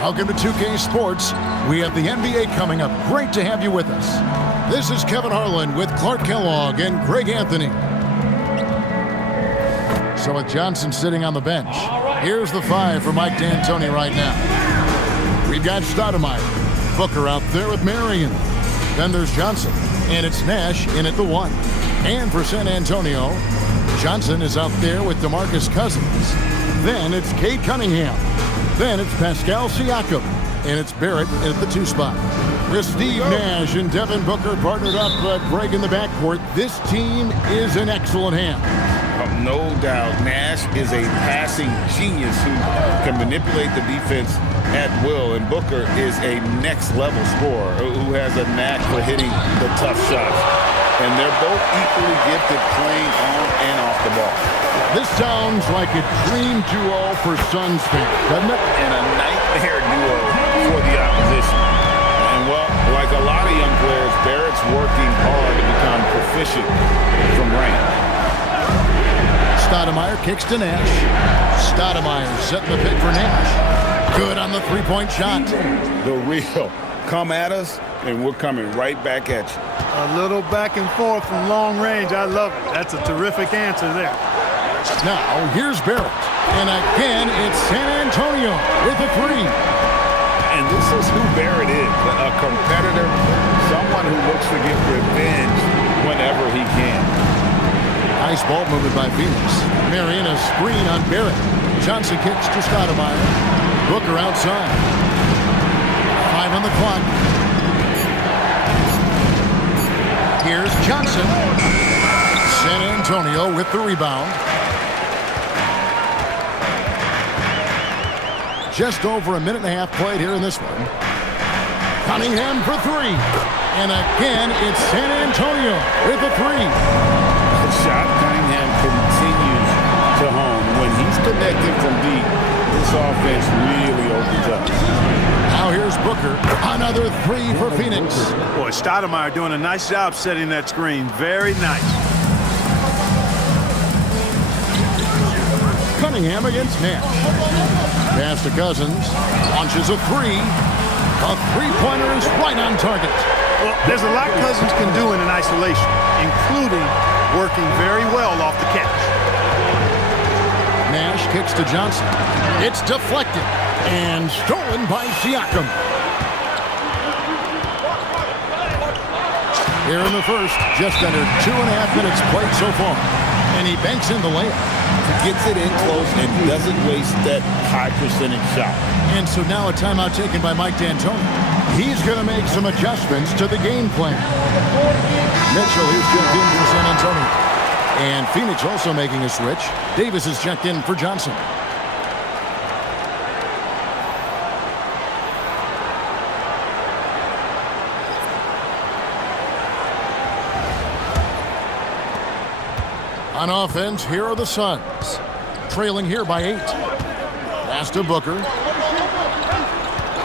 Welcome to 2K Sports. We have the NBA coming up. Great to have you with us. This is Kevin Harlan with Clark Kellogg and Greg Anthony. So with Johnson sitting on the bench, here's the 5 for Mike D'Antoni right now. We've got Stoudemire, Booker out there with Marion. Then there's Johnson, and it's Nash in at the 1. And for San Antonio, Johnson is out there with DeMarcus Cousins. Then it's Cade Cunningham. Then it's Pascal Siakam. And it's Barrett at the 2 spot. With Steve Nash and Devin Booker partnered up, Greg in the backcourt, this team is in excellent hands. No doubt, Nash is a passing genius who can manipulate the defense at will, and Booker is a next-level scorer who has a knack for hitting the tough shots. And they're both equally gifted playing on and off the ball. This sounds like a dream duo for Suns fans, doesn't it? And a nightmare duo for the opposition. And, well, like a lot of young players, Barrett's working hard to become proficient from range. Stoudemire kicks to Nash. Stoudemire setting the pick for Nash. Good on the three-point shot. The real. Come at us, and we're coming right back at you. A little back and forth from long range. I love it. That's a terrific answer there. Now, here's Barrett. And again, it's San Antonio with a 3. And this is who Barrett is, a competitor, someone who looks to get revenge whenever he can. Nice ball movement by Phoenix. Marion a screen on Barrett. Johnson kicks to Stoudemire. Booker outside. 5 on the clock. Here's Johnson. San Antonio with the rebound. Just over a minute and a half played here in this one. Cunningham for 3. And again, it's San Antonio with a 3. Shot Cunningham continues to home. When he's connected from deep, this offense really opens up. Now here's Booker. Another 3 for Phoenix. Boy, Stoudemire doing a nice job setting that screen. Very nice. Cunningham against Nash. Pass to Cousins. Launches a 3. A three-pointer is right on target. Well, there's a lot Cousins can do in an isolation, including working very well off the catch. Nash kicks to Johnson. It's deflected and stolen by Siakam. Here in the first, just under 2.5 minutes played so far. And he banks in the layup. He gets it in close and doesn't waste that high percentage shot. And so now a timeout taken by Mike D'Antoni. He's going to make some adjustments to the game plan. Mitchell, here's checked in for San Antonio. And Phoenix also making a switch. Davis is checked in for Johnson. On offense, here are the Suns. Trailing here by 8. Pass to Booker.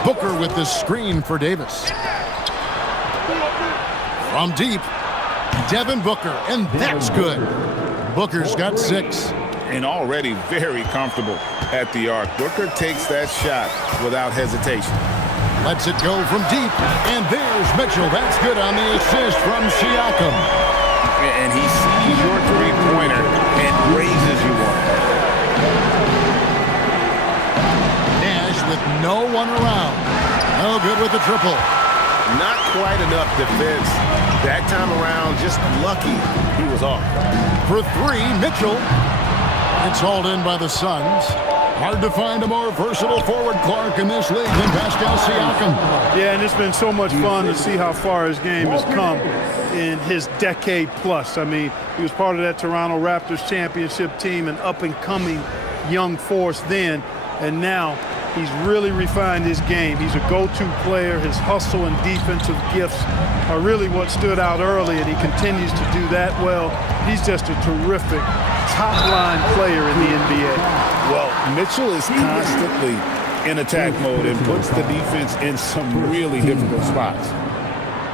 Booker with the screen for Davis. From deep, Devin Booker, and that's good. Booker's got 6. And already very comfortable at the arc. Booker takes that shot without hesitation. Lets it go from deep, and there's Mitchell. That's good on the assist from Siakam. And he sees your three-pointer and raises you one. Nash with no one around. No good with the triple. Not quite enough defense that time around. Just lucky he was off. For 3, Mitchell. It's hauled in by the Suns. Hard to find a more versatile forward, Clark, in this league than Pascal Siakam. Yeah, and it's been so much fun to see how far his game has come in his decade plus. I mean, he was part of that Toronto Raptors championship team, an up-and-coming young force then, and now he's really refined his game. He's a go-to player. His hustle and defensive gifts are really what stood out early, and he continues to do that well. He's just a terrific top-line player in the NBA. Well, Mitchell is constantly in attack mode and puts the defense in some really difficult spots.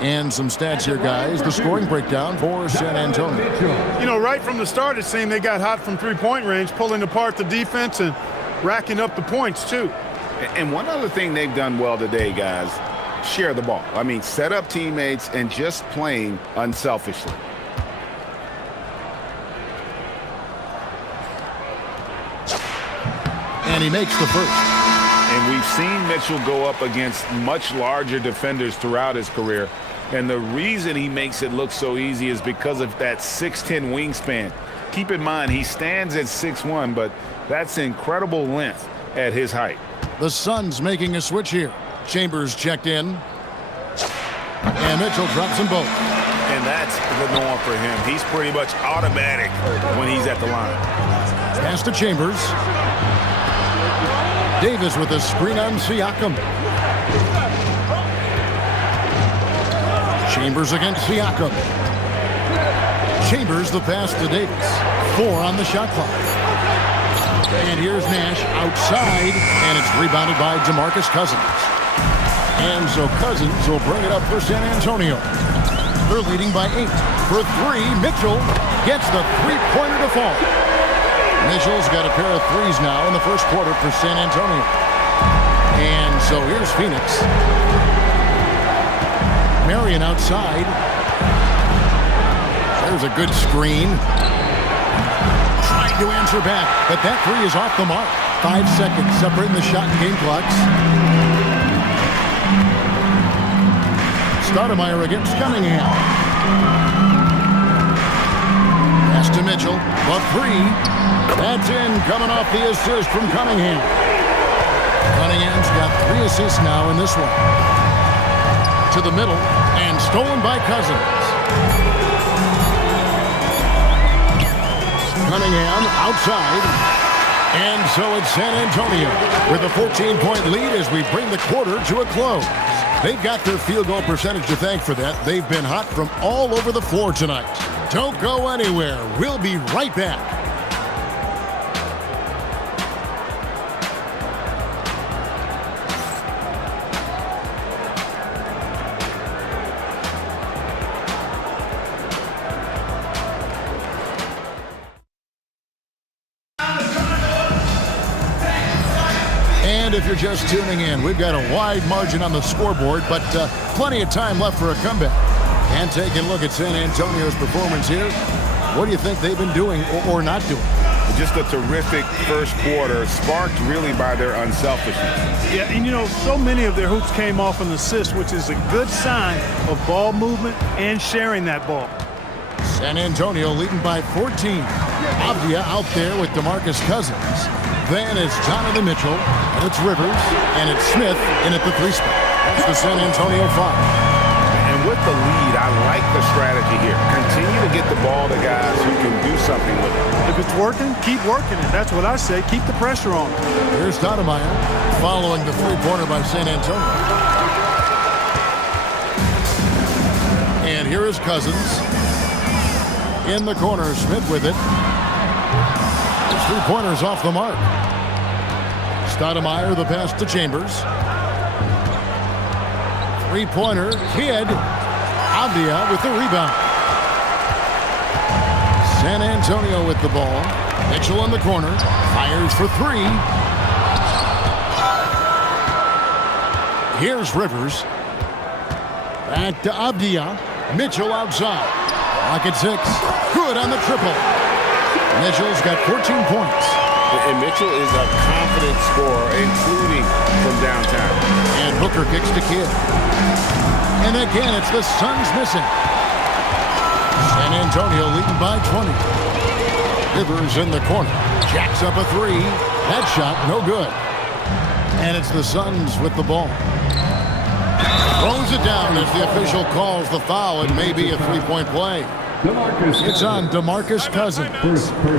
And some stats here, guys. The scoring breakdown for San Antonio. You know, right from the start, it seemed they got hot from three-point range, pulling apart the defense and racking up the points, too. And one other thing they've done well today, guys, share the ball. I mean, set up teammates and just playing unselfishly. And he makes the first. And we've seen Mitchell go up against much larger defenders throughout his career. And the reason he makes it look so easy is because of that 6'10" wingspan. Keep in mind, he stands at 6'1", but that's incredible length at his height. The Suns making a switch here. Chambers checked in. And Mitchell drops them both. And that's the norm for him. He's pretty much automatic when he's at the line. Pass to Chambers. Davis with a screen on Siakam. Chambers against Siakam. Chambers the pass to Davis. 4 on the shot clock. And here's Nash outside, and it's rebounded by DeMarcus Cousins. And so Cousins will bring it up for San Antonio. They're leading by 8. For 3, Mitchell gets the three-pointer to fall. Mitchell's got a pair of threes now in the first quarter for San Antonio. And so here's Phoenix. Marion outside. There's a good screen. Trying to answer back, but that three is off the mark. 5 seconds separating the shot and game clocks. Stoudemire against Cunningham. Pass to Mitchell. The 3. That's in, coming off the assist from Cunningham. Cunningham's got 3 assists now in this one. To the middle, and stolen by Cousins. Cunningham outside. And so it's San Antonio with a 14-point lead as we bring the quarter to a close. They've got their field goal percentage to thank for that. They've been hot from all over the floor tonight. Don't go anywhere. We'll be right back. And if you're just tuning in, we've got a wide margin on the scoreboard, but plenty of time left for a comeback. And taking a look at San Antonio's performance here, what do you think they've been doing or not doing? Just a terrific first quarter, sparked really by their unselfishness. Yeah, and you know, so many of their hoops came off an assist, which is a good sign of ball movement and sharing that ball. San Antonio leading by 14. Avdia out there with DeMarcus Cousins. Then it's Donovan Mitchell, and it's Rivers, and it's Smith in at the 3 spot. That's the San Antonio 5. And with the lead, I like the strategy here. Continue to get the ball to guys who can do something with it. If it's working, keep working it. That's what I say. Keep the pressure on. Here's Stoudemire following the three-pointer by San Antonio. And here is Cousins. In the corner, Smith with it. His three-pointer's off the mark. Stoudemire, the pass to Chambers. Three-pointer, Kidd. Avdia with the rebound. San Antonio with the ball. Mitchell in the corner. Fires for 3. Here's Rivers. Back to Avdia. Mitchell outside. Lock at 6. Good on the triple. Mitchell's got 14 points. And Mitchell is a confident scorer, including from downtown. And Booker kicks to Kidd. And again, it's the Suns missing. San Antonio leading by 20. Rivers in the corner. Jacks up a 3. That shot, no good. And it's the Suns with the ball. Throws it down as the official calls the foul. It may be a 3-point play. It's on DeMarcus Cousins.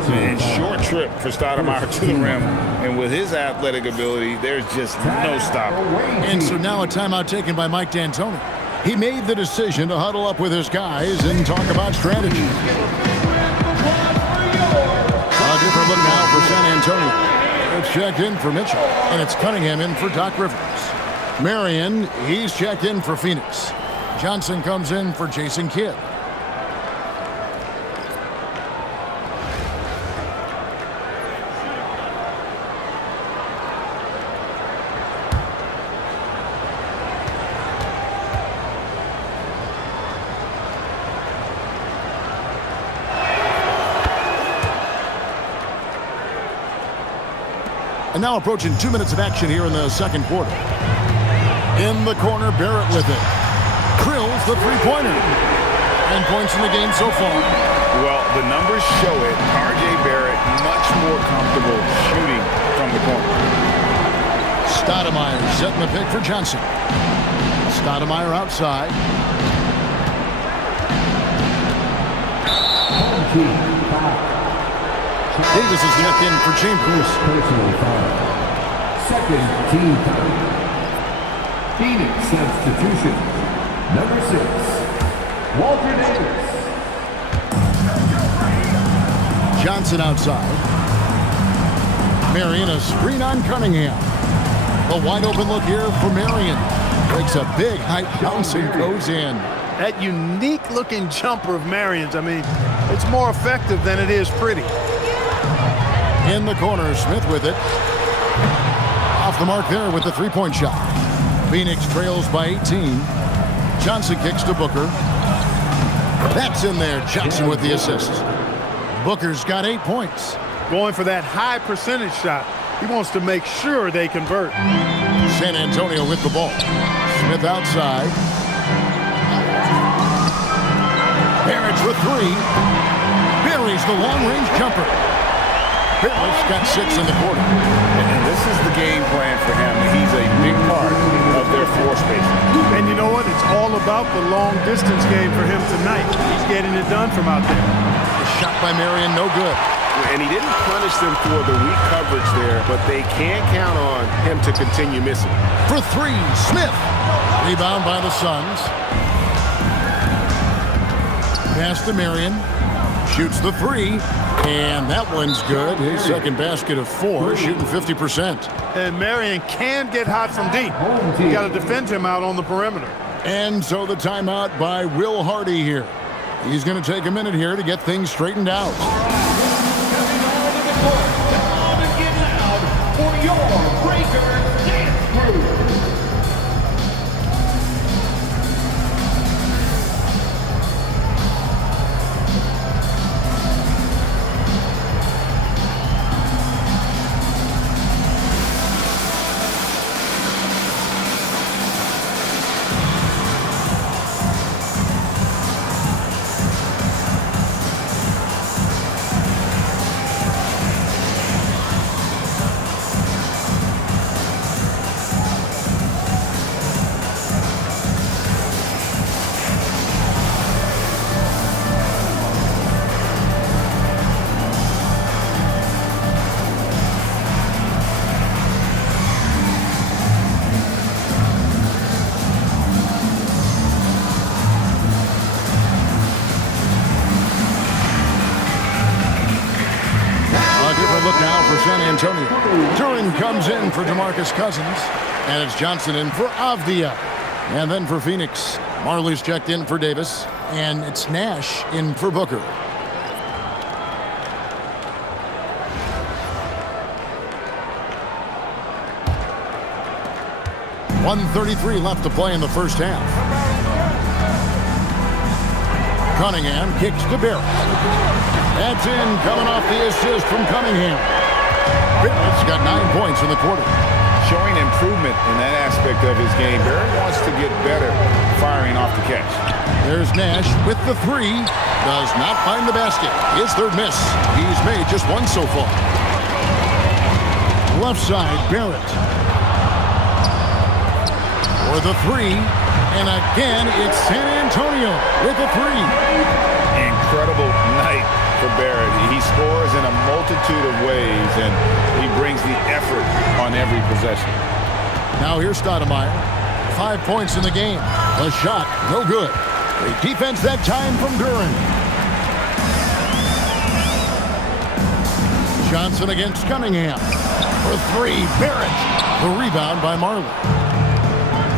And short trip for Stoudemire to the rim. And with his athletic ability, there's just no stopping. And so now a timeout taken by Mike D'Antoni. He made the decision to huddle up with his guys and talk about strategy. A different look now for San Antonio. It's checked in for Mitchell, and it's Cunningham in for Doc Rivers. Marion, he's checked in for Phoenix. Johnson comes in for Jason Kidd. And now approaching 2 minutes of action here in the second quarter. In the corner, Barrett with it. Drills the three-pointer. 9 points in the game so far. Well, the numbers show it. R.J. Barrett much more comfortable shooting from the corner. Stoudemire setting the pick for Johnson. Stoudemire outside. Davis is checked in for Chambers. Personal foul. Second team foul. Phoenix substitution. Number 6, Walter Davis. Johnson outside. Marion a screen on Cunningham. A wide open look here for Marion. Breaks a big high bounce and goes in. That unique looking jumper of Marion's, I mean, it's more effective than it is pretty. In the corner, Smith with it. Off the mark there with the three-point shot. Phoenix trails by 18. Johnson kicks to Booker. That's in there. Johnson with the assist. Booker's got 8 points. Going for that high percentage shot. He wants to make sure they convert. San Antonio with the ball. Smith outside. Barrett for three. Buries the long-range jumper. Barrett's got 6 in the quarter. And this is the game plan for him. He's a big part of their floor spacing. And you know what? It's all about the long-distance game for him tonight. He's getting it done from out there. The shot by Marion, no good. And he didn't punish them for the weak coverage there, but they can't count on him to continue missing. For three, Smith. Rebound by the Suns. Pass to Marion. Shoots the three. And that one's good. His second basket of 4, shooting 50%. And Marion can get hot from deep. You got to defend him out on the perimeter. And so the timeout by Will Hardy here. He's going to take a minute here to get things straightened out. Get loud for your Breakers Dance Crew. Look now for San Antonio. Duren comes in for DeMarcus Cousins. And it's Johnson in for Avdia. And then for Phoenix, Marley's checked in for Davis. And it's Nash in for Booker. .133 left to play in the first half. Cunningham kicks to Barrett. That's in, coming off the assist from Cunningham. Barrett's got 9 points in the quarter. Showing improvement in that aspect of his game. Barrett wants to get better firing off the catch. There's Nash with the three. Does not find the basket. His third miss. He's made just one so far. Left side, Barrett. For the three. And again, it's San Antonio with a three. Incredible night for Barrett. He scores in a multitude of ways, and he brings the effort on every possession. Now here's Stoudemire. 5 points in the game. A shot, no good. The defense that time from Duren. Johnson against Cunningham. For three, Barrett. The rebound by Marley.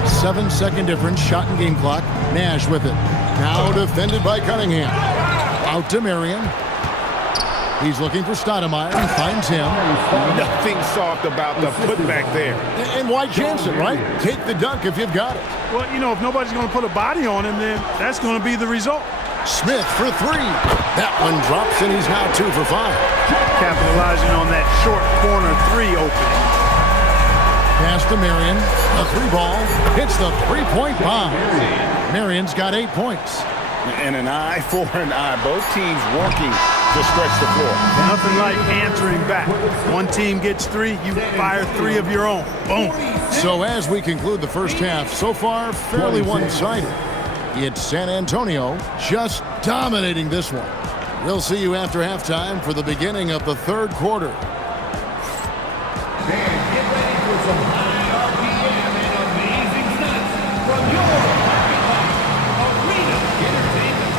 7-second difference, shot and game clock. Nash with it. Now defended by Cunningham. Out to Marion. He's looking for Stoudemire. He finds him. Nothing soft about the putback there. And why chance it, right? Take the dunk if you've got it. Well, you know, if nobody's going to put a body on him, then that's going to be the result. Smith for three. That one drops, and he's now 2 for 5. Capitalizing on that short corner three opening. Pass to Marion. A three ball. Hits the three-point bomb. Marion's got 8 points. And an eye for an eye. Both teams working to stretch the floor. Nothing like answering back. One team gets 3, you fire 3 of your own. Boom. So as we conclude the first half, so far fairly one-sided. It's San Antonio just dominating this one. We'll see you after halftime for the beginning of the third quarter. Fans, get ready for some high RPM and amazing stunts from your Arena Entertainment.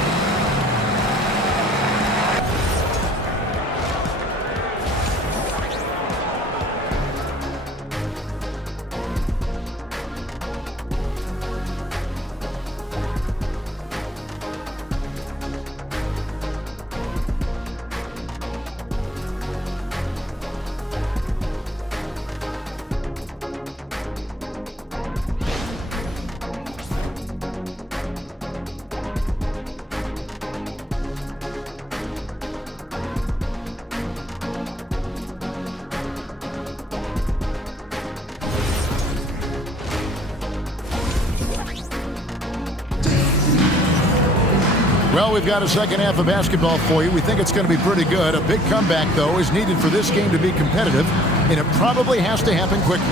Well, we've got a second half of basketball for you. We think it's going to be pretty good. A big comeback, though, is needed for this game to be competitive, and it probably has to happen quickly.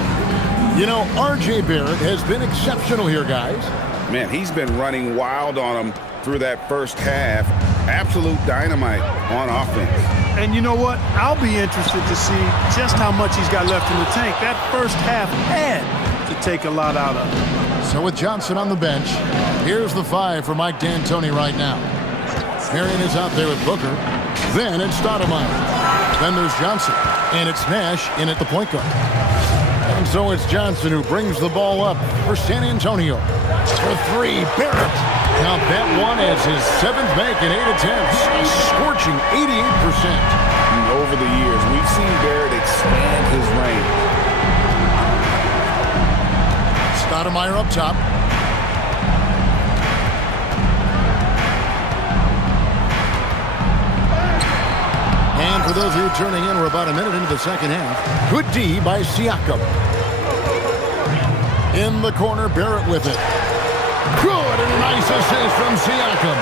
You know, R.J. Barrett has been exceptional here, guys. Man, he's been running wild on them through that first half. Absolute dynamite on offense. And you know what? I'll be interested to see just how much he's got left in the tank. That first half had to take a lot out of him. So with Johnson on the bench, here's the 5 for Mike D'Antoni right now. Marion is out there with Booker. Then it's Stoudemire. Then there's Johnson. And it's Nash in at the point guard. And so it's Johnson who brings the ball up for San Antonio. For 3, Barrett. Now that one as his 7th make in 8 attempts. A scorching 88%. Over the years, we've seen Barrett expand his range. Stoudemire up top. And for those of you turning in, we're about a minute into the second half. Good D by Siakam. In the corner, Barrett with it. Good, and a nice assist from Siakam.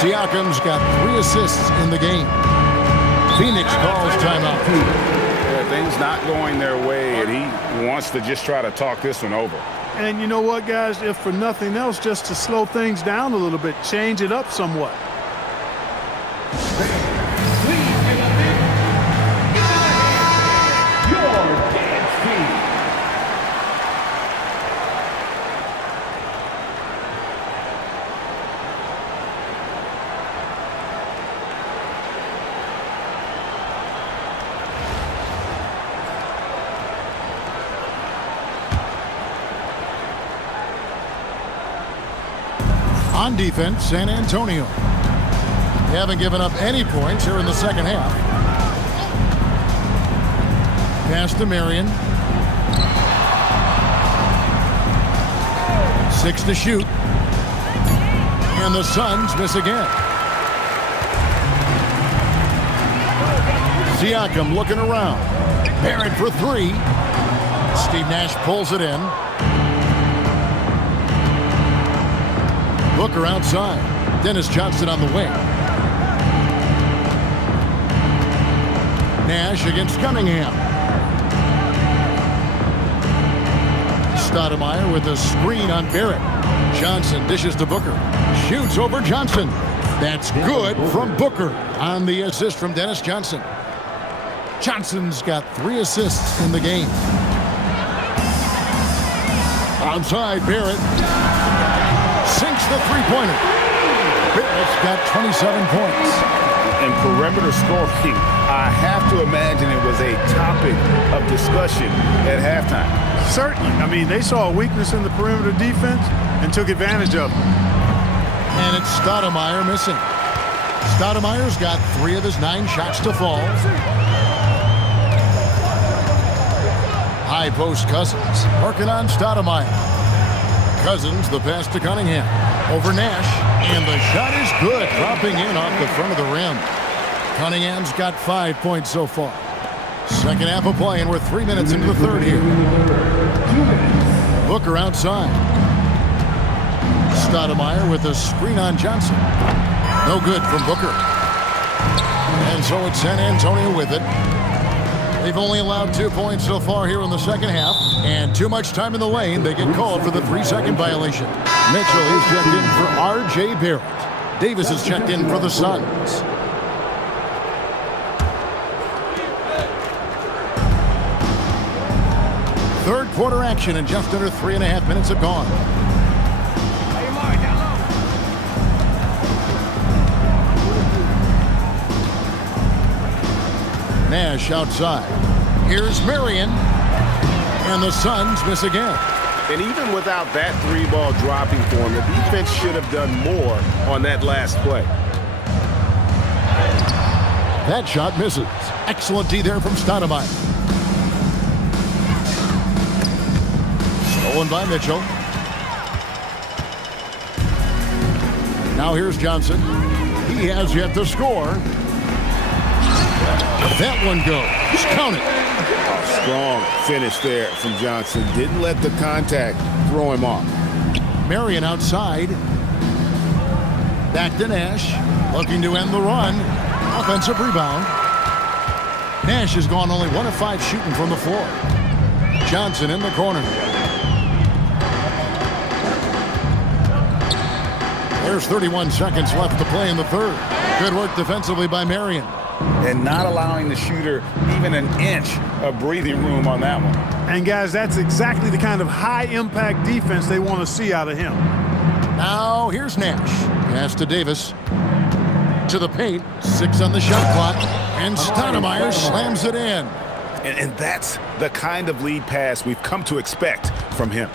Siakam's got 3 assists in the game. Phoenix calls timeout. Things not going their way, and he wants to just try to talk this one over. And you know what, guys? If for nothing else, just to slow things down a little bit, change it up somewhat. On defense, San Antonio. They haven't given up any points here in the second half. Pass to Marion. 6 to shoot. And the Suns miss again. Siakam looking around. Barrett for 3. Steve Nash pulls it in. Booker outside. Dennis Johnson on the wing. Nash against Cunningham. Stoudemire with a screen on Barrett. Johnson dishes to Booker. Shoots over Johnson. That's good from Booker on the assist from Dennis Johnson. Johnson's got 3 assists in the game. Outside, Barrett sinks the three-pointer. Barrett's got 27 points. And perimeter scoring, I have to imagine it was a topic of discussion at halftime. Certainly. I mean, they saw a weakness in the perimeter defense and took advantage of it. And it's Stoudemire missing. Stoudemire's got 3 of his 9 shots to fall. High post Cousins. Working on Stoudemire. Cousins, the pass to Cunningham. Over Nash. And the shot is good. Dropping in off the front of the rim. Cunningham's got 5 points so far. Second half of play, and we're 3 minutes into the third here. Booker outside. Stoudemire with a screen on Johnson. No good from Booker. And so it's San Antonio with it. They've only allowed 2 points so far here in the second half. And too much time in the lane. They get called for the 3-second violation. Mitchell is checked in for R.J. Barrett. Davis is checked in for the Suns. Third quarter action, and just under 3.5 minutes have gone. Nash outside. Here's Marion. And the Suns miss again. And even without that 3-ball dropping for him, the defense should have done more on that last play. That shot misses. Excellent D there from Stoudemire. Stolen by Mitchell. Now here's Johnson. He has yet to score. That one goes. Count it. A strong finish there from Johnson. Didn't let the contact throw him off. Marion outside. Back to Nash. Looking to end the run. Offensive rebound. Nash has gone only 1 of 5 shooting from the floor. Johnson in the corner. There's 31 seconds left to play in the third. Good work defensively by Marion. And not allowing the shooter even an inch of breathing room on that one. And guys, that's exactly the kind of high-impact defense they want to see out of him. Now here's Nash. Pass to Davis. To the paint. 6 on the shot clock. And Stoudemire slams it in. And that's the kind of lead pass we've come to expect from him.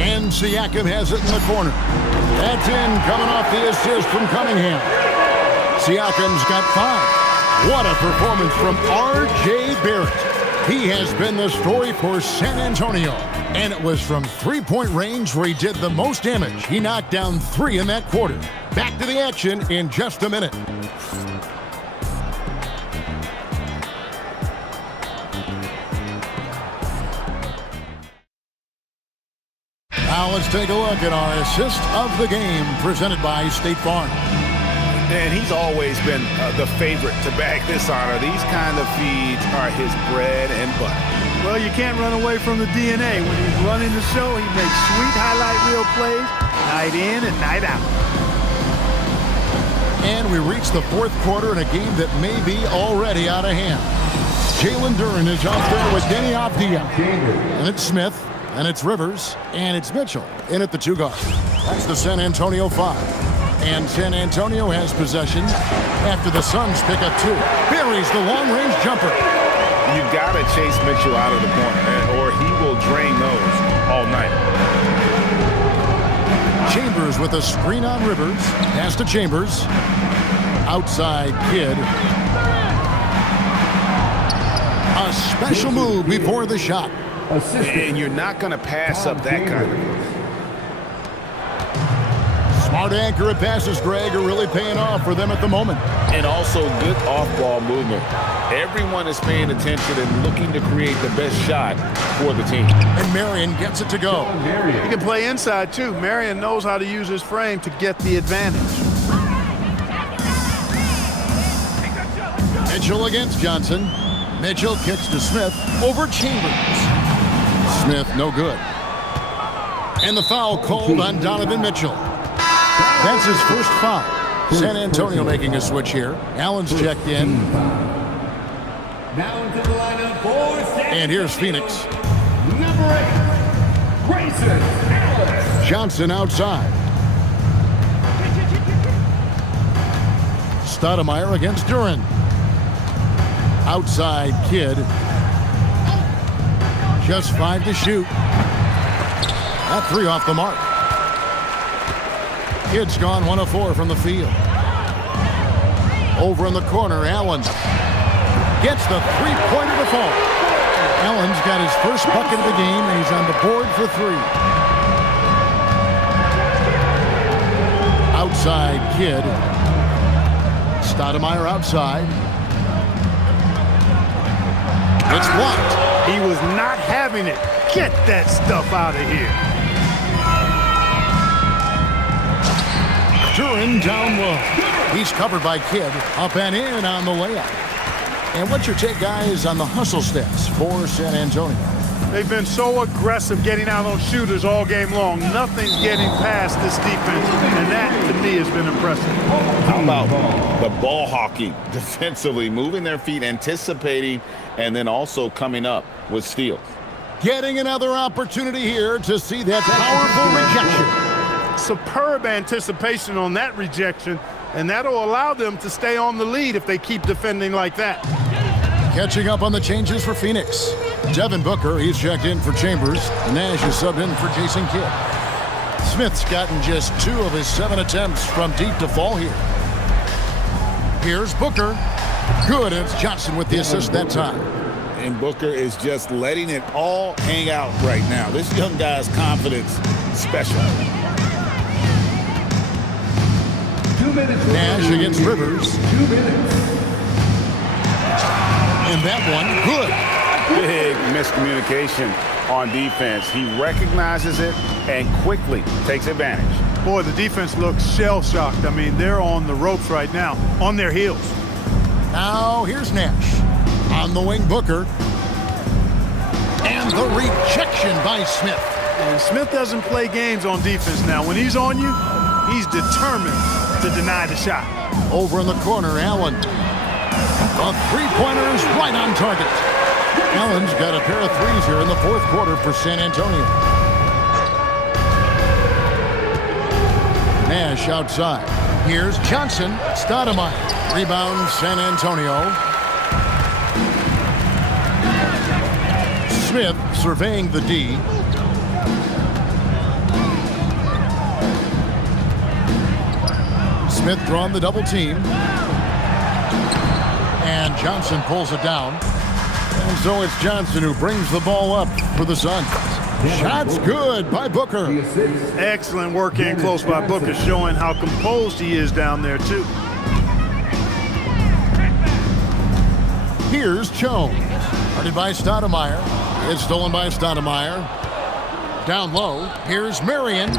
And Siakam has it in the corner. That's in, coming off the assist from Cunningham. Siakam's got 5. What a performance from R.J. Barrett. He has been the story for San Antonio. And it was from 3-point range where he did the most damage. He knocked down 3 in that quarter. Back to the action in just a minute. Now let's take a look at our assist of the game presented by State Farm. And he's always been the favorite to bag this honor. These kind of feeds are his bread and butter. Well, you can't run away from the DNA. When he's running the show, he makes sweet highlight reel plays night in and night out. And we reach the fourth quarter in a game that may be already out of hand. Jalen Duren is out there with Denny Avdia. And it's Smith, and it's Rivers, and it's Mitchell in at the 2 guard. That's the San Antonio 5. And San Antonio has possession after the Suns pick up 2. Buries the long-range jumper. You've got to chase Mitchell out of the corner, or he will drain those all night. Chambers with a screen on Rivers. Pass to Chambers. Outside Kidd. A special move before the shot. And you're not going to pass up that kind of. Smart accurate passes, Greg, are really paying off for them at the moment. And also good off-ball movement. Everyone is paying attention and looking to create the best shot for the team. And Marion gets it to go. He can play inside, too. Marion knows how to use his frame to get the advantage. Mitchell against Johnson. Mitchell kicks to Smith over Chambers. Smith, no good. And the foul called on Donovan Mitchell. That's his first foul. San Antonio making a switch here. Allen's checked in. Now into the lineup for And here's Phoenix. number 8, Grayson Allen. Johnson outside. Stoudemire against Duren. Outside Kidd. Just 5 to shoot. That 3 off the mark. Kidd's gone 1 of 4 from the field. Over in the corner, Allen gets the 3-pointer to fall. Allen's got his first bucket of the game, and he's on the board for 3. outside Kidd. Stoudemire outside. It's blocked. He was not having it. Get that stuff out of here. Duran down low. He's covered by Kidd. Up and in on the layup. And what's your take, guys, on the hustle steps for San Antonio? They've been so aggressive getting out on shooters all game long. Nothing's getting past this defense, and that, to me, has been impressive. How about the ball hawking defensively, moving their feet, anticipating, and then also coming up with steals. Getting another opportunity here to see that powerful rejection. Superb anticipation on that rejection, and that'll allow them to stay on the lead if they keep defending like that. Catching up on the changes for Phoenix. Devin Booker, he's checked in for Chambers. Nash is subbed in for Jason Kidd. Smith's gotten just 2 of his 7 attempts from deep to fall here. Here's Booker. Good, and it's Johnson with the assist that time. And Booker is just letting it all hang out right now. This young guy's confidence special. 2 minutes. Nash against Rivers. 2 minutes. And that one, good. Big miscommunication on defense. He recognizes it and quickly takes advantage. Boy, the defense looks shell-shocked. I mean, they're on the ropes right now, on their heels. Now here's Nash. On the wing, Booker. And the rejection by Smith. And Smith doesn't play games on defense now. When he's on you, he's determined to deny the shot. Over in the corner, Allen. The three-pointers right on target. Allen's got a pair of threes here in the 4th quarter for San Antonio. Nash outside. Here's Johnson. Stoudemire. Rebound, San Antonio. Smith surveying the D. Smith drawing the double team. And Johnson pulls it down. And so it's Johnson who brings the ball up for the Suns. Shot's good by Booker. Excellent work in close by Booker, showing how composed he is down there, too. Here's Jones. Guarded by Stoudemire. It's stolen by Stoudemire. Down low. Here's Marion.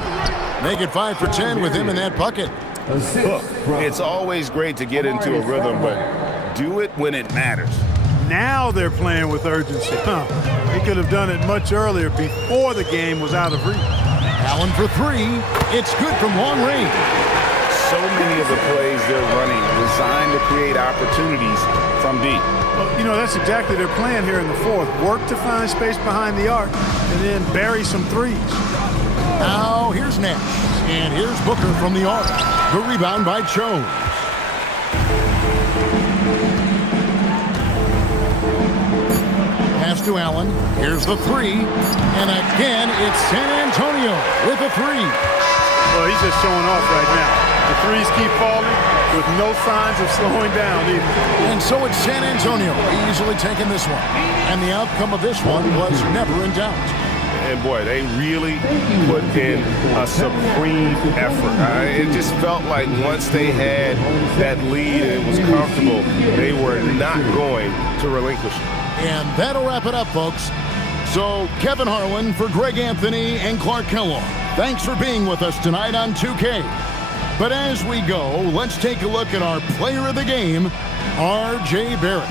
Make it 5 for 10 with him in that bucket. Look, it's always great to get into a rhythm, but do it when it matters. Now they're playing with urgency. They could have done it much earlier, before the game was out of reach. Allen for 3. It's good from long range. So many of the plays they're running designed to create opportunities from deep. Well, you know, that's exactly their plan here in the 4th. Work to find space behind the arc and then bury some threes. Now here's Nash. And here's Booker from the arc. The rebound by Jones. Pass to Allen. Here's the 3. And again, it's San Antonio with a 3. Well, he's just showing off right now. The threes keep falling with no signs of slowing down either. And so it's San Antonio easily taking this one. And the outcome of this one was never in doubt. And boy, they really put in a supreme effort. It just felt like once they had that lead and it was comfortable, they were not going to relinquish it. And that'll wrap it up, folks. So, Kevin Harlan for Greg Anthony and Clark Kellogg. Thanks for being with us tonight on 2K. But as we go, let's take a look at our player of the game, R.J. Barrett.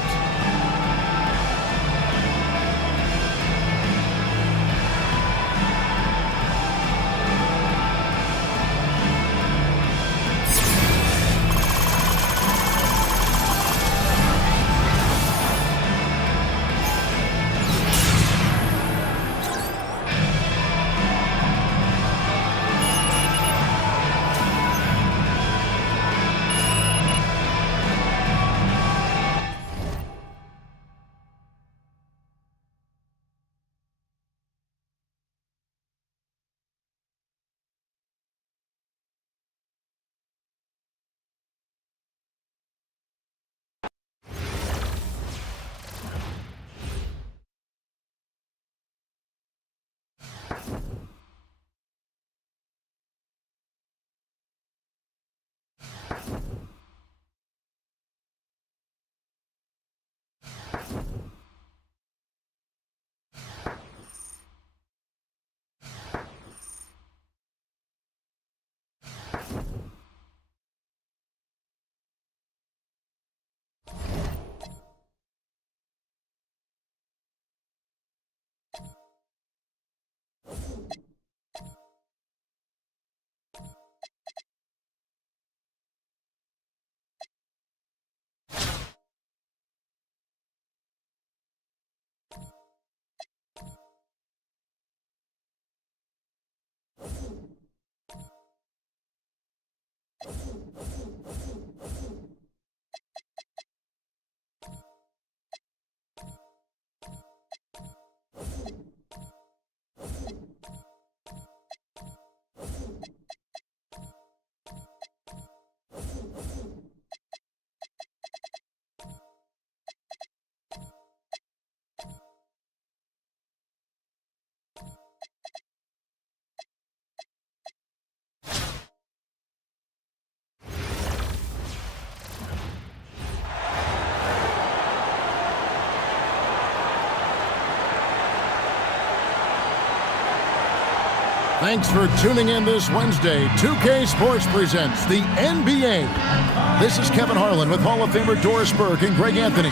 Thanks for tuning in this Wednesday. 2K Sports presents the NBA. This is Kevin Harlan with Hall of Famer Doris Burke and Greg Anthony.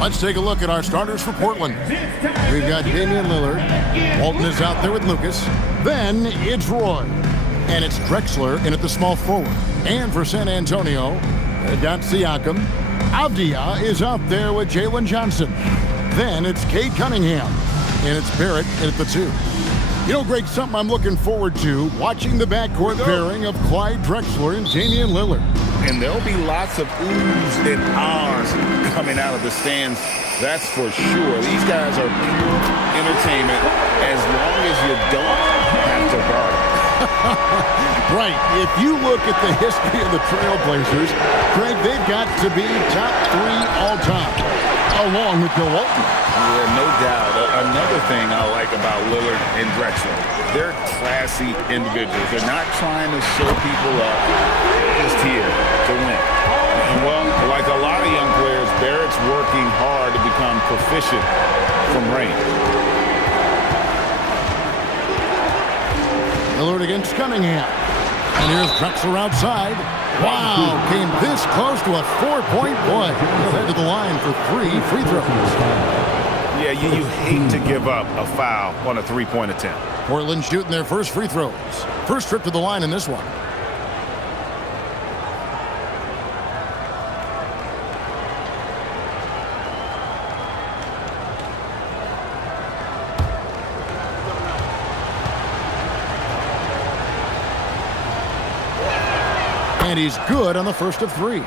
Let's take a look at our starters for Portland. We've got Damian Lillard. Walton is out there with Lucas. Then it's Roy. And it's Drexler in at the small forward. And for San Antonio, they've got Siakam. Avdia is out there with Jalen Johnson. Then it's Cade Cunningham. And it's Barrett in at the 2. You know, Greg, something I'm looking forward to, watching the backcourt pairing of Clyde Drexler and Damian Lillard. And there'll be lots of oohs and ahs coming out of the stands, that's for sure. These guys are pure entertainment as long as you don't have to guard them. Right. If you look at the history of the Trailblazers, Greg, they've got to be top 3 all time, along with Bill Walton. Yeah, no doubt. Another thing I like about Lillard and Drexler, they're classy individuals. They're not trying to show people up, just here to win. And well, like a lot of young players, Barrett's working hard to become proficient from range. Lillard against Cunningham. And here's Drexler outside. Wow, came this close to a 4-point play. Head to the line for 3 free throws. Yeah, you hate to give up a foul on a three-point attempt. Portland shooting their first free throws. First trip to the line in this one. And he's good on the first of 3.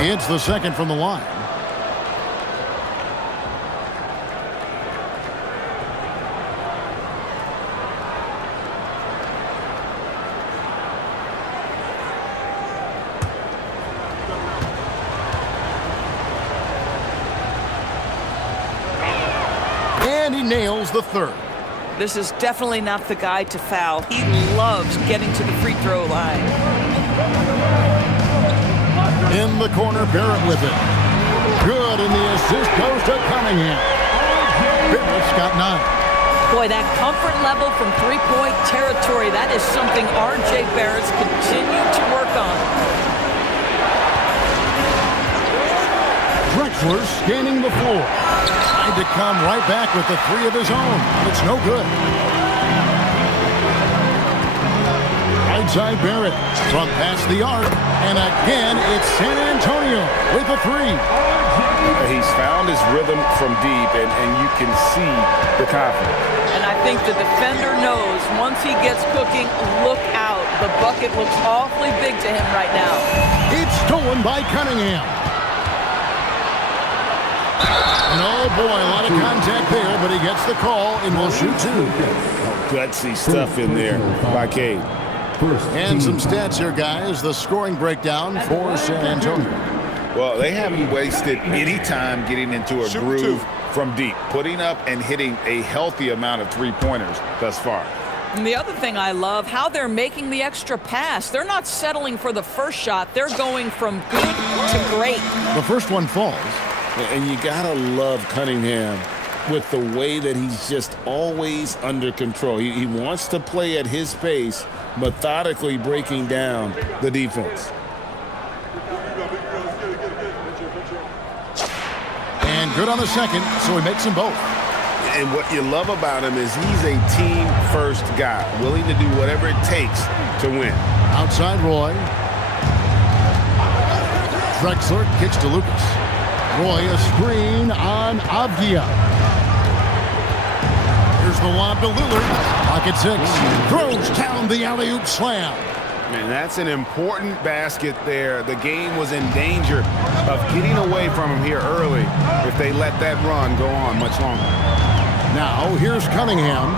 It's the second from the line. And he nails the third. This is definitely not the guy to foul. He loves getting to the free throw line. In the corner, Barrett with it. Good, and the assist goes to Cunningham. Barrett's got 9. Boy, that comfort level from three-point territory, that is something R.J. Barrett's continued to work on. Drexler scanning the floor. Tried to come right back with the 3 of his own, but it's no good. Outside Barrett from past the arc, and again it's San Antonio with a 3. He's found his rhythm from deep, and you can see the confidence. And I think the defender knows once he gets cooking, look out. The bucket looks awfully big to him right now. It's stolen by Cunningham. And oh boy, a lot of contact there, but he gets the call and will shoot 2. Gutsy stuff in there by Cade. And some stats here, guys. The scoring breakdown for San Antonio. Well, they haven't wasted any time getting into a groove from deep, putting up and hitting a healthy amount of three-pointers thus far. And the other thing I love, how they're making the extra pass. They're not settling for the first shot. They're going from good to great. The first one falls. And you gotta love Cunningham with the way that he's just always under control. He wants to play at his pace, methodically breaking down the defense. And good on the second, so he makes them both. And what you love about him is he's a team-first guy, willing to do whatever it takes to win. Outside Roy. Drexler kicks to Lucas. Roy, a screen on Avdia. Here's the lob to Lillard. Pocket 6. Throws down the alley-oop slam. Man, that's an important basket there. The game was in danger of getting away from him here early if they let that run go on much longer. Now, here's Cunningham.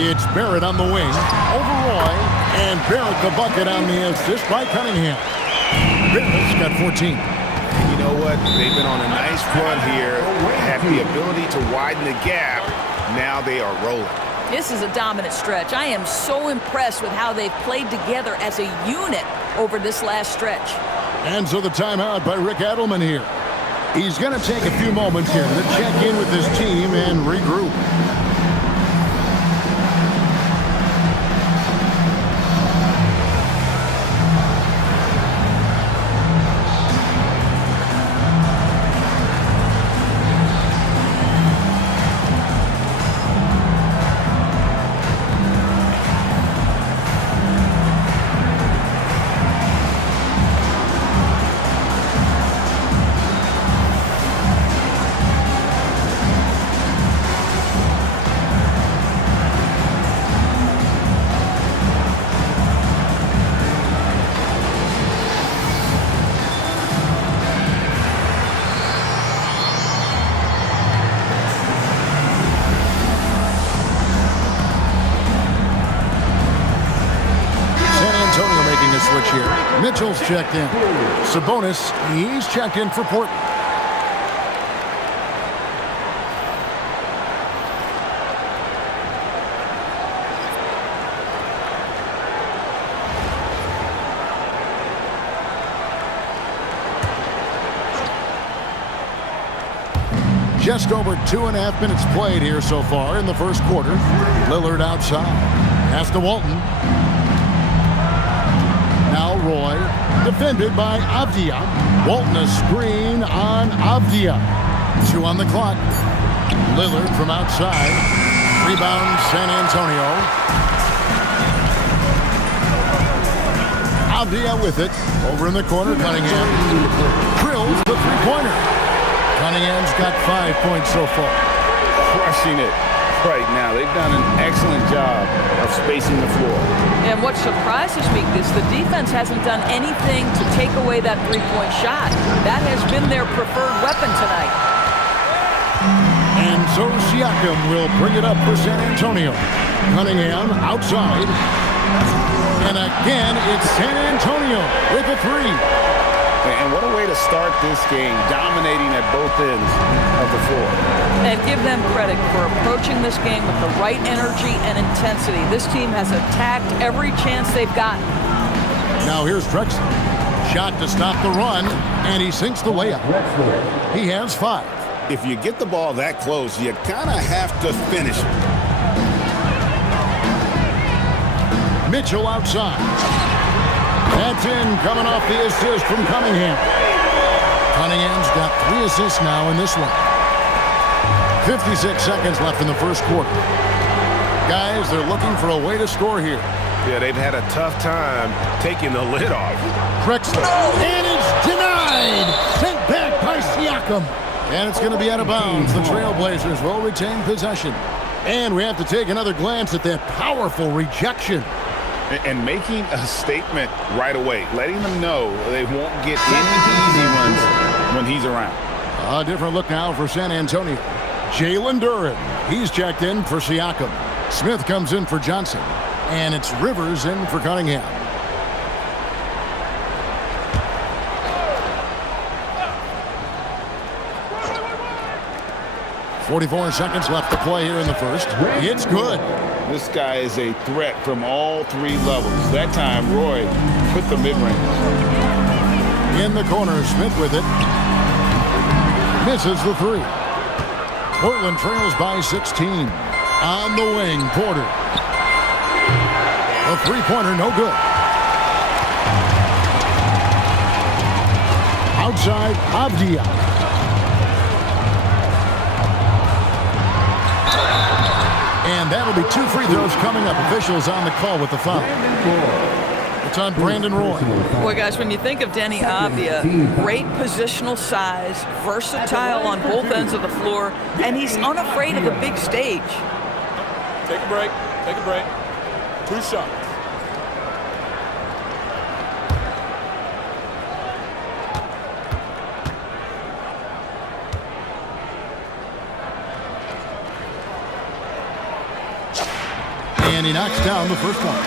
It's Barrett on the wing. Over Roy. And Barrett the bucket on the assist by Cunningham. Barrett's got 14. You know what? They've been on a nice run here, have the ability to widen the gap. Now they are rolling. This is a dominant stretch. I am so impressed with how they've played together as a unit over this last stretch. And so the timeout by Rick Edelman here. He's going to take a few moments here to check in with his team and regroup. Mitchell's checked in. Sabonis, he's checked in for Portland. Just over 2.5 minutes played here so far in the first quarter. Lillard outside. Pass to Walton. Now Roy, defended by Avdia. Walton a screen on Avdia. 2 on the clock. Lillard from outside. Rebound San Antonio. Avdia with it. Over in the corner, Cunningham. Drills the three-pointer. Cunningham's got 5 points so far. Crushing it right now. They've done an excellent job of spacing the floor. And what surprises me is the defense hasn't done anything to take away that three-point shot. That has been their preferred weapon tonight. And so Siakam will bring it up for San Antonio. Cunningham outside. And again, it's San Antonio with a three. And what a way to start this game, dominating at both ends of the floor. And give them credit for approaching this game with the right energy and intensity. This team has attacked every chance they've gotten. Now here's Drexler. Shot to stop the run, and he sinks the layup. He has 5. If you get the ball that close, you kind of have to finish it. Mitchell outside. That's in, coming off the assist from Cunningham. Cunningham's got 3 assists now in this one. 56 seconds left in the first quarter. Guys, they're looking for a way to score here. Yeah, they've had a tough time taking the lid off. Drexler. And it's denied. Sent back by Siakam. And it's going to be out of bounds. The Trailblazers will retain possession. And we have to take another glance at that powerful rejection. And making a statement right away, letting them know they won't get any easy ones when he's around. A different look now for San Antonio. Jalen Duren, he's checked in for Siakam. Smith comes in for Johnson. And it's Rivers in for Cunningham. .44 seconds left to play here in the first. It's good. This guy is a threat from all 3 levels. That time, Roy put the mid-range. In the corner, Smith with it. Misses the 3. Portland trails by 16. On the wing, Porter. A three-pointer, no good. Outside, Avdia. And that'll be 2 free throws coming up. Officials on the call with the foul. It's on Brandon Roy. Boy, guys, when you think of Deni Avdia, great positional size, versatile on both ends of the floor, and he's unafraid of the big stage. Take a break. Take a break. 2 shots. And he knocks down the first one.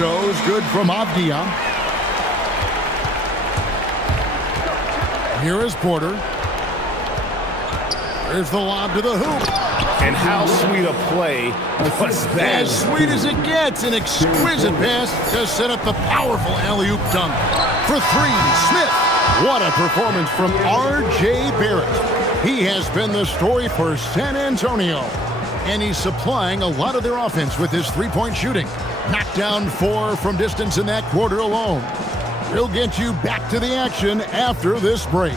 throws good from Avdia. Here is Porter. Here's the lob to the hoop. And how sweet a play was that? As sweet as it gets. An exquisite pass to set up the powerful alley-oop dunk. For three, Smith. What a performance from R.J. Barrett. He has been the story for San Antonio. And he's supplying a lot of their offense with his three-point shooting. Knocked down 4 from distance in that quarter alone. We'll get you back to the action after this break.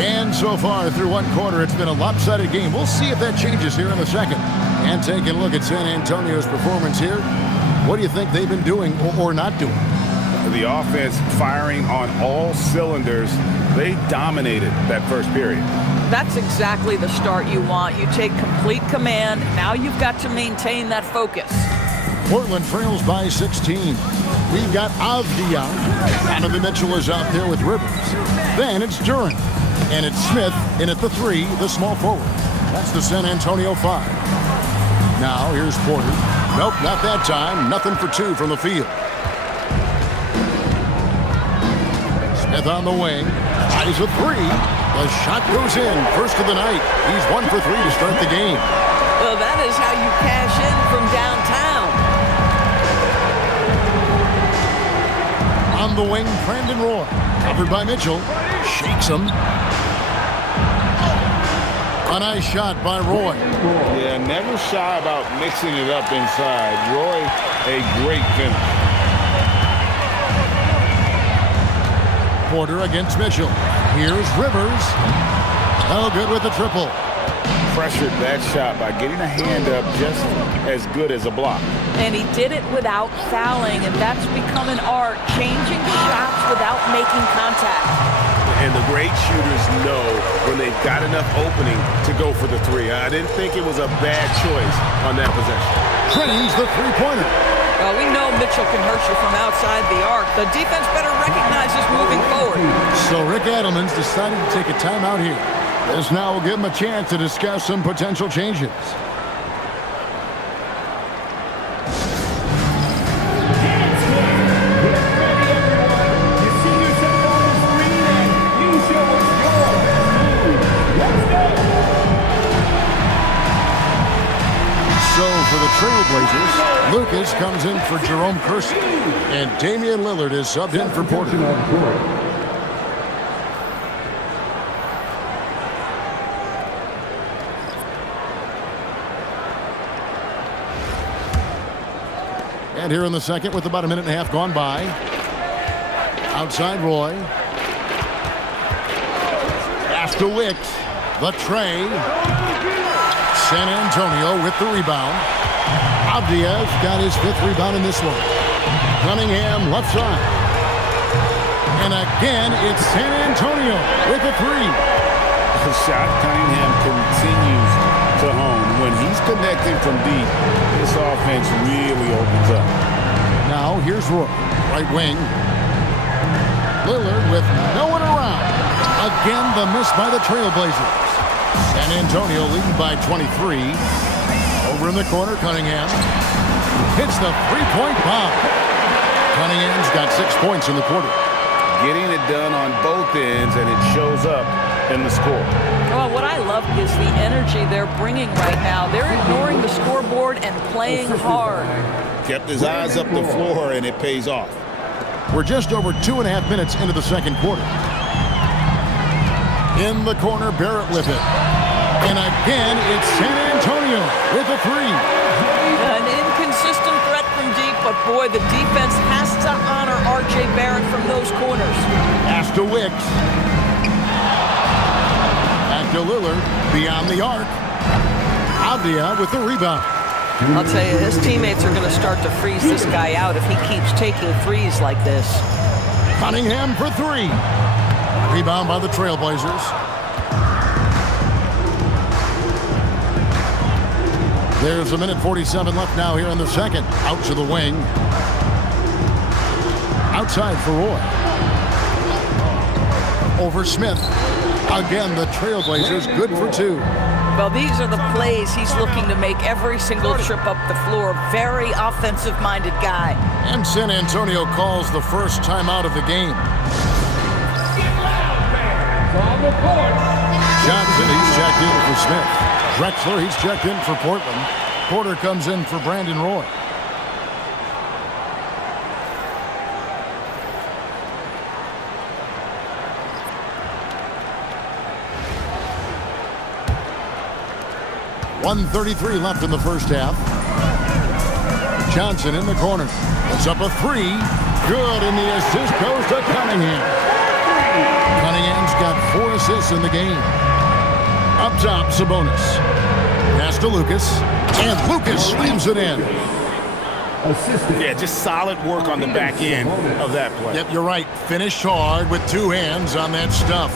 And so far through one quarter, it's been a lopsided game. We'll see if that changes here in the second. And taking a look at San Antonio's performance here, what do you think they've been doing or not doing? The offense firing on all cylinders. They dominated that first period. That's exactly the start you want. You take complete command. Now you've got to maintain that focus. Portland trails by 16. We've got Avdia. Donovan Mitchell is out there with Rivers. Then it's Duren. And it's Smith in at the 3, the small forward. That's the San Antonio 5. Now here's Porter. Nope, not that time. Nothing for 2 from the field. Smith on the wing. Eyes a 3. The shot goes in. First of the night. He's 1 for 3 to start the game. Well, that is how you cash in from downtown. On the wing, Brandon Roy. Covered by Mitchell. Shakes him. A nice shot by Roy. Yeah, never shy about mixing it up inside. Roy, a great finish. Porter against Mitchell. Here's Rivers. No good with the triple. Pressured that shot by getting a hand up just as good as a block. And he did it without fouling, and that's become an art, changing shots without making contact. And the great shooters know when they've got enough opening to go for the 3. I didn't think it was a bad choice on that possession. Trains the three-pointer. Well, we know Mitchell can hurt you from outside the arc. The defense better recognize this moving forward. So Rick Adelman's decided to take a timeout here. This now will give him a chance to discuss some potential changes. So for the Trailblazers, Lucas comes in for Jerome Kersey, and Damian Lillard is subbed in for Porter. And here in the second with about a minute and a half gone by. Outside Roy. Pass to Wicks. The tray. San Antonio with the rebound. Avdia's got his 5th rebound in this one. Cunningham left side. And again, it's San Antonio with a 3. The shot Cunningham continues to hone. When he's connecting from deep, this offense really opens up. Now here's Roy, right wing. Lillard with no one around. Again, the miss by the Trailblazers. San Antonio leading by 23. Over in the corner, Cunningham hits the three-point bomb. Cunningham's got 6 points in the quarter. Getting it done on both ends, and it shows up in the score. Well, what I love is the energy they're bringing right now. They're ignoring the scoreboard and playing hard. Kept his eyes up the floor, and it pays off. We're just over 2.5 minutes into the second quarter. In the corner, Barrett with it. And again, it's San Antonio with a 3. An inconsistent threat from deep, but boy, the defense has to honor R.J. Barrett from those corners. Pass to Wicks. Back to Lillard, beyond the arc. Avdia with the rebound. I'll tell you, his teammates are going to start to freeze this guy out if he keeps taking threes like this. Cunningham for 3. Rebound by the Trailblazers. There's a minute 47 left now here in the second. Out to the wing. Outside for Roy. Over Smith. Again, the Trailblazers good for 2. Well, these are the plays he's looking to make every single trip up the floor. Very offensive-minded guy. And San Antonio calls the first timeout of the game. Johnson, he's checked in for Smith. Drexler, he's checked in for Portland. Porter comes in for Brandon Roy. .133 left in the first half. Johnson in the corner. Puts up a 3. Good, and the assist goes to Cunningham. Cunningham's got 4 assists in the game. Up top, Sabonis. Pass to Lucas. And Lucas slams it in. Yeah, just solid work on the back end of that play. Yep, you're right. Finished hard with 2 hands on that stuff.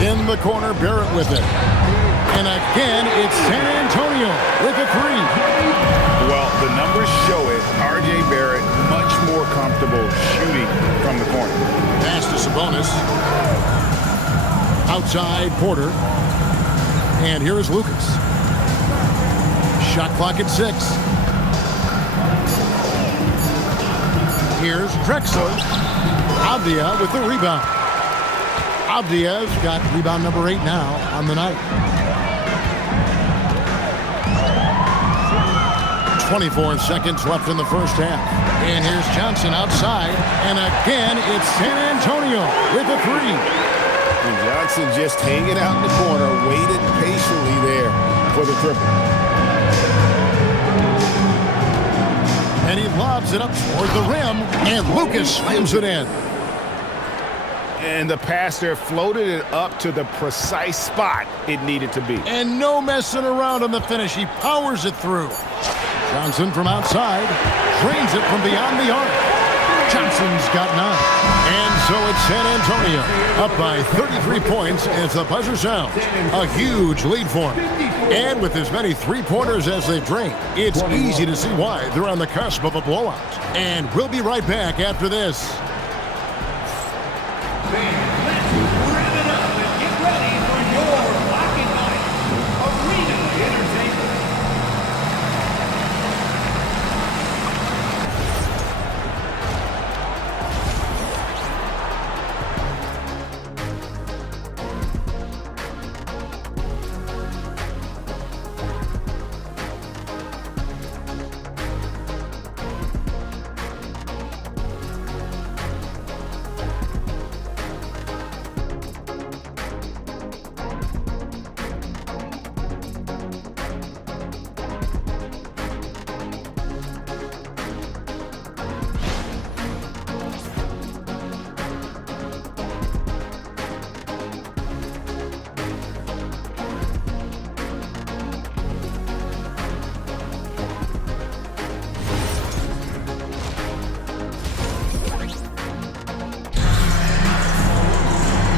In the corner, Barrett with it. And again, it's San Antonio with a 3. Well, the numbers show it. R.J. Barrett much more comfortable shooting from the corner. Pass to Sabonis. Outside, Porter. And here is Lucas. Shot clock at 6. Here's Drexler. Avdia with the rebound. Avdia's got rebound number 8 now on the night. 24 seconds left in the first half. And here's Johnson outside. And again, it's San Antonio with a 3. And Johnson just hanging out in the corner, waited patiently there for the triple. And he lobs it up toward the rim. And Lucas slams it in. And the pass there floated it up to the precise spot it needed to be. And no messing around on the finish. He powers it through. Johnson from outside. Drains it from beyond the arc. Johnson's got 9. And so it's San Antonio up by 33 points as the buzzer sounds. A huge lead for them. And with as many 3-pointers as they've drained, it's easy to see why they're on the cusp of a blowout. And we'll be right back after this. Let's rev it up and get ready for your Locking Night Arena Entertainment.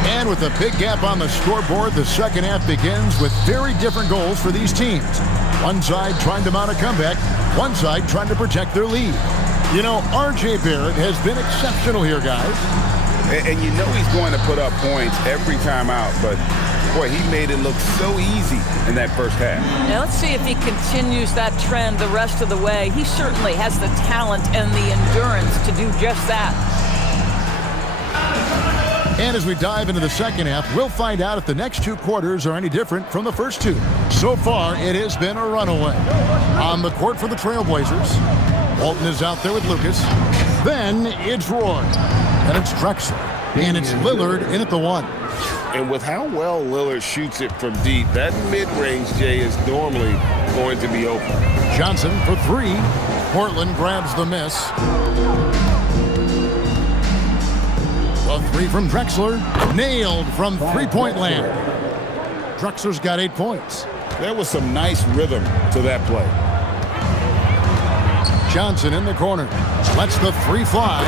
And with a big gap on the scoreboard, the second half begins with very different goals for these teams. One side trying to mount a comeback, one side trying to protect their lead. You know, R.J. Barrett has been exceptional here, guys. And you know he's going to put up points every time out, but boy, he made it look so easy in that first half. Now let's see if he continues that trend the rest of the way. He certainly has the talent and the endurance to do just that. And as we dive into the second half, we'll find out if the next 2 quarters are any different from the first 2. So far, it has been a runaway. On the court for the Trailblazers, Walton is out there with Lucas. Then it's Roy. And it's Drexler. And it's Lillard in at the 1. And with how well Lillard shoots it from deep, that mid-range, Jay, is normally going to be open. Johnson for 3. Portland grabs the miss. A 3 from Drexler. Nailed from three-point land. Drexler's got 8 points. There was some nice rhythm to that play. Johnson in the corner. Lets the 3 fly.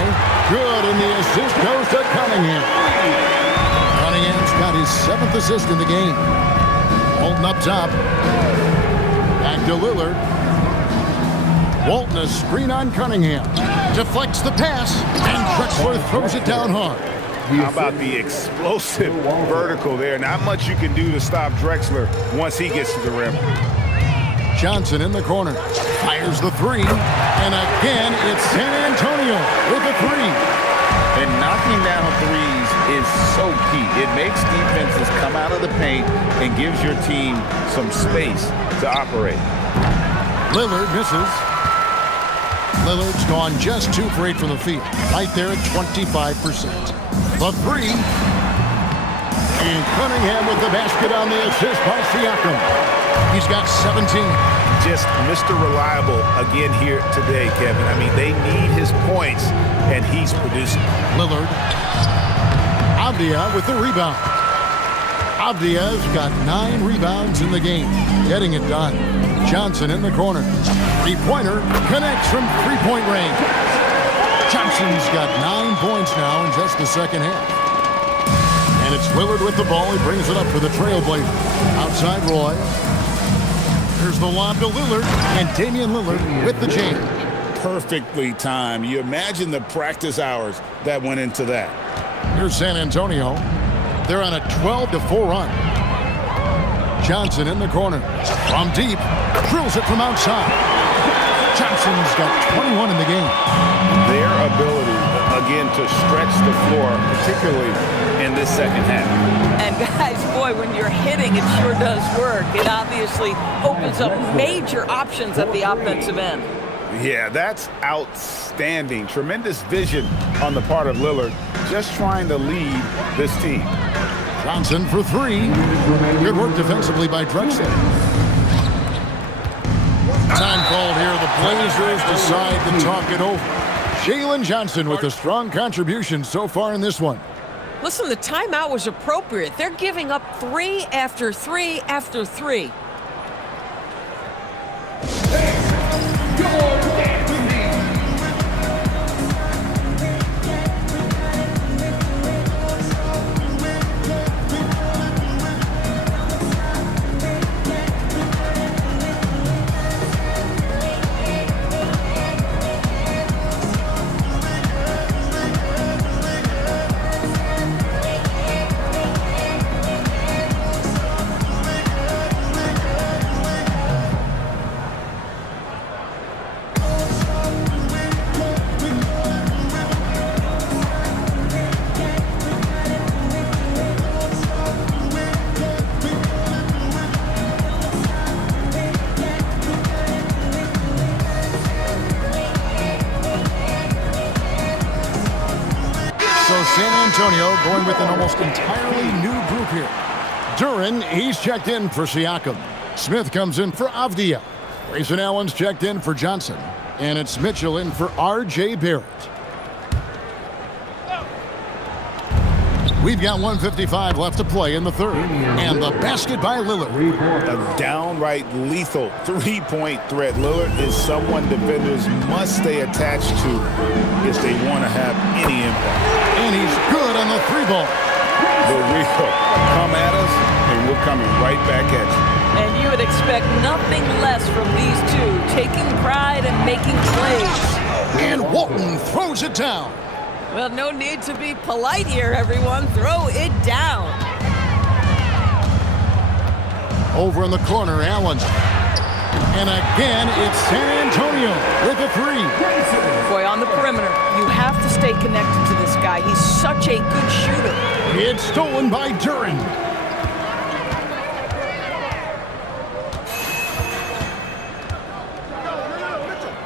Good, and the assist goes to Cunningham. Cunningham's got his 7th assist in the game. Walton up top. Back to Lillard. Walton a screen on Cunningham. Deflects the pass, and Drexler throws it down hard. How about the explosive vertical there? Not much you can do to stop Drexler once he gets to the rim. Johnson in the corner. Fires the three. And again, it's San Antonio with the three. And knocking down threes is so key. It makes defenses come out of the paint and gives your team some space to operate. Lillard misses. Lillard's gone just 2 for 8 from the field. Right there at 25%. The three. And Cunningham with the basket on the assist by Siakam. He's got 17. Just Mr. Reliable again here today, Kevin. I mean, they need his points, and he's producing. Lillard. Avdia with the rebound. Avdia's got 9 rebounds in the game. Getting it done. Johnson in the corner. Three-pointer connects from three-point range. Johnson's got 9 points now in just the second half. And it's Lillard with the ball. He brings it up for the Trailblazers. Outside Roy. Here's the lob to Lillard. And Damian Lillard with the jam. Perfectly timed. You imagine the practice hours that went into that. Here's San Antonio. They're on a 12-4 run. Johnson in the corner. From deep. Drills it from outside. Johnson's got 21 in the game. Their ability, again, to stretch the floor, particularly in this second half. And guys, boy, when you're hitting, it sure does work. It obviously opens up major options at the offensive end. Yeah, that's outstanding. Tremendous vision on the part of Lillard, just trying to lead this team. Johnson for three. Good work defensively by Drexler. Time called here. The Blazers decide to talk it over. Jalen Johnson with a strong contribution so far in this one. Listen, the timeout was appropriate. They're giving up 3 after 3 after 3. San Antonio going with an almost entirely new group here. Duren, he's checked in for Siakam. Smith comes in for Avdia. Grayson Allen's checked in for Johnson. And it's Mitchell in for R.J. Barrett. We've got 1:55 left to play in the third. And the basket by Lillard. A downright lethal three-point threat. Lillard is someone defenders must stay attached to if they want to have any impact. And he's good on the three ball. The real come at us, and we're coming right back at you. And you would expect nothing less from these two, taking pride and making plays. And Walton throws it down. Well, no need to be polite here, everyone. Throw it down. Over in the corner, Allen. And again, it's San Antonio with a three. Boy, on the perimeter, you have to stay connected to this guy. He's such a good shooter. It's stolen by Duren.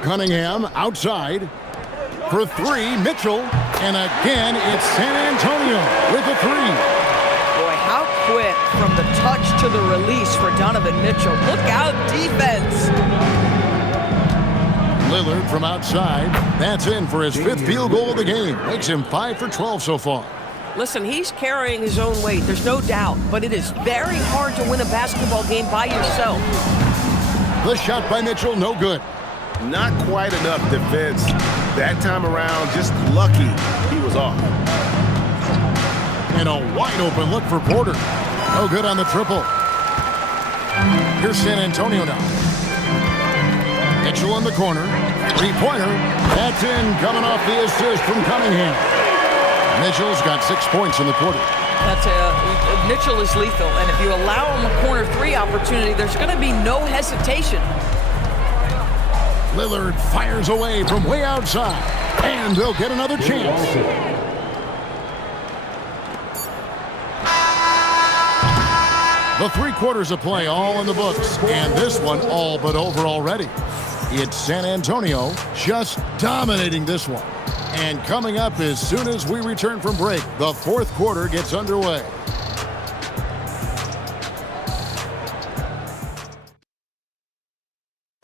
Cunningham outside. For three, Mitchell. And again, it's San Antonio with a three. Boy, how quick from the touch to the release for Donovan Mitchell. Look out, defense. Lillard from outside. That's in for his fifth field goal of the game. Makes him 5 for 12 so far. Listen, he's carrying his own weight. There's no doubt. But it is very hard to win a basketball game by yourself. The shot by Mitchell, no good. Not quite enough defense that time around. Just lucky he was off. And a wide open look for Porter. No good on the triple. Here's San Antonio now. Mitchell in the corner. Three-pointer. That's in, coming off the assist from Cunningham. Mitchell's got 6 points in the quarter. Mitchell is lethal, and if you allow him a corner three opportunity, there's going to be no hesitation. Lillard fires away from way outside, and they'll get another chance. The 3 quarters of play all in the books, and this one all but over already. It's San Antonio just dominating this one. And coming up as soon as we return from break, the 4th quarter gets underway.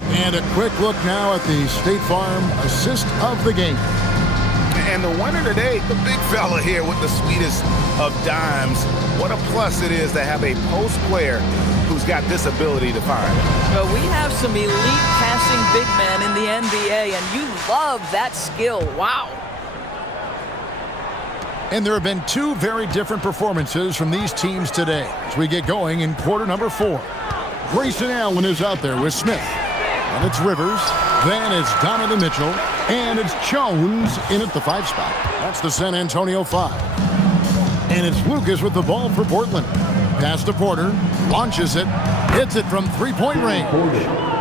And a quick look now at the State Farm assist of the game. And the winner today, the big fella here with the sweetest of dimes. What a plus it is to have a post player who's got this ability to find. Well, we have some elite passing big men in the NBA, and you love that skill. Wow. And there have been 2 very different performances from these teams today as we get going in quarter number 4. Grayson Allen is out there with Smith. And it's Rivers. Then it's Donovan Mitchell. And it's Jones in at the 5 spot. That's the San Antonio 5. And it's Lucas with the ball for Portland. Pass to Porter. Launches it. Hits it from 3-point range.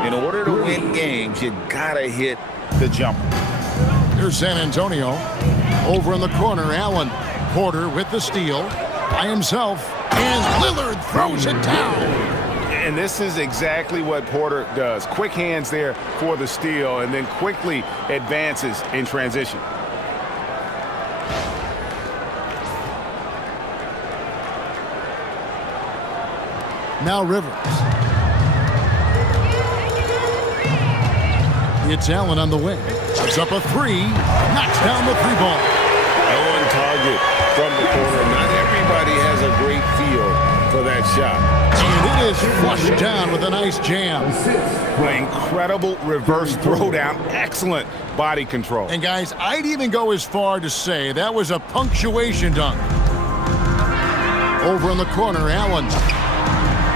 In order to win games, you gotta hit the jumper. Here's San Antonio. Over in the corner, Allen. Porter with the steal. By himself. And Lillard throws it down. And this is exactly what Porter does. Quick hands there for the steal, and then quickly advances in transition. Now Rivers. It's Allen on the wing. Puts up a 3. Knocks down the 3-ball. On target from the corner. Not everybody has a great feel for that shot. And it is flushed down with a nice jam. Incredible reverse throwdown. Excellent body control. And guys, I'd even go as far to say that was a punctuation dunk. Over in the corner, Allen.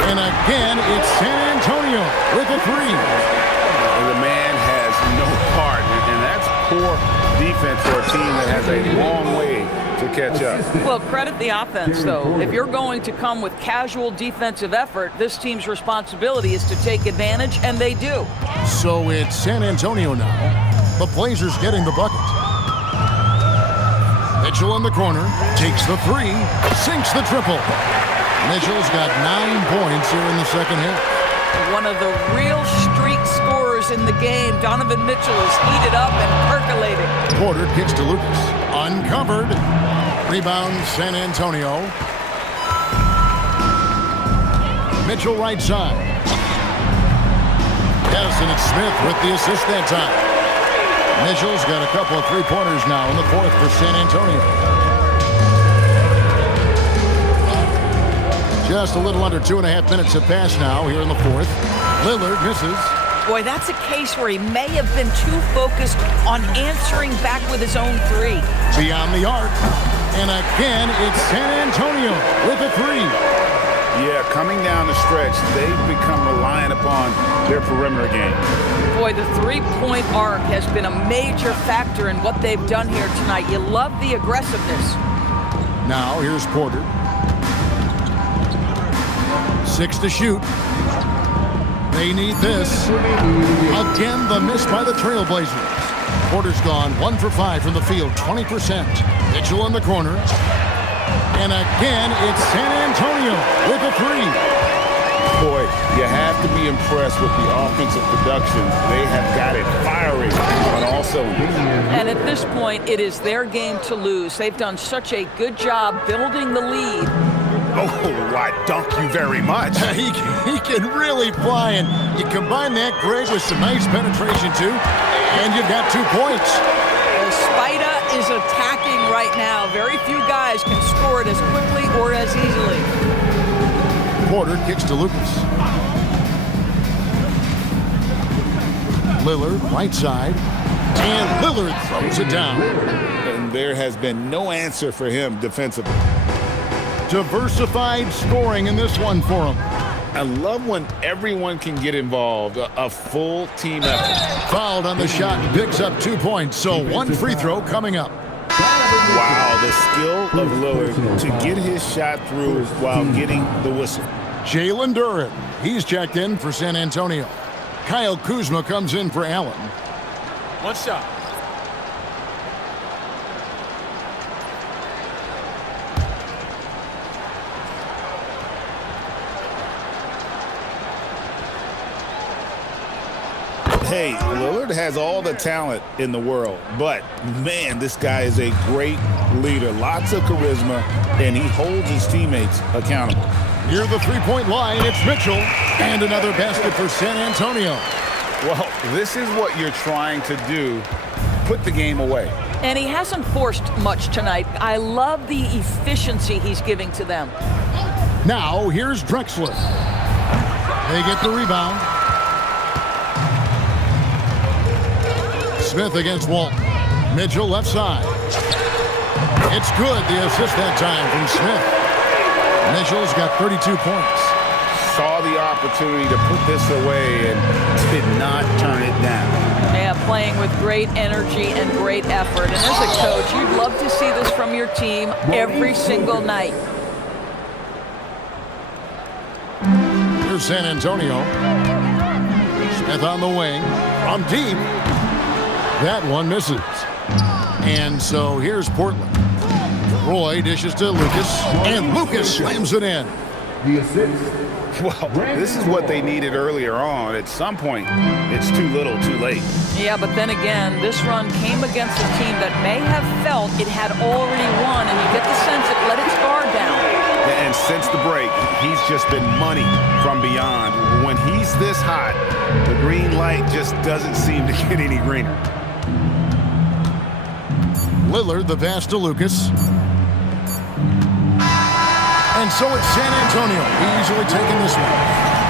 And again, it's San Antonio with a 3. And the man has no heart, and that's poor defense for a team that has a long way to catch up. Well, credit the offense, though. If you're going to come with casual defensive effort, this team's responsibility is to take advantage, and they do. So it's San Antonio now. The Blazers getting the bucket. Mitchell in the corner, takes the 3, sinks the triple. Mitchell's got 9 points here in the second half. One of the real streak scorers in the game. Donovan Mitchell is heated up and percolating. Porter kicks to Lucas. Uncovered. Rebound San Antonio. Mitchell right side. Yes, and it's Smith with the assist that time. Mitchell's got a couple of 3-pointers now in the 4th for San Antonio. Just a little under 2.5 minutes have passed now here in the 4th. Lillard misses. Boy, that's a case where he may have been too focused on answering back with his own 3. Beyond the arc. And again, it's San Antonio with a 3. Yeah, coming down the stretch, they've become reliant upon their perimeter game. Boy, the 3-point arc has been a major factor in what they've done here tonight. You love the aggressiveness. Now, here's Porter. 6 to shoot. They need this. Again, the miss by the Trailblazers. Porter's gone 1 for 5 from the field, 20%. Mitchell in the corner. And again, it's San Antonio with a 3. Boy, you have to be impressed with the offensive production. They have got it firing on all cylinders. And at this point, it is their game to lose. They've done such a good job building the lead. Oh, I dunk you very much. He can really fly, and you combine that, Greg, with some nice penetration, too, and you've got 2 points. Well, Spida is attacking right now. Very few guys can score it as quickly or as easily. Porter kicks to Lucas. Lillard, right side, and Lillard throws it down. And there has been no answer for him defensively. Diversified scoring in this one for him. I love when everyone can get involved, a full team effort. Fouled on the shot, picks up 2 points, so one free throw coming up. Wow, the skill of Lillard to get his shot through while getting the whistle. Jalen Duren, he's checked in for San Antonio. Kyle Kuzma comes in for Allen. One shot. Hey, Lillard has all the talent in the world, but man, this guy is a great leader. Lots of charisma, and he holds his teammates accountable. Near the three-point line, it's Mitchell, and another basket for San Antonio. Well, this is what you're trying to do, put the game away. And he hasn't forced much tonight. I love the efficiency he's giving to them. Now, here's Drexler. They get the rebound. Smith against Walton. Mitchell left side. It's good, the assist that time from Smith. Mitchell's got 32 points. Saw the opportunity to put this away and did not turn it down. Yeah, playing with great energy and great effort. And as a coach, you'd love to see this from your team every single night. Here's San Antonio. Smith on the wing. From deep. That one misses. And so here's Portland. Roy dishes to Lucas, and Lucas slams it in. Well, this is what they needed earlier on. At some point, it's too little, too late. Yeah, but then again, this run came against a team that may have felt it had already won, and you get the sense it let its guard down. And since the break, he's just been money from beyond. When he's this hot, the green light just doesn't seem to get any greener. Lillard, the pass to Lucas. And so it's San Antonio easily taking this one.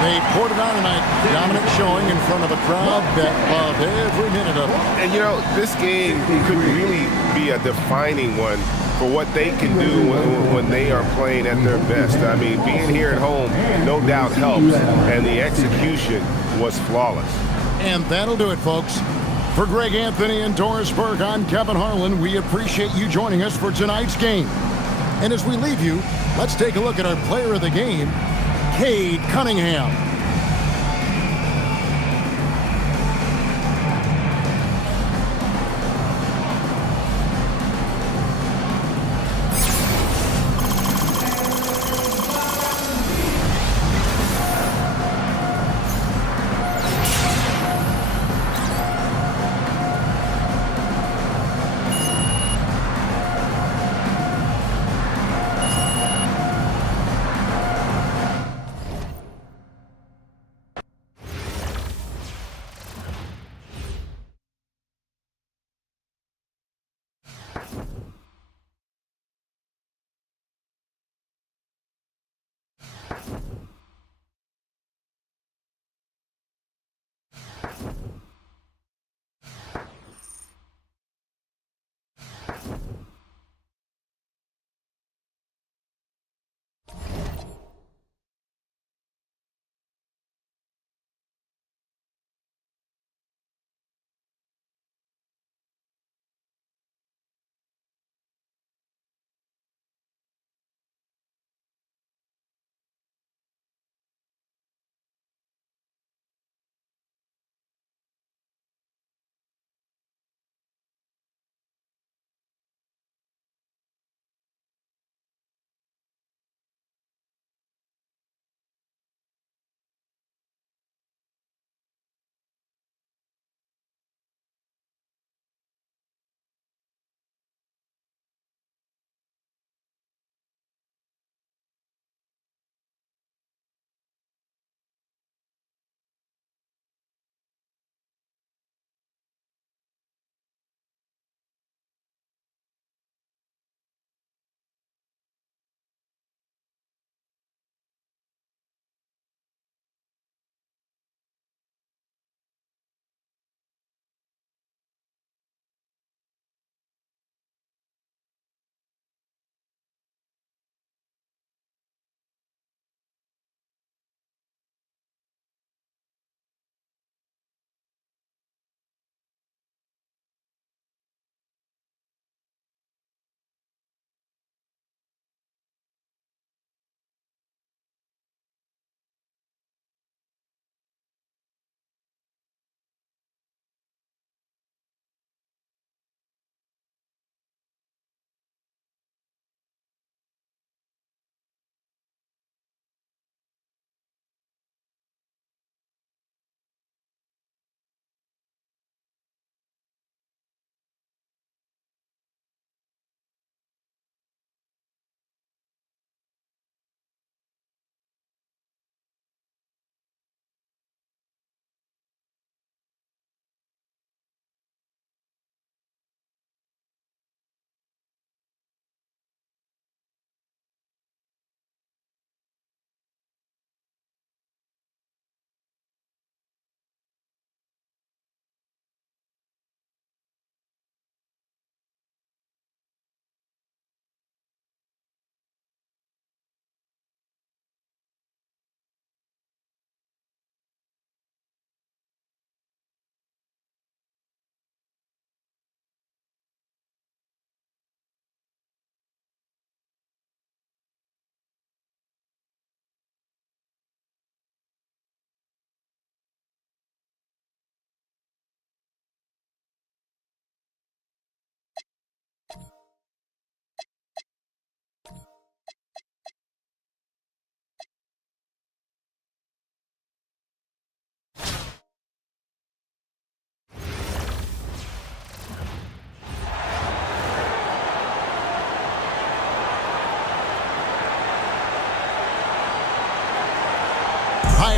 They poured it on tonight. Dominant showing in front of a crowd that loved every minute of it. And, you know, this game could really be a defining one for what they can do when they are playing at their best. I mean, being here at home no doubt helps, and the execution was flawless. And that'll do it, folks. For Greg Anthony and Doris Burke, I'm Kevin Harlan. We appreciate you joining us for tonight's game. And as we leave you, let's take a look at our player of the game, Cade Cunningham.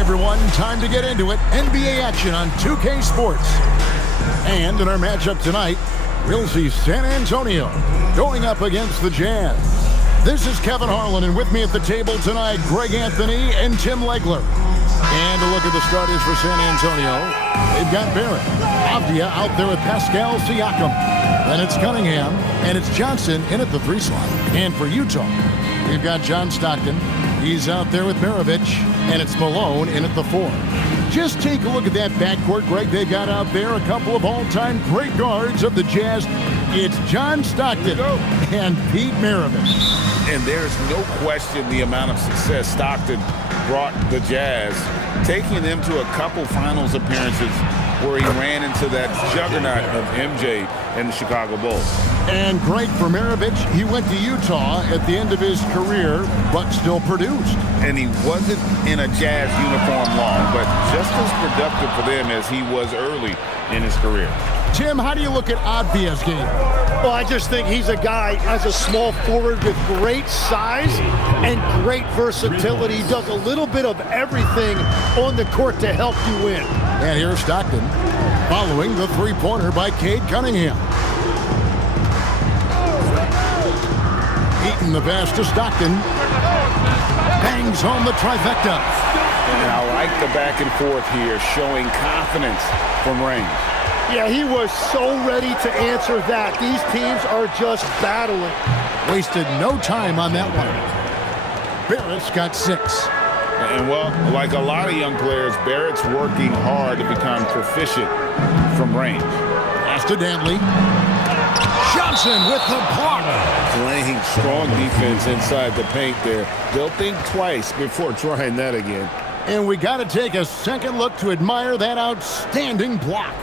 everyone. Time to get into it. NBA action on 2K Sports. And in our matchup tonight, we'll see San Antonio going up against the Jazz. This is Kevin Harlan, and with me at the table tonight, Greg Anthony and Tim Legler. And a look at the starters for San Antonio. They've got Barrett. Avdia out there with Pascal Siakam. Then it's Cunningham, and it's Johnson in at the 3 slot. And for Utah, we've got John Stockton. He's out there with Maravich, and it's Malone in at the 4. Just take a look at that backcourt, Greg. They got out there a couple of all-time great guards of the Jazz. It's John Stockton and Pete Maravich. And there's no question the amount of success Stockton brought the Jazz, taking them to a couple finals appearances where he ran into that juggernaut of MJ and the Chicago Bulls. And great for Maravich. He went to Utah at the end of his career, but still produced. And he wasn't in a Jazz uniform long, but just as productive for them as he was early in his career. Tim, how do you look at Avdia's game? Well, I just think he's a guy as a small forward with great size and great versatility. He does a little bit of everything on the court to help you win. And here's Stockton following the 3-pointer by Cade Cunningham. Eaton the pass to Stockton. Bangs home the trifecta. And I like the back and forth here, showing confidence from range. Yeah, he was so ready to answer that. These teams are just battling. Wasted no time on that one. Barrett's got 6. And, well, like a lot of young players, Barrett's working hard to become proficient from range. Pass to Dantley. Johnson with the block. Playing strong defense inside the paint there. They'll think twice before trying that again. And we got to take a second look to admire that outstanding block.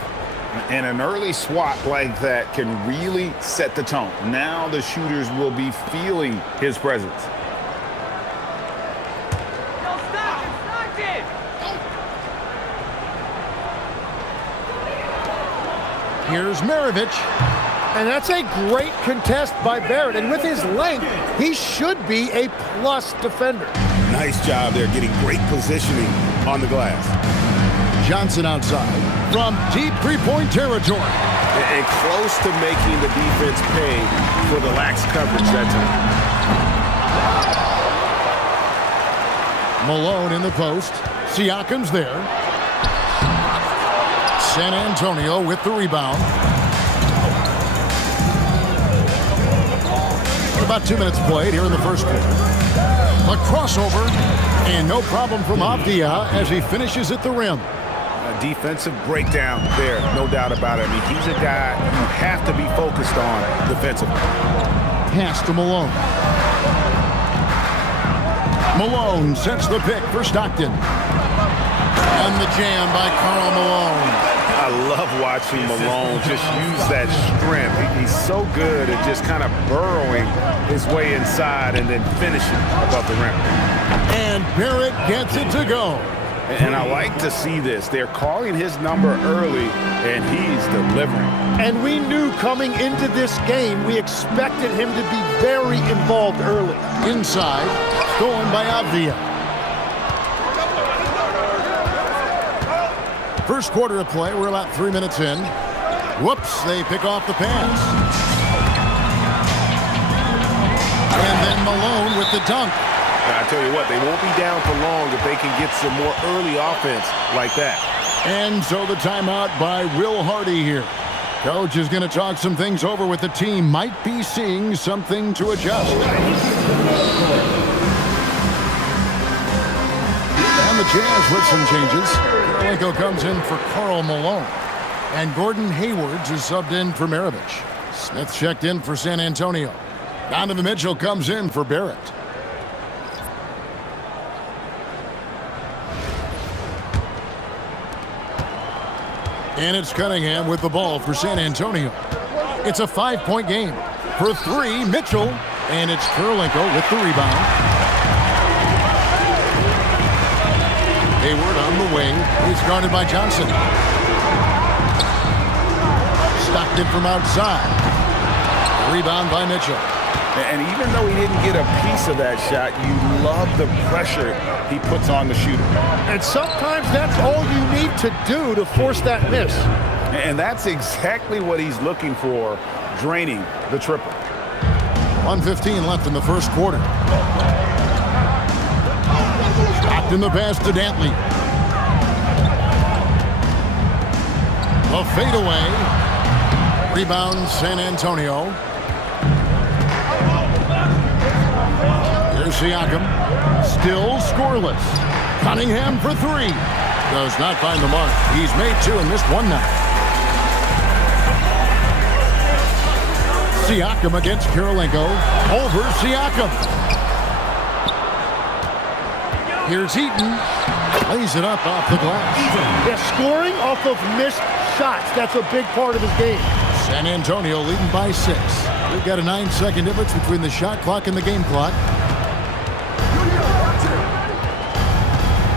And an early swat like that can really set the tone. Now the shooters will be feeling his presence. Here's Maravich. And that's a great contest by Barrett. And with his length, he should be a plus defender. Nice job there, getting great positioning on the glass. Johnson outside from deep 3-point territory. And close to making the defense pay for the lax coverage that time. Malone in the post. Siakam's there. San Antonio with the rebound. About 2 minutes played here in the first quarter. A crossover, and no problem from Avdia as he finishes at the rim. A defensive breakdown there, no doubt about it. I mean, he's a guy you have to be focused on defensively. Pass to Malone. Malone sets the pick for Stockton. And the jam by Karl Malone. I love watching Malone just use that strength. He's so good at just kind of burrowing his way inside and then finishing above the rim. And Barrett gets it to go. And I like to see this. They're calling his number early, and he's delivering. And we knew coming into this game, we expected him to be very involved early. Inside, stolen by Avdia. First quarter of play, we're about 3 minutes in. Whoops, they pick off the pass. And then Malone with the dunk. I tell you what, they won't be down for long if they can get some more early offense like that. And so the timeout by Will Hardy here. Coach is going to talk some things over with the team. Might be seeing something to adjust. And the Jazz with some changes. Karolinko comes in for Karl Malone. And Gordon Hayward is subbed in for Maravich. Smith checked in for San Antonio. Donovan Mitchell comes in for Barrett. And it's Cunningham with the ball for San Antonio. It's a 5-point game. For 3, Mitchell. And it's Karolinko with the rebound. Hayward on the wing. He's guarded by Johnson. Stockton from outside. Rebound by Mitchell. And even though he didn't get a piece of that shot, you love the pressure he puts on the shooter. And sometimes that's all you need to do to force that miss. And that's exactly what he's looking for, draining the triple. 1:15 left in the first quarter. Stopped in the pass to Dantley. A fadeaway. Rebound San Antonio. Here's Siakam. Still scoreless. Cunningham for three. Does not find the mark. He's made two and missed one now. Siakam against Kirilenko. Over Siakam. Here's Eaton. Lays it up off the glass. Yeah, scoring off of missed shots. That's a big part of his game. San Antonio leading by 6. We've got a 9-second difference between the shot clock and the game clock.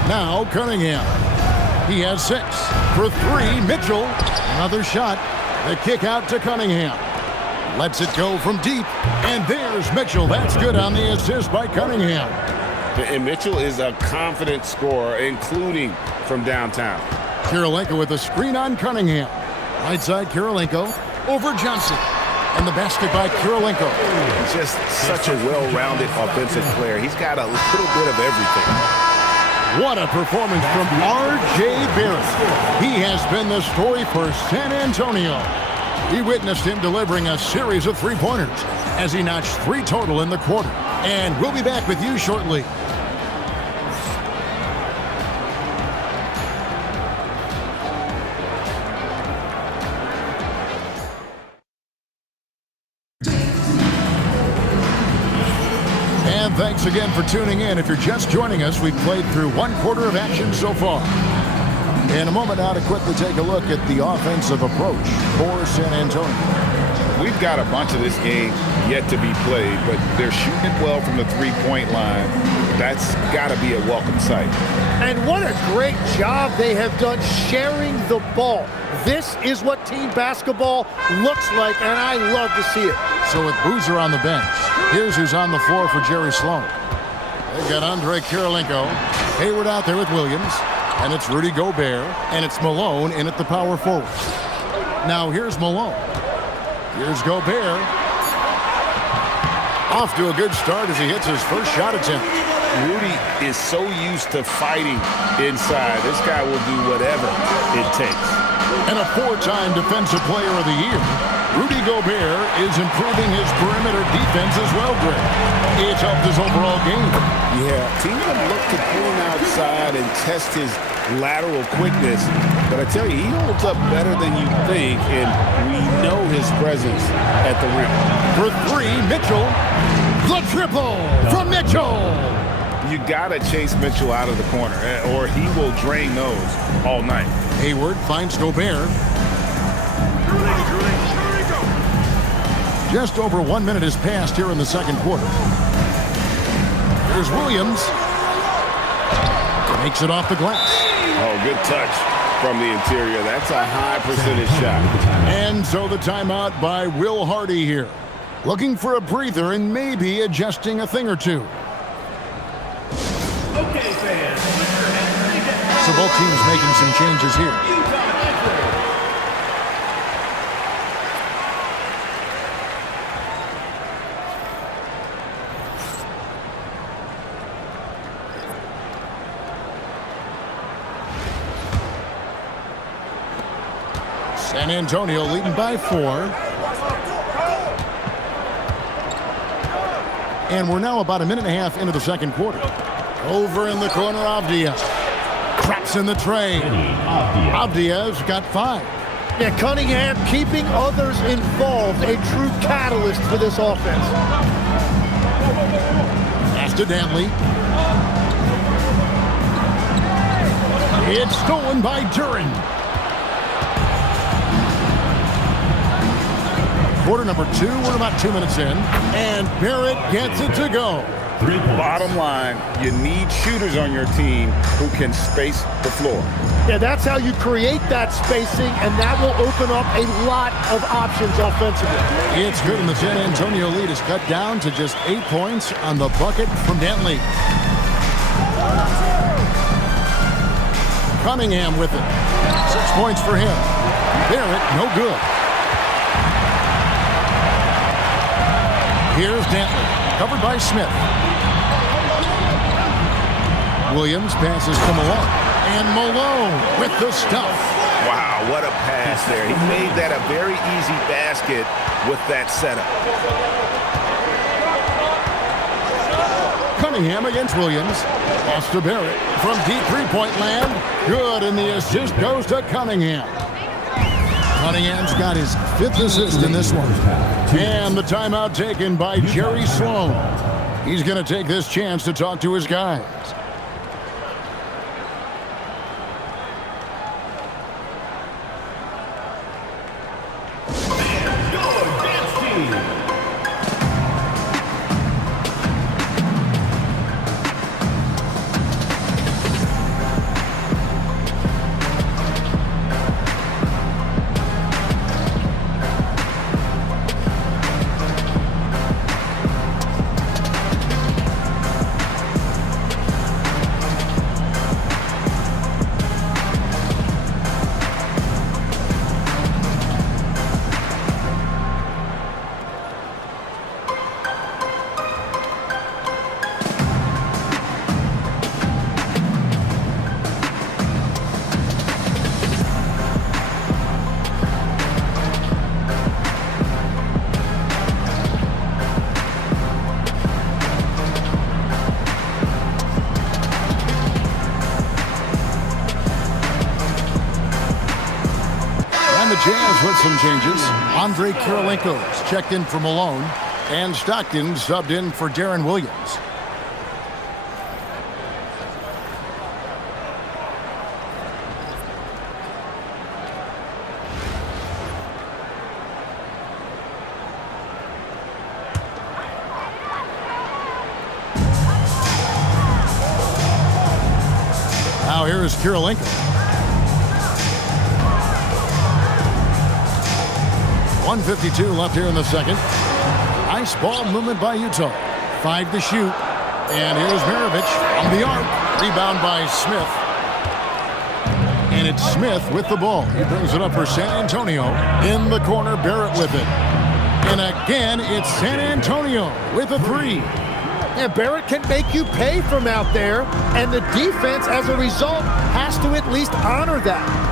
Now Cunningham. He has 6. For 3, Mitchell. Another shot. The kick out to Cunningham. Lets it go from deep. And there's Mitchell. That's good on the assist by Cunningham. And Mitchell is a confident scorer, including from downtown. Kirilenko with a screen on Cunningham. Right side Kirilenko over Johnson. And the basket by Kirilenko. Just such a well-rounded offensive player. He's got a little bit of everything. What a performance from R.J. Barrett. He has been the story for San Antonio. We witnessed him delivering a series of three-pointers as he notched 3 total in the quarter. And we'll be back with you shortly. And thanks again for tuning in. If you're just joining us, we've played through 1 quarter of action so far. In a moment now to quickly take a look at the offensive approach for San Antonio. We've got a bunch of this game yet to be played, but they're shooting it well from the three-point line. That's got to be a welcome sight. And what a great job they have done sharing the ball. This is what team basketball looks like, and I love to see it. So with Boozer on the bench, here's who's on the floor for Jerry Sloan. They've got Andre Kirilenko, Hayward out there with Williams, and it's Rudy Gobert, and it's Malone in at the power forward. Now here's Malone. Here's Gobert. Off to a good start as he hits his first shot attempt. Rudy is so used to fighting inside. This guy will do whatever it takes. And a 4-time Defensive Player of the Year, Rudy Gobert is improving his perimeter defense as well, Greg. It's helped his overall game. Yeah, teams have looked to pull him outside and test his lateral quickness. But I tell you, he holds up better than you think, and we know his presence at the rim. For 3, Mitchell. The triple from Mitchell. You got to chase Mitchell out of the corner, or he will drain those all night. Hayward finds Gobert. Just over 1 minute has passed here in the second quarter. There's Williams. Makes it off the glass. Oh, good touch from the interior. That's a high percentage shot. And so the timeout by Will Hardy here. Looking for a breather and maybe adjusting a thing or two. Okay, fans. So both teams making some changes here. San Antonio leading by 4. And we're now about a minute and a half into the second quarter. Over in the corner, Avdija. Traps in the tray. Avdija's got 5. Yeah, Cunningham keeping others involved, a true catalyst for this offense. Pass to Dantley. It's stolen by Duren. Quarter number 2, we're about 2 minutes in, and Barrett gets it to go. Bottom line, you need shooters on your team who can space the floor. Yeah, that's how you create that spacing, and that will open up a lot of options offensively. It's good, and the San Antonio lead is cut down to just 8 points on the bucket from Dantley. Cunningham with it. 6 points for him. Barrett, no good. Here's Dantley, covered by Smith. Williams passes to Malone. And Malone with the stuff. Wow, what a pass there. He made that a very easy basket with that setup. Cunningham against Williams. Pass to Barrett from deep three-point land. Good, and the assist goes to Cunningham. Cunningham's got his 5th assist in this one. And the timeout taken by Jerry Sloan. He's going to take this chance to talk to his guys. Jazz with some changes. Andre Kirilenko's checked in for Malone, and Stockton subbed in for Darren Williams. Now here is Kirilenko. 1:52 left here in the second. Nice ball movement by Utah. 5 to shoot. And here's Maravich on the arc. Rebound by Smith. And it's Smith with the ball. He brings it up for San Antonio. In the corner, Barrett with it. And again, it's San Antonio with a 3. Yeah, Barrett can make you pay from out there, and the defense, as a result, has to at least honor that.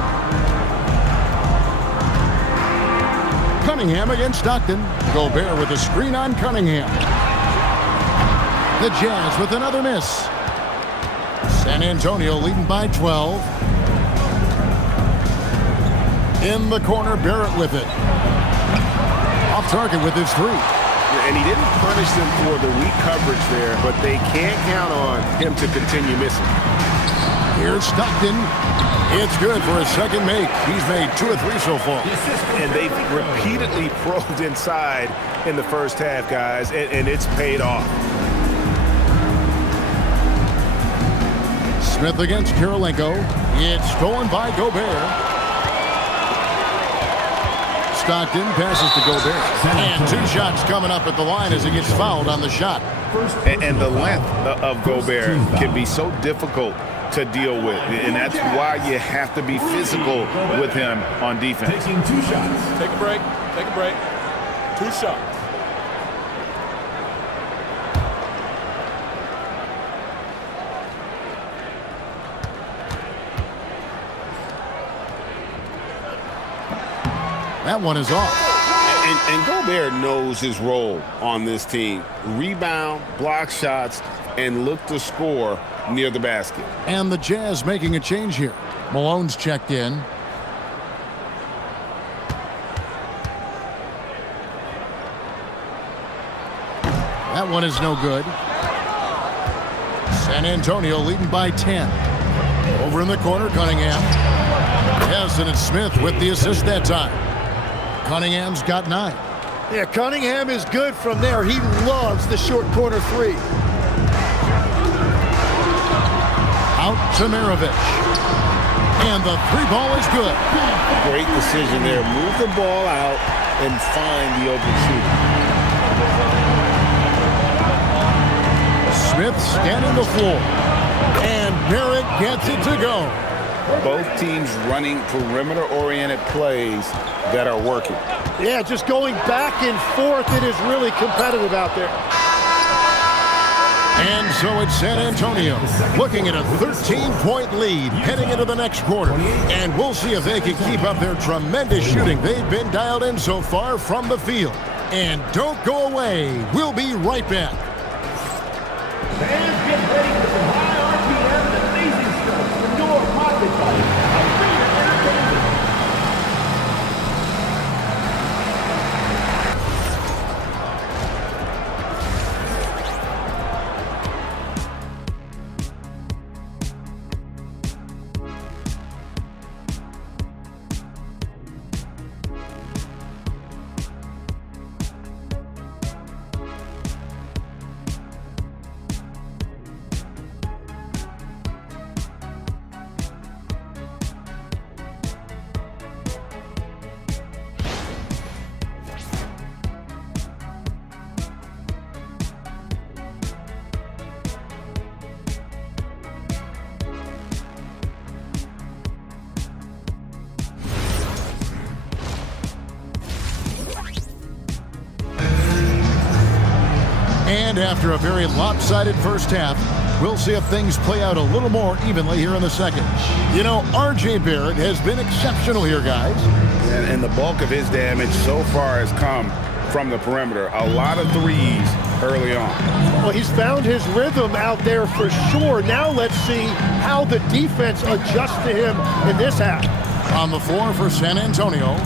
Cunningham against Stockton. Gobert with a screen on Cunningham. The Jazz with another miss. San Antonio leading by 12. In the corner, Barrett with it. Off target with his 3. And he didn't punish them for the weak coverage there, but they can't count on him to continue missing. Here's Stockton. It's good for his second make. He's made 2 or 3 so far. And they've repeatedly probed inside in the first half, guys, and it's paid off. Smith against Kirilenko. It's stolen by Gobert. Stockton passes to Gobert. And 2 shots coming up at the line as he gets fouled on the shot. And the length of Gobert can be so difficult to deal with, and that's why you have to be physical with him on defense. Taking 2 shots. Take a break. Take a break. 2 shots. That one is off. And Gobert knows his role on this team. Rebound, block shots, and look to score near the basket. And the Jazz making a change here. Malone's checked in. That one is no good. San Antonio leading by 10. Over in the corner, Cunningham. Yes, and it's Smith with the assist that time. Cunningham's got 9. Yeah, Cunningham is good from there. He loves the short corner 3. Out to Maravich. And the three ball is good. Great decision there. Move the ball out and find the open shooter. Smith scanning the floor. And Barrett gets it to go. Both teams running perimeter-oriented plays that are working. Yeah, just going back and forth. It is really competitive out there. And so it's San Antonio looking at a 13-point lead heading into the next quarter. And we'll see if they can keep up their tremendous shooting they've been dialed in so far from the field. And don't go away. We'll be right back. Fans, get ready for some high RPM and amazing stuff from your pocket body. Arena Entertainment. And after a very lopsided first half, we'll see if things play out a little more evenly here in the second. You know, R.J. Barrett has been exceptional here, guys. And the bulk of his damage so far has come from the perimeter. A lot of threes early on. Well, he's found his rhythm out there for sure. Now let's see how the defense adjusts to him in this half. On the floor for San Antonio,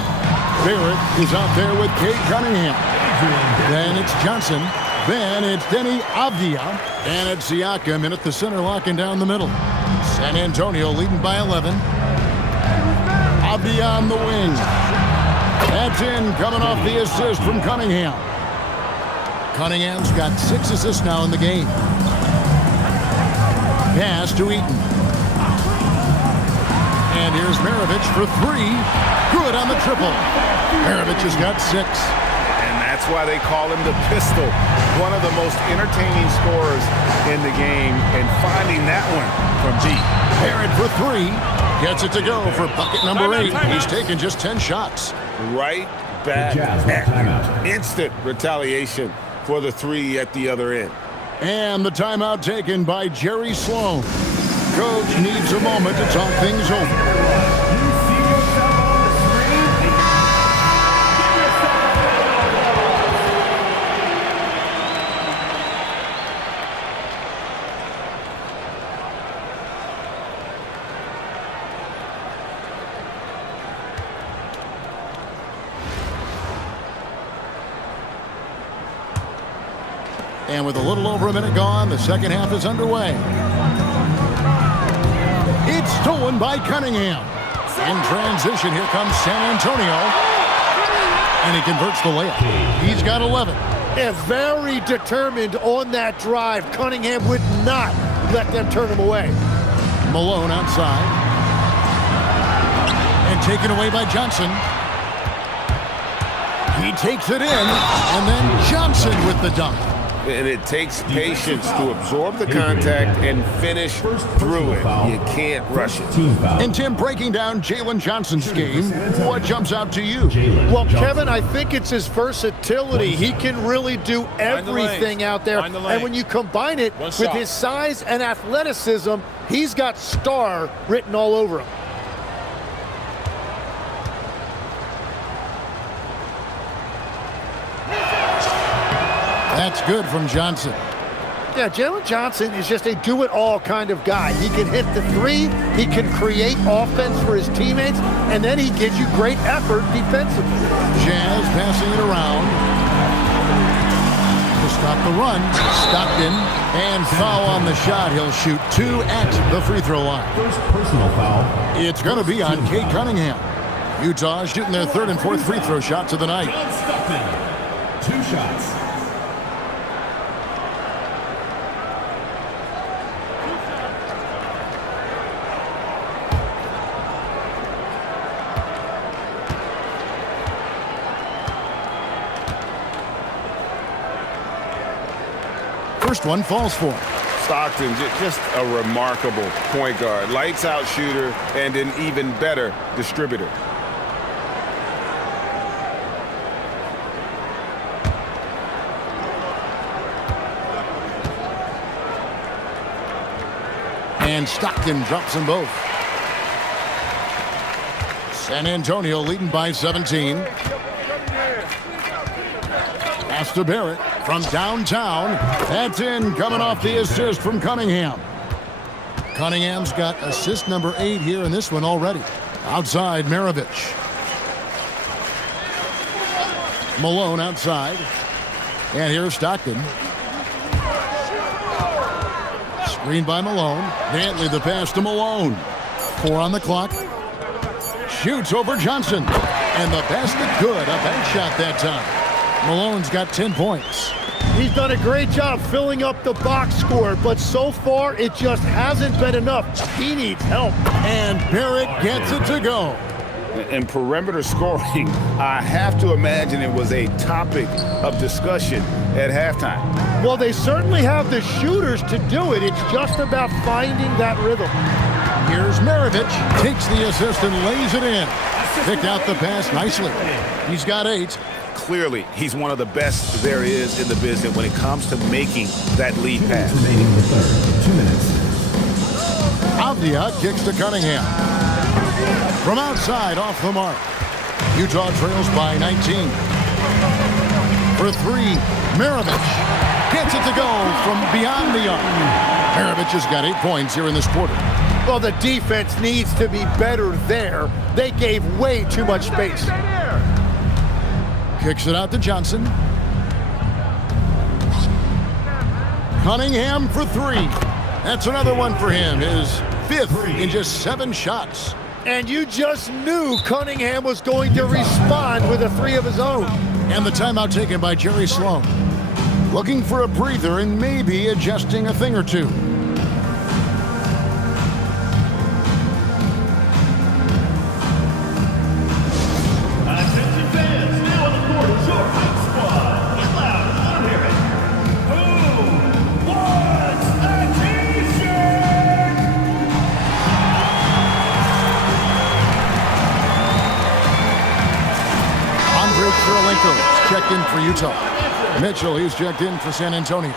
Barrett is out there with Cade Cunningham. Then it's Johnson. Then it's Denny Avdia. And it's Siakam in at the center, locking down the middle. San Antonio leading by 11. Avdia on the wing. That's in, coming off the assist from Cunningham. Cunningham's got 6 assists now in the game. Pass to Eaton. And here's Maravich for 3. Good on the triple. Maravich has got 6. That's why they call him the pistol. One of the most entertaining scorers in the game, and finding that one from deep. Barrett for 3. Gets it to go for bucket number 8. He's taken just 10 shots. Right back. Instant retaliation for the 3 at the other end. And the timeout taken by Jerry Sloan. Coach needs a moment to talk things over. And with a little over a minute gone, the second half is underway. It's stolen by Cunningham. In transition, here comes San Antonio. And he converts the layup. He's got 11. And very determined on that drive. Cunningham would not let them turn him away. Malone outside. And taken away by Johnson. He takes it in. And then Johnson with the dunk. And it takes patience to absorb the contact and finish through it. You can't rush it. And Tim, breaking down Jalen Johnson's game, what jumps out to you? Well, Kevin, I think it's his versatility. He can really do everything out there. And when you combine it with his size and athleticism, he's got star written all over him. That's good from Johnson. Yeah, Jalen Johnson is just a do-it-all kind of guy. He can hit the 3, he can create offense for his teammates, and then he gives you great effort defensively. Jazz passing it around. To stop the run, Stockton, and foul on the shot. He'll shoot 2 at the free throw line. First personal foul. It's going to be on Cade Cunningham. Utah shooting their 3rd and 4th free throw shots of the night. John Stockton, 2 shots. first one falls for him. Stockton, just a remarkable point guard. Lights out shooter and an even better distributor. And Stockton drops them both. San Antonio leading by 17. Pass to Barrett from downtown. That's in, coming off the assist from Cunningham. Cunningham's got assist number 8 here in this one already. Outside, Maravich. Malone outside. And here's Stockton. Screen by Malone. Dantley the pass to Malone. 4 on the clock. Shoots over Johnson. And the basket good. A bank shot that time. Malone's got 10 points. He's done a great job filling up the box score, but so far it just hasn't been enough. He needs help. And Barrett gets it to go. And perimeter scoring, I have to imagine it was a topic of discussion at halftime. Well, they certainly have the shooters to do it. It's just about finding that rhythm. Here's Maravich. Takes the assist and lays it in. Picked out the pass nicely. He's got 8. Clearly, he's one of the best there is in the business when it comes to making that lead pass. Remaining the third. 2 minutes. Avdia kicks to Cunningham. From outside, off the mark. Utah trails by 19. For 3, Maravich gets it to go from beyond the arc. Maravich has got 8 points here in this quarter. Well, the defense needs to be better there. They gave way too much space. Kicks it out to Johnson. Cunningham for 3. That's another one for him. His 5th in just 7 shots. And you just knew Cunningham was going to respond with a 3 of his own. And the timeout taken by Jerry Sloan. Looking for a breather and maybe adjusting a thing or two. Attention fans, now on the court is your hot squad. Get loud, let 'em hear it. Who wants a t-shirt? Andre Kirilenko is checked in for Utah. Mitchell, he's checked in for San Antonio.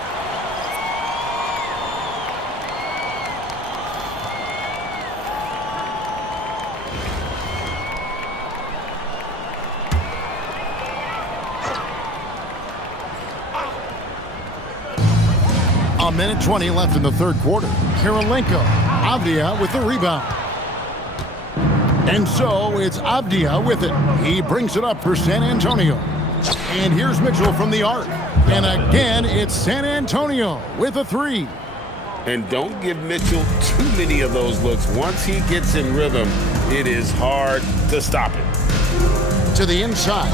A minute 20 left in the third quarter. Kirilenko, Avdia with the rebound. And so it's Avdia with it. He brings it up for San Antonio. And here's Mitchell from the arc. And again, it's San Antonio with a 3. And don't give Mitchell too many of those looks. Once he gets in rhythm, it is hard to stop him. To the inside,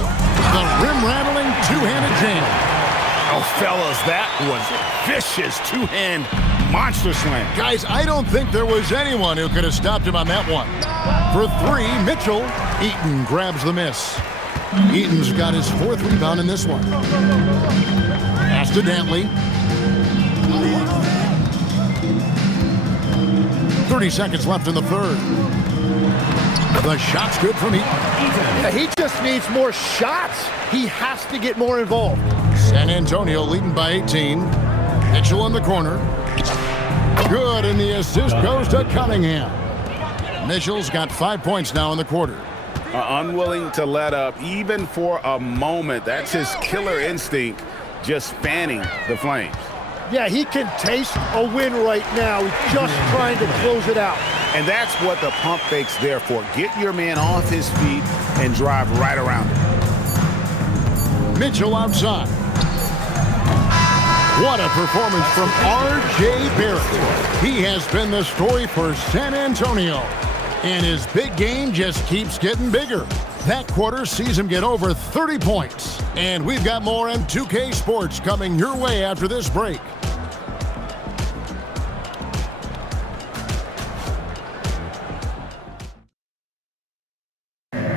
the rim-rattling two-handed jam. Oh, fellas, that was vicious two-hand monster slam. Guys, I don't think there was anyone who could have stopped him on that one. For 3, Mitchell. Eaton grabs the miss. Eaton's got his 4th rebound in this one. Pass to Dantley. 30 seconds left in the third. The shot's good from Eaton. Yeah, he just needs more shots. He has to get more involved. San Antonio leading by 18. Mitchell in the corner. Good, and the assist goes to Cunningham. Mitchell's got 5 points now in the quarter. Unwilling to let up even for a moment. That's his killer instinct, just fanning the flames. Yeah, he can taste a win right now. He's just trying to close it out. And that's what the pump fake's there for. Get your man off his feet and drive right around him. Mitchell outside. What a performance from R.J. Barrett. He has been the story for San Antonio. And his big game just keeps getting bigger. That quarter sees him get over 30 points. And we've got more on 2K Sports coming your way after this break.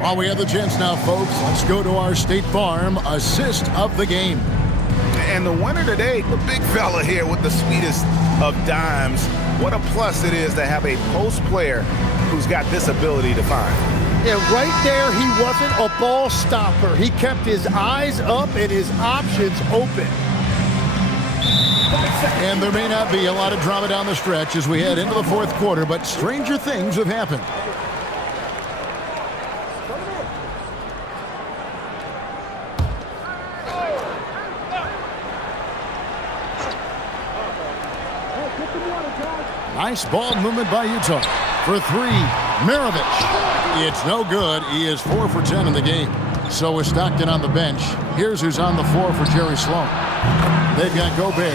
While we have the chance now, folks, let's go to our State Farm assist of the game. And the winner today, the big fella here with the sweetest of dimes. What a plus it is to have a post player who's got this ability to find. Yeah, right there, he wasn't a ball stopper. He kept his eyes up and his options open. And there may not be a lot of drama down the stretch as we head into the fourth quarter, but stranger things have happened. Nice ball movement by Utah. For three, Maravich. It's no good. He is 4 for 10 in the game. So is Stockton on the bench. Here's who's on the floor for Jerry Sloan. They've got Gobert.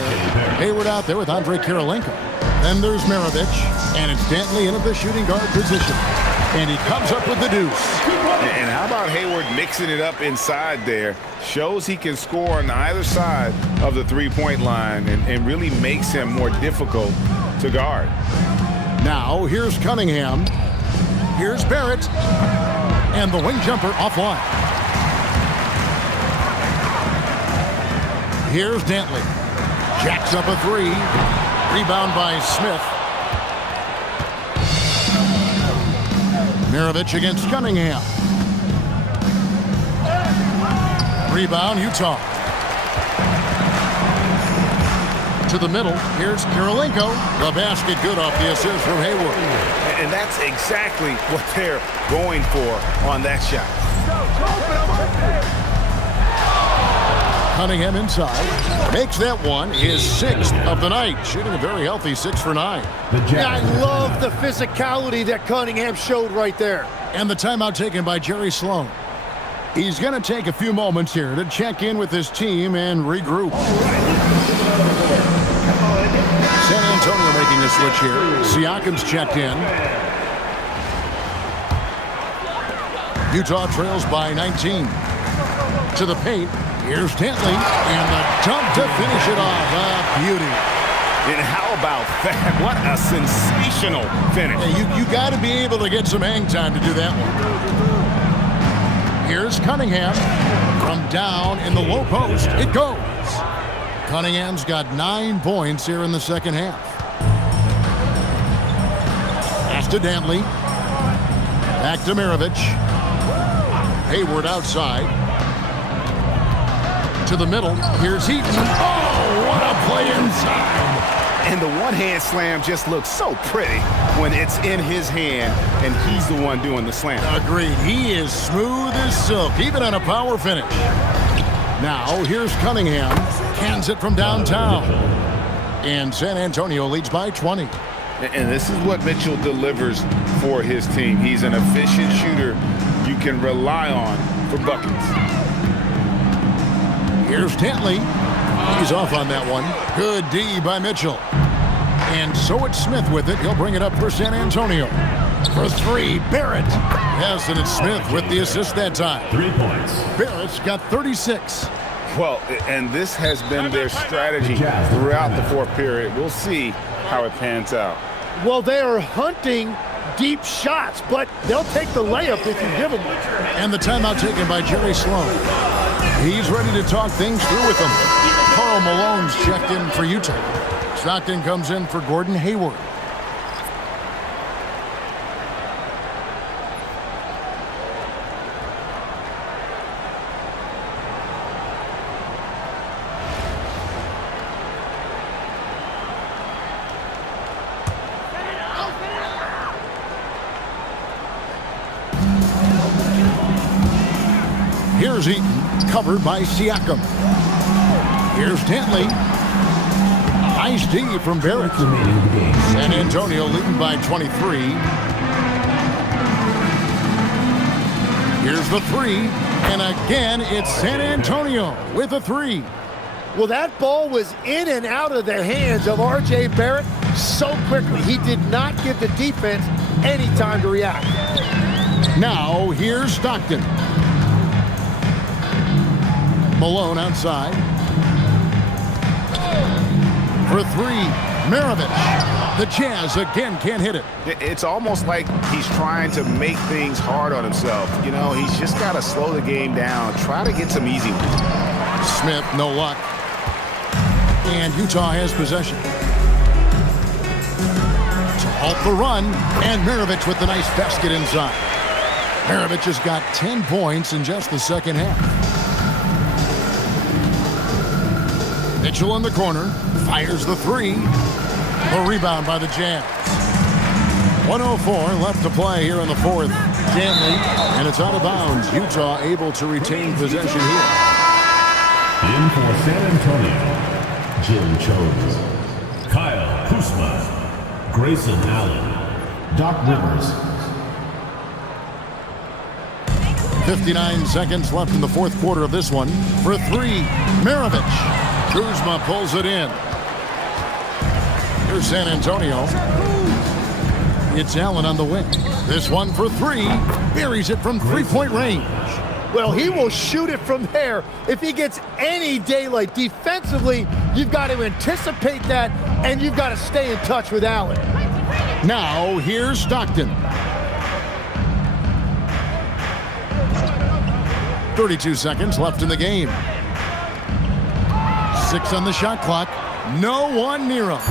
Hayward out there with Andre Kirilenko. Then there's Maravich. And it's Dantley in at the shooting guard position. And he comes up with the deuce. And how about Hayward mixing it up inside there? Shows he can score on either side of the three-point line and really makes him more difficult to guard. Now, here's Cunningham. Here's Barrett. And the wing jumper offline. Here's Dantley. Jacks up a three. Rebound by Smith. Maravich against Cunningham. Rebound, Utah. To the middle. Here's Kirilenko. The basket good off the assist from Hayward. And that's exactly what they're going for on that shot. Cunningham inside. Makes that one his 6th of the night. Shooting a very healthy 6 for 9. Yeah, I love the physicality that Cunningham showed right there. And the timeout taken by Jerry Sloan. He's going to take a few moments here to check in with his team and regroup. San Antonio making a switch here. Siakam's checked in. Utah trails by 19. To the paint. Here's Dantley. And the dunk to finish it off. A beauty. And how about that? What a sensational finish. Hey, you got to be able to get some hang time to do that one. Here's Cunningham from down in the low post. It goes. Cunningham's got 9 points here in the second half. Pass to Dantley. Back to Maravich. Hayward outside. To the middle. Here's Heaton. Oh, what a play inside. And the one-hand slam just looks so pretty when it's in his hand and he's the one doing the slam. Agreed. He is smooth as silk, even on a power finish. Now, here's Cunningham. Cans it from downtown. And San Antonio leads by 20. And this is what Mitchell delivers for his team. He's an efficient shooter you can rely on for buckets. Here's Dantley. He's off on that one. Good D by Mitchell. And so it's Smith with it. He'll bring it up for San Antonio. For three, Barrett. Yes, and it's Smith with the assist that time. 3 points. Barrett's got 36. Well, and this has been their strategy throughout the fourth period. We'll see how it pans out. Well, they are hunting deep shots, but they'll take the layup if you give them one. And the timeout taken by Jerry Sloan. He's ready to talk things through with them. Karl Malone's checked in for Utah. Stockton comes in for Gordon Hayward. Here's Eaton, covered by Siakam. Here's Dantley. Nice D from Barrett. San Antonio leading by 23. Here's the three. And again, it's San Antonio with a three. Well, that ball was in and out of the hands of R.J. Barrett so quickly. He did not give the defense any time to react. Now, here's Stockton. Malone outside. For three, Maravich. The Jazz again can't hit it. It's almost like he's trying to make things hard on himself. You know, he's just got to slow the game down. Try to get some easy ones. Smith, no luck. And Utah has possession. To halt the run, and Maravich with the nice basket inside. Maravich has got 10 points in just the second half. Mitchell in the corner, fires the three. The rebound by the Jazz. 1:04 left to play here in the fourth. Danley, and it's out of bounds. Utah able to retain possession here. In for San Antonio, Jim Jones, Kyle Kuzma, Grayson Allen, Doc Rivers. 59 seconds left in the fourth quarter of this one. For three, Maravich. Kuzma pulls it in. Here's San Antonio. It's Allen on the wing. This one for three. Buries it from three-point range. Well, he will shoot it from there if he gets any daylight. Defensively, you've got to anticipate that, and you've got to stay in touch with Allen. Now, here's Stockton. 32 seconds left in the game. 6 on the shot clock. No one near him.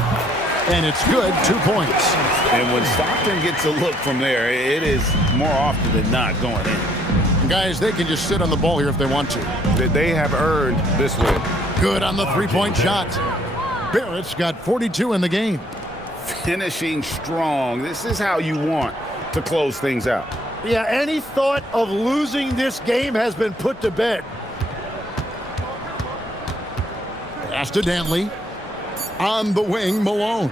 And it's good, 2 points. And when Stockton gets a look from there, it is more often than not going in. Guys, they can just sit on the ball here if they want to. They have earned this win. Good on the three-point shot. Barrett's got 42 in the game. Finishing strong. This is how you want to close things out. Yeah, any thought of losing this game has been put to bed. Pass to Danley. On the wing, Malone.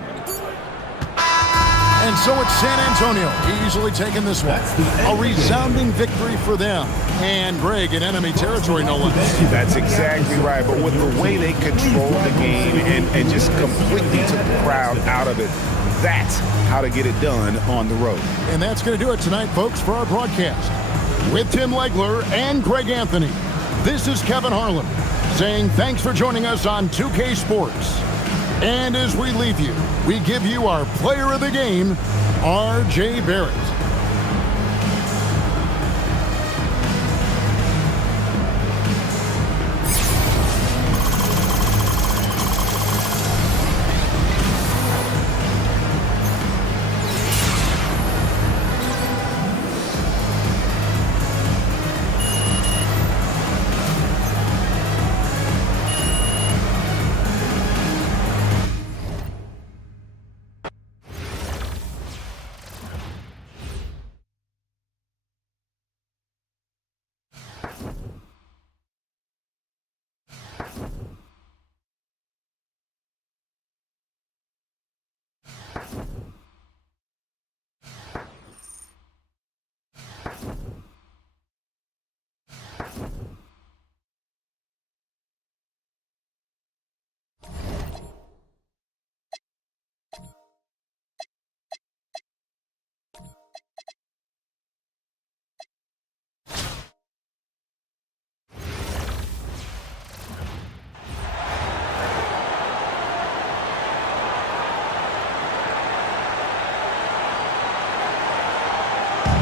And so it's San Antonio easily taking this one. A resounding victory for them. And Greg in enemy territory, no less. That's exactly right. But with the way they control the game and just completely took the crowd out of it, that's how to get it done on the road. And that's going to do it tonight, folks, for our broadcast. With Tim Legler and Greg Anthony, this is Kevin Harlan saying thanks for joining us on 2K Sports. And as we leave you, we give you our player of the game, R.J. Barrett.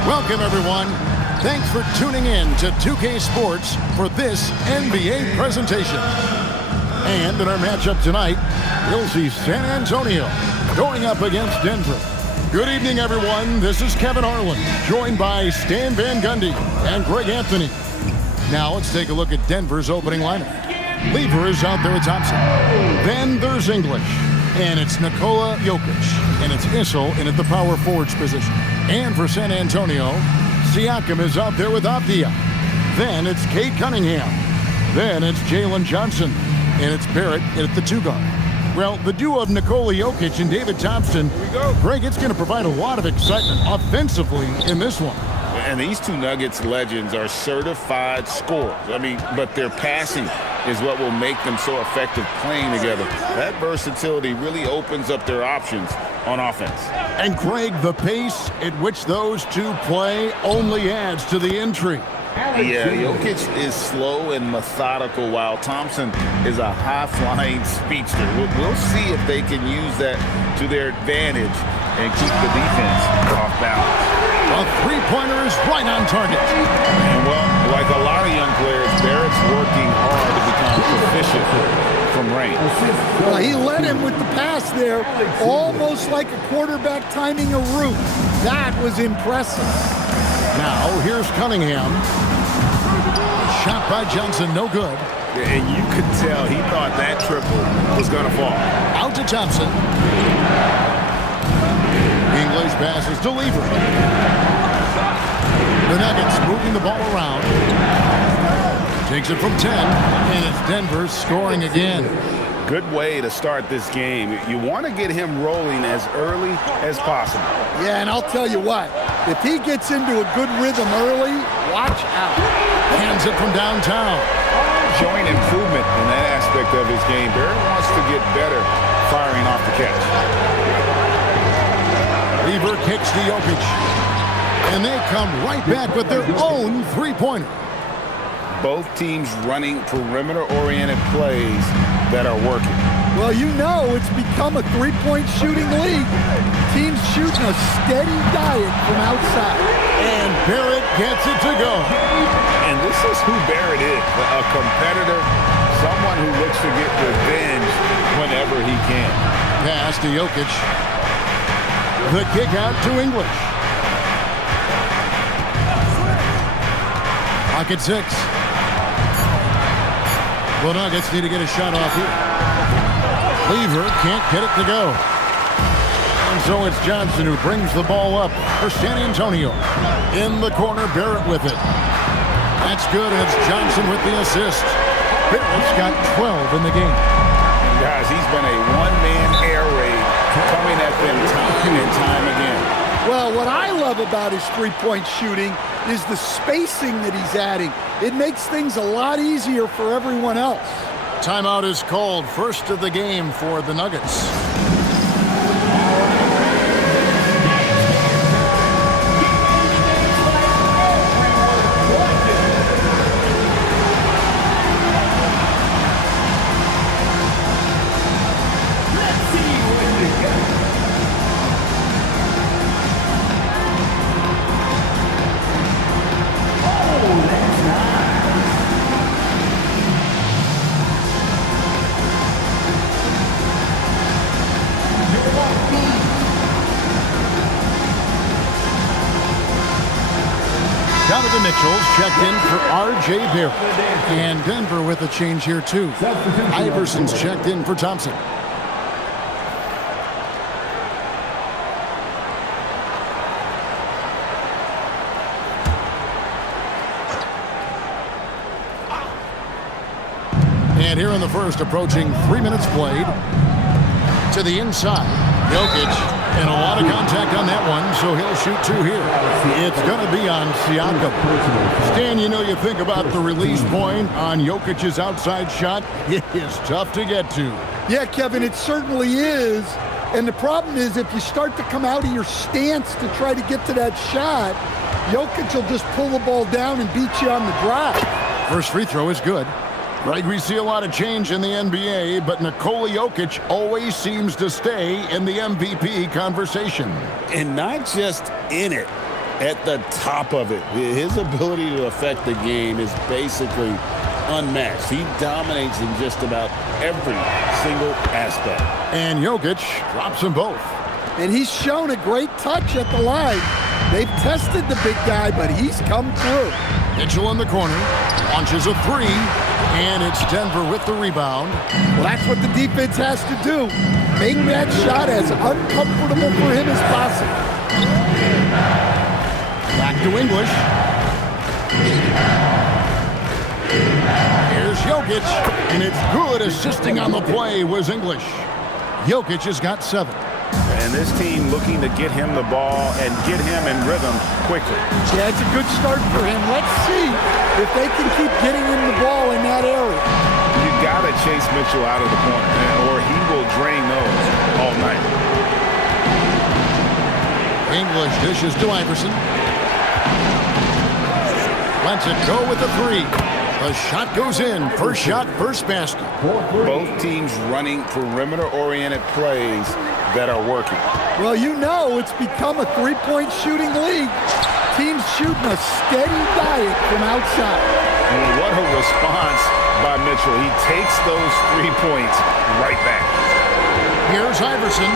Welcome, everyone. Thanks for tuning in to 2K Sports for this NBA presentation. And in our matchup tonight, we'll see San Antonio going up against Denver. Good evening, everyone. This is Kevin Harlan, joined by Stan Van Gundy and Greg Anthony. Now let's take a look at Denver's opening lineup. Lever is out there with Thompson. Then there's English. And it's Nikola Jokic. And it's Issel in at the power forwards position. And for San Antonio, Siakam is out there with Avdia. Then it's Cade Cunningham. Then it's Jalen Johnson. And it's Barrett in at the two guard. Well, the duo of Nikola Jokic and David Thompson, Greg, it's going to provide a lot of excitement offensively in this one. And these two Nuggets legends are certified scorers. I mean, but their passing is what will make them so effective playing together. That versatility really opens up their options on offense. And Greg, the pace at which those two play only adds to the intrigue. Yeah, Jokic is slow and methodical while Thompson is a high-flying speedster. We'll see if they can use that to their advantage and keep the defense off balance. A three-pointer is right on target. And well, like a lot of young players, Barrett's working hard to become proficient from range. brain. Well, he led him with the pass there, almost like a quarterback timing a route. That was impressive. Now, here's Cunningham. Shot by Johnson, no good. And you could tell he thought that triple was going to fall. Out to Thompson. English passes to Lever. The Nuggets moving the ball around. Takes it from 10, and it's Denver scoring again. Good way to start this game. You want to get him rolling as early as possible. Yeah, and I'll tell you what, if he gets into a good rhythm early, watch out. Hands it from downtown. Showing improvement in that aspect of his game. Barrett wants to get better firing off the catch. Lever kicks to Jokic. And they come right back with their own three-pointer. Both teams running perimeter-oriented plays that are working. Well, you know it's become a three-point shooting league. Teams shooting a steady diet from outside. And Barrett gets it to go. And this is who Barrett is, a competitor, someone who looks to get revenge whenever he can. Pass to Jokic. The kick out to English. Clock at 6. The Nuggets need to get a shot off here. Lever can't get it to go. And so it's Johnson who brings the ball up for San Antonio. In the corner, Barrett with it. That's good, and it's Johnson with the assist. Barrett's got 12 in the game. Guys, he's been a one-man air raid coming at them time and time again. Well, what I love about his three-point shooting is the spacing that he's adding. It makes things a lot easier for everyone else. Timeout is called. First of the game for the Nuggets. Donovan Mitchell's checked in for R.J. Barrett. And Denver with a change here, too. Iverson's checked in for Thompson. And here in the first, approaching 3 minutes played. To the inside. Jokic. And a lot of contact on that one, so he'll shoot 2 here. It's going to be on Siakam. Stan, you know, you think about the release point on Jokic's outside shot. It is tough to get to. Yeah, Kevin, it certainly is. And the problem is if you start to come out of your stance to try to get to that shot, Jokic will just pull the ball down and beat you on the drive. First free throw is good. Right, we see a lot of change in the NBA, but Nikola Jokic always seems to stay in the MVP conversation. And not just in it, at the top of it. His ability to affect the game is basically unmatched. He dominates in just about every single aspect. And Jokic drops them both. And he's shown a great touch at the line. They've tested the big guy, but he's come through. Mitchell in the corner, launches a 3, and it's Denver with the rebound. Well, that's what the defense has to do. Make that shot as uncomfortable for him as possible. Back to English. Here's Jokic, and it's good. Assisting on the play was English. Jokic has got 7. And this team looking to get him the ball and get him in rhythm quickly. Yeah, it's a good start for him. Let's see if they can keep getting him the ball in that area. You got to chase Mitchell out of the corner, or he will drain those all night. English dishes to Iverson. Lets it go with the 3. The shot goes in. First shot, first basket. Both teams running perimeter-oriented plays that are working. Well, you know it's become a three-point shooting league. Teams shooting a steady diet from outside. And what a response by Mitchell. He takes those 3 points Here's Iverson.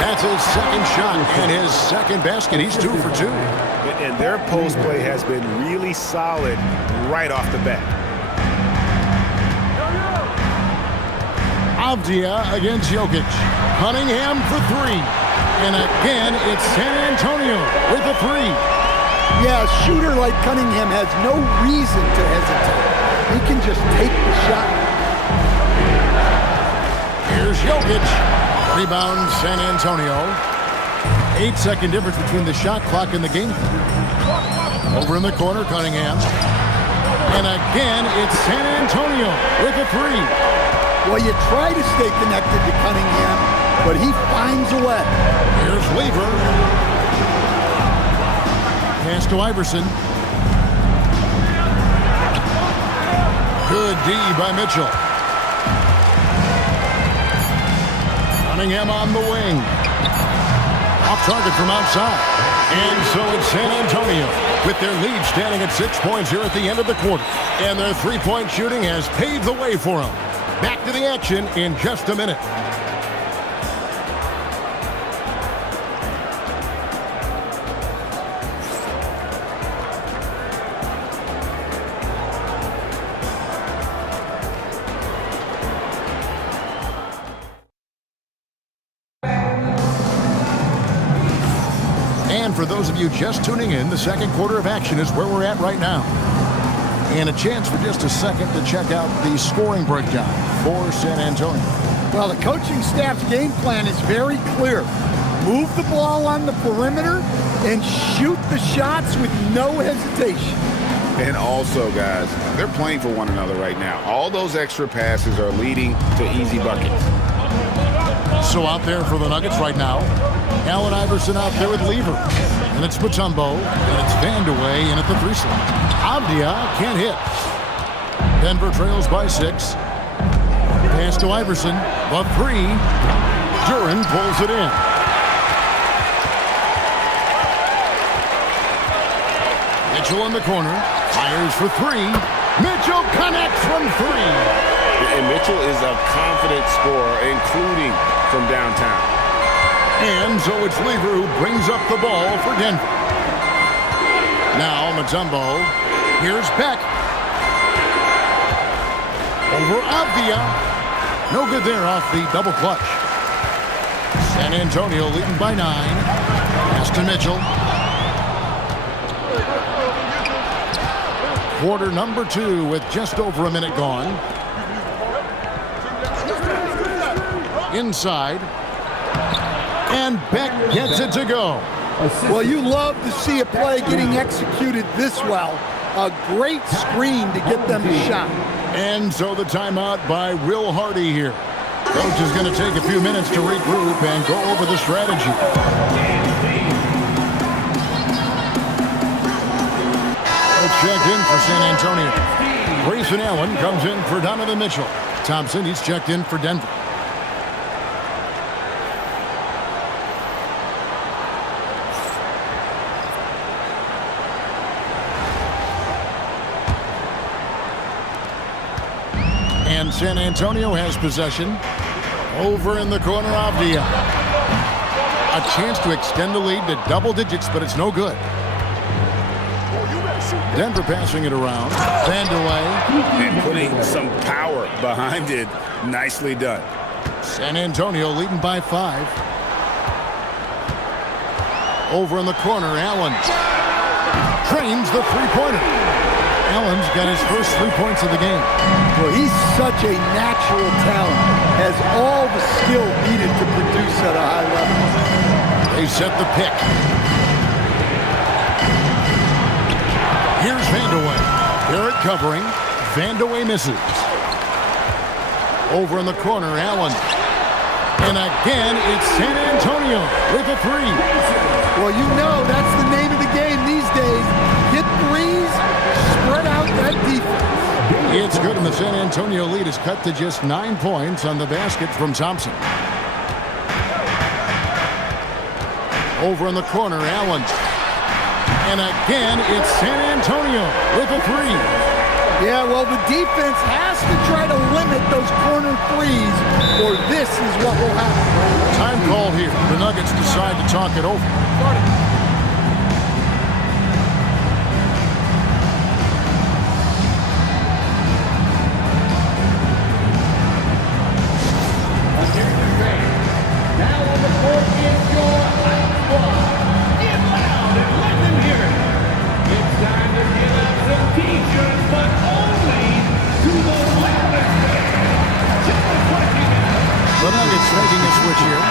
That's his second shot and his second basket. He's 2 for 2. And their post play has been really solid right off the bat. Avdia against Jokic. Cunningham for 3. And again, it's San Antonio with a 3. Yeah, a shooter like Cunningham has no reason to hesitate. He can just take the shot. Here's Jokic. Rebound, San Antonio. 8-second difference between the shot clock and the game clock. Over in the corner, Cunningham. And again, it's San Antonio with a 3. Well, you try to stay connected to Cunningham, but he finds a way. Here's Lever. Pass to Iverson. Good D by Mitchell. Cunningham on the wing. Off target from outside. And so it's San Antonio with their lead standing at 6 points here at the end of the quarter. And their three-point shooting has paved the way for them. Back to the action in just a minute. And for those of you just tuning in, the second quarter of action is where we're at right now. And a chance for just a second to check out the scoring breakdown for San Antonio. Well, the coaching staff's game plan is very clear. Move the ball on the perimeter and shoot the shots with no hesitation. And also, guys, they're playing for one another right now. All those extra passes are leading to easy buckets. So out there for the Nuggets right now, Allen Iverson out there with Lever. And it's Mutombo, and it's Vandeweghe in at the 3 slot. Avdia can't hit. Denver trails by 6. Pass to Iverson. The 3. Duren pulls it in. Mitchell in the corner. Fires for 3. Mitchell connects from 3. And Mitchell is a confident scorer, including from downtown. And so it's Lever who brings up the ball for Denver. Now Mutombo. Here's Beck. Over Avdia. No good there off the double clutch. San Antonio leading by 9. Pass to Mitchell. Quarter number 2 with just over a minute gone. Inside. And Beck gets it to go. Well, you love to see a play getting executed this well. A great screen to get them a shot. And so the timeout by Will Hardy here. Coach is going to take a few minutes to regroup and go over the strategy. Checked in for San Antonio. Grayson Allen comes in for Donovan Mitchell. Thompson, he's checked in for Denver. And San Antonio has possession. Over in the corner, Avdia. A chance to extend the lead to double digits, but it's no good. Denver passing it around. Vandeweghe. And putting some power behind it. Nicely done. San Antonio leading by 5. Over in the corner, Allen. Trains the three-pointer. Allen's got his first 3 points of the game. Well, he's such a natural talent. Has all the skill needed to produce at a high level. They set the pick. Here's Vandeweghe. Barrett covering. Vandeweghe misses. Over in the corner, Allen. And again, it's San Antonio with a 3. Well, you know that's the name of the game these days. Hit threes, spread out that defense. It's good, and the San Antonio lead is cut to just 9 points on the basket from Thompson. Over in the corner, Allen. And again, it's San Antonio with a 3. Yeah, well, the defense has to try to limit those corner threes or this is what will happen. Time call here. The Nuggets decide to talk it over. The Nuggets making a switch here.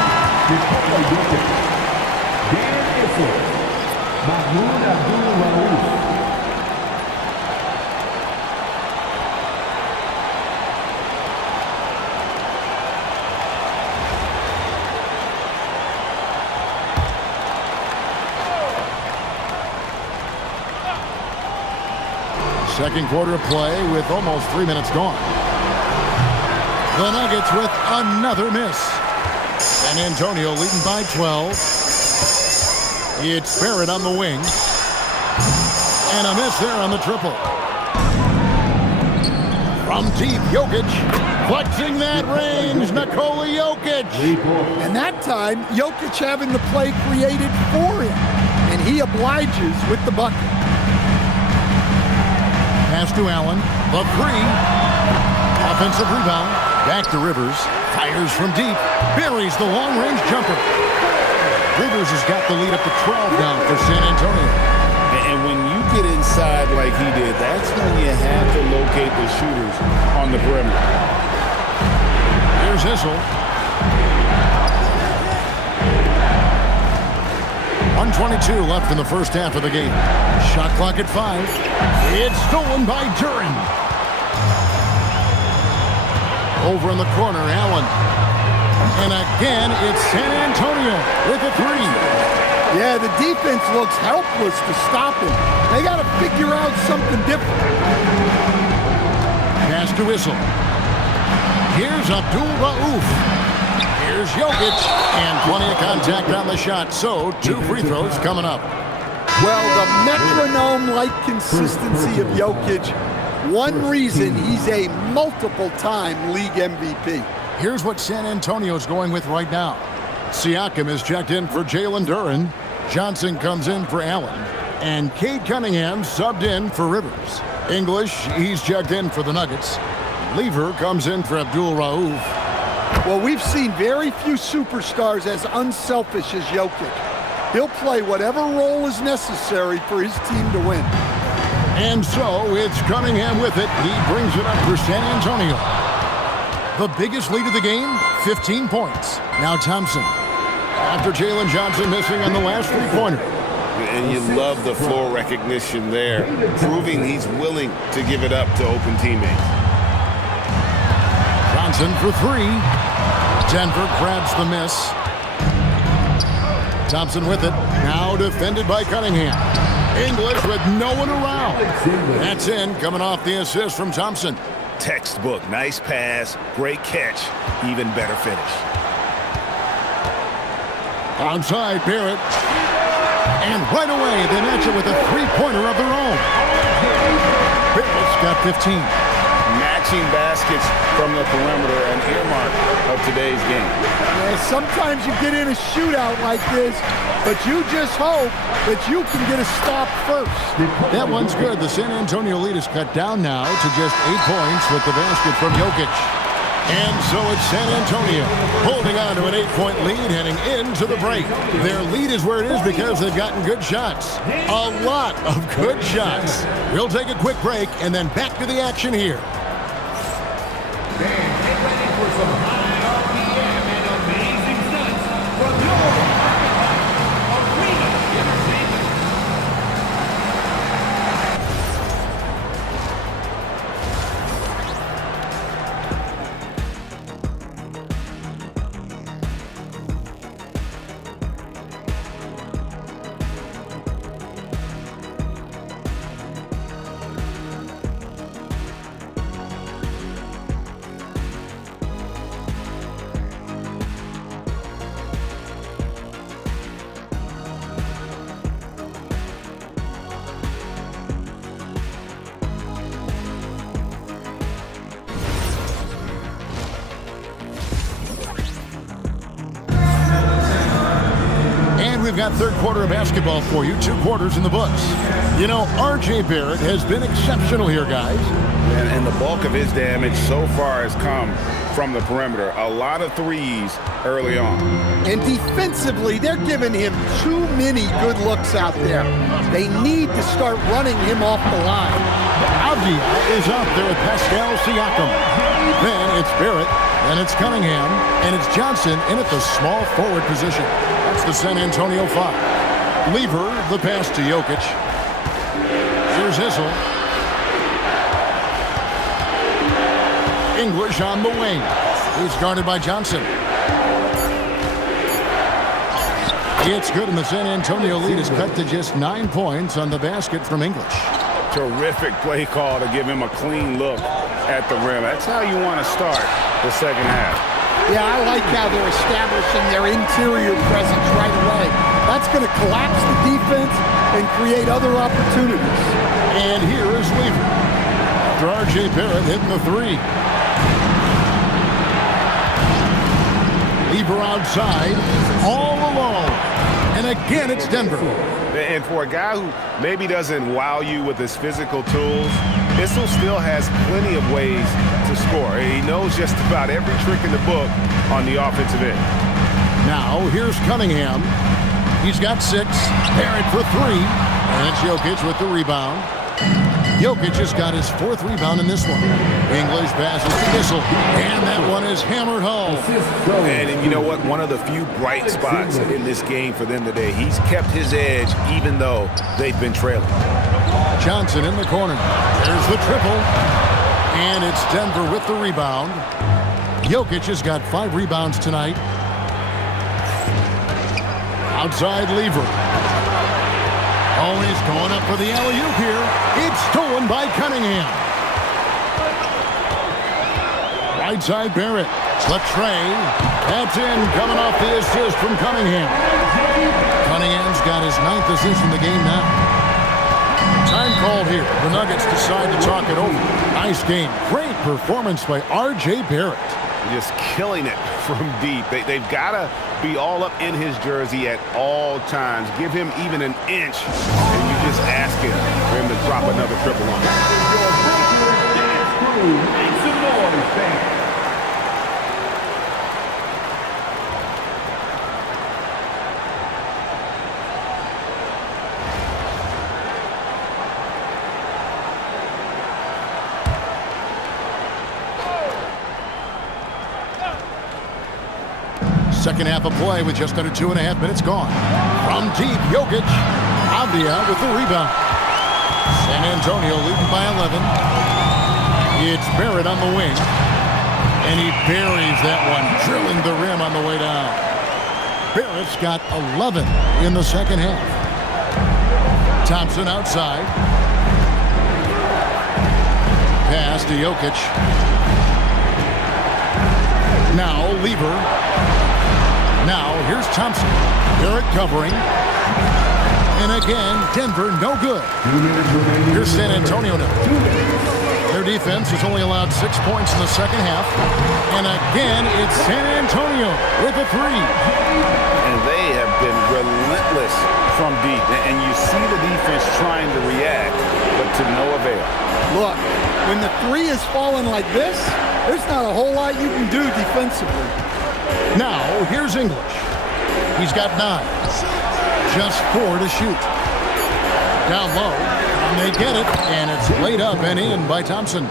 Second quarter of play with almost 3 minutes gone. The Nuggets with another miss. San Antonio leading by 12. It's Barrett on the wing. And a miss there on the triple. From deep, Jokic flexing that range. Nikola Jokic. And that time, Jokic having the play created for him. And he obliges with the bucket. Pass to Allen. The three. Offensive rebound. Back to Rivers. Fires from deep. Buries the long-range jumper. Rivers has got the lead up to 12 now for San Antonio. And when you get inside like he did, that's when you have to locate the shooters on the perimeter. Here's Issel. 1:22 left in the first half of the game. Shot clock at 5. It's stolen by Duren. Over in the corner, Allen. And again, it's San Antonio with a three. Yeah, the defense looks helpless to stop him. They got to figure out something different. Pass to Issel. Here's Abdul Rauf. Here's Jokic. And plenty of contact on the shot. So, 2 free throws coming up. Well, the metronome-like consistency of Jokic, one reason he's a multiple-time league MVP. Here's what San Antonio's going with right now. Siakam is checked in for Jalen Duren. Johnson comes in for Allen. And Cade Cunningham subbed in for Rivers. English, he's checked in for the Nuggets. Lever comes in for Abdul Rauf. Well, we've seen very few superstars as unselfish as Jokic. He'll play whatever role is necessary for his team to win. And so it's Cunningham with it. He brings it up for San Antonio. The biggest lead of the game, 15 points. Now Thompson. After Jalen Johnson missing on the last three-pointer. And you love the floor recognition there, proving he's willing to give it up to open teammates. Johnson for three. Denver grabs the miss. Thompson with it. Now defended by Cunningham. English with no one around. That's in, coming off the assist from Thompson. Textbook, nice pass, great catch, even better finish. Outside, Barrett. And right away, they match it with a three-pointer of their own. Barrett's got 15. Matching baskets from the perimeter, an earmark of today's game. Yeah, sometimes you get in a shootout like this, but you just hope that you can get a stop first. That one's good. The San Antonio lead is cut down now to just 8 points with the basket from Jokic. And so it's San Antonio holding on to an 8-point lead heading into the break. Their lead is where it is because they've gotten good shots. A lot of good shots. We'll take a quick break and then back to the action here. Get ready for some high RPM and amazing stunts from your Arena Entertainment. we've got third quarter of basketball for you. 2 quarters in the books. You know, R.J. Barrett has been exceptional here, guys. And the bulk of his damage so far has come from the perimeter. A lot of threes early on. And defensively, they're giving him too many good looks out there. They need to start running him off the line. Avdia is up there with Pascal Siakam. Then it's Barrett, then it's Cunningham, and it's Johnson in at the small forward position. That's the San Antonio 5. Lever, the pass to Jokic. Here's Issel. English on the wing. He's guarded by Johnson. It's good, and the San Antonio lead is cut to just 9 points on the basket from English. Terrific play call to give him a clean look at the rim. That's how you want to start the second half. Yeah, I like how they're establishing their interior presence right away. That's going to collapse the defense and create other opportunities. And here is Lever. After R.J. Barrett hitting the 3. Lever outside, all alone. And again, it's Denver. And for a guy who maybe doesn't wow you with his physical tools, Issel still has plenty of ways to score. He knows just about every trick in the book on the offensive end. Now, here's Cunningham. He's got 6. Barrett for 3. And it's Jokic with the rebound. Jokic just got his 4th rebound in this one. English passes to Issel. And that one is hammered home. And you know what? One of the few bright spots in this game for them today. He's kept his edge even though they've been trailing. Johnson in the corner. There's the triple. And it's Denver with the rebound. Jokic has got 5 rebounds tonight. Outside Lever. Oh, he's going up for the alley-oop here. It's stolen by Cunningham. Right side Barrett. Latrey. That's in, coming off the assist from Cunningham. Cunningham's got his 9th assist in the game now. Time called here. The Nuggets decide to talk it over. Nice game. Great performance by R.J. Barrett. Just killing it from deep. They've got to be all up in his jersey at all times. Give him even an inch, and you just ask him for him to drop another triple on him. Second half of play with just under 2.5 minutes gone. From deep, Jokic. Avdia with the rebound. San Antonio leading by 11. It's Barrett on the wing. And he buries that one, drilling the rim on the way down. Barrett's got 11 in the second half. Thompson outside. Pass to Jokic. Now Lever. Now, here's Thompson. Barrett covering. And again, Denver no good. Here's San Antonio now. Their defense has only allowed 6 points in the second half. And again, it's San Antonio with a 3. And they have been relentless from deep. And you see the defense trying to react, but to no avail. Look, when the 3 is falling like this, there's not a whole lot you can do defensively. Now, here's English. He's got 9. Just 4 to shoot. Down low, and they get it, and it's laid up and in by Thompson.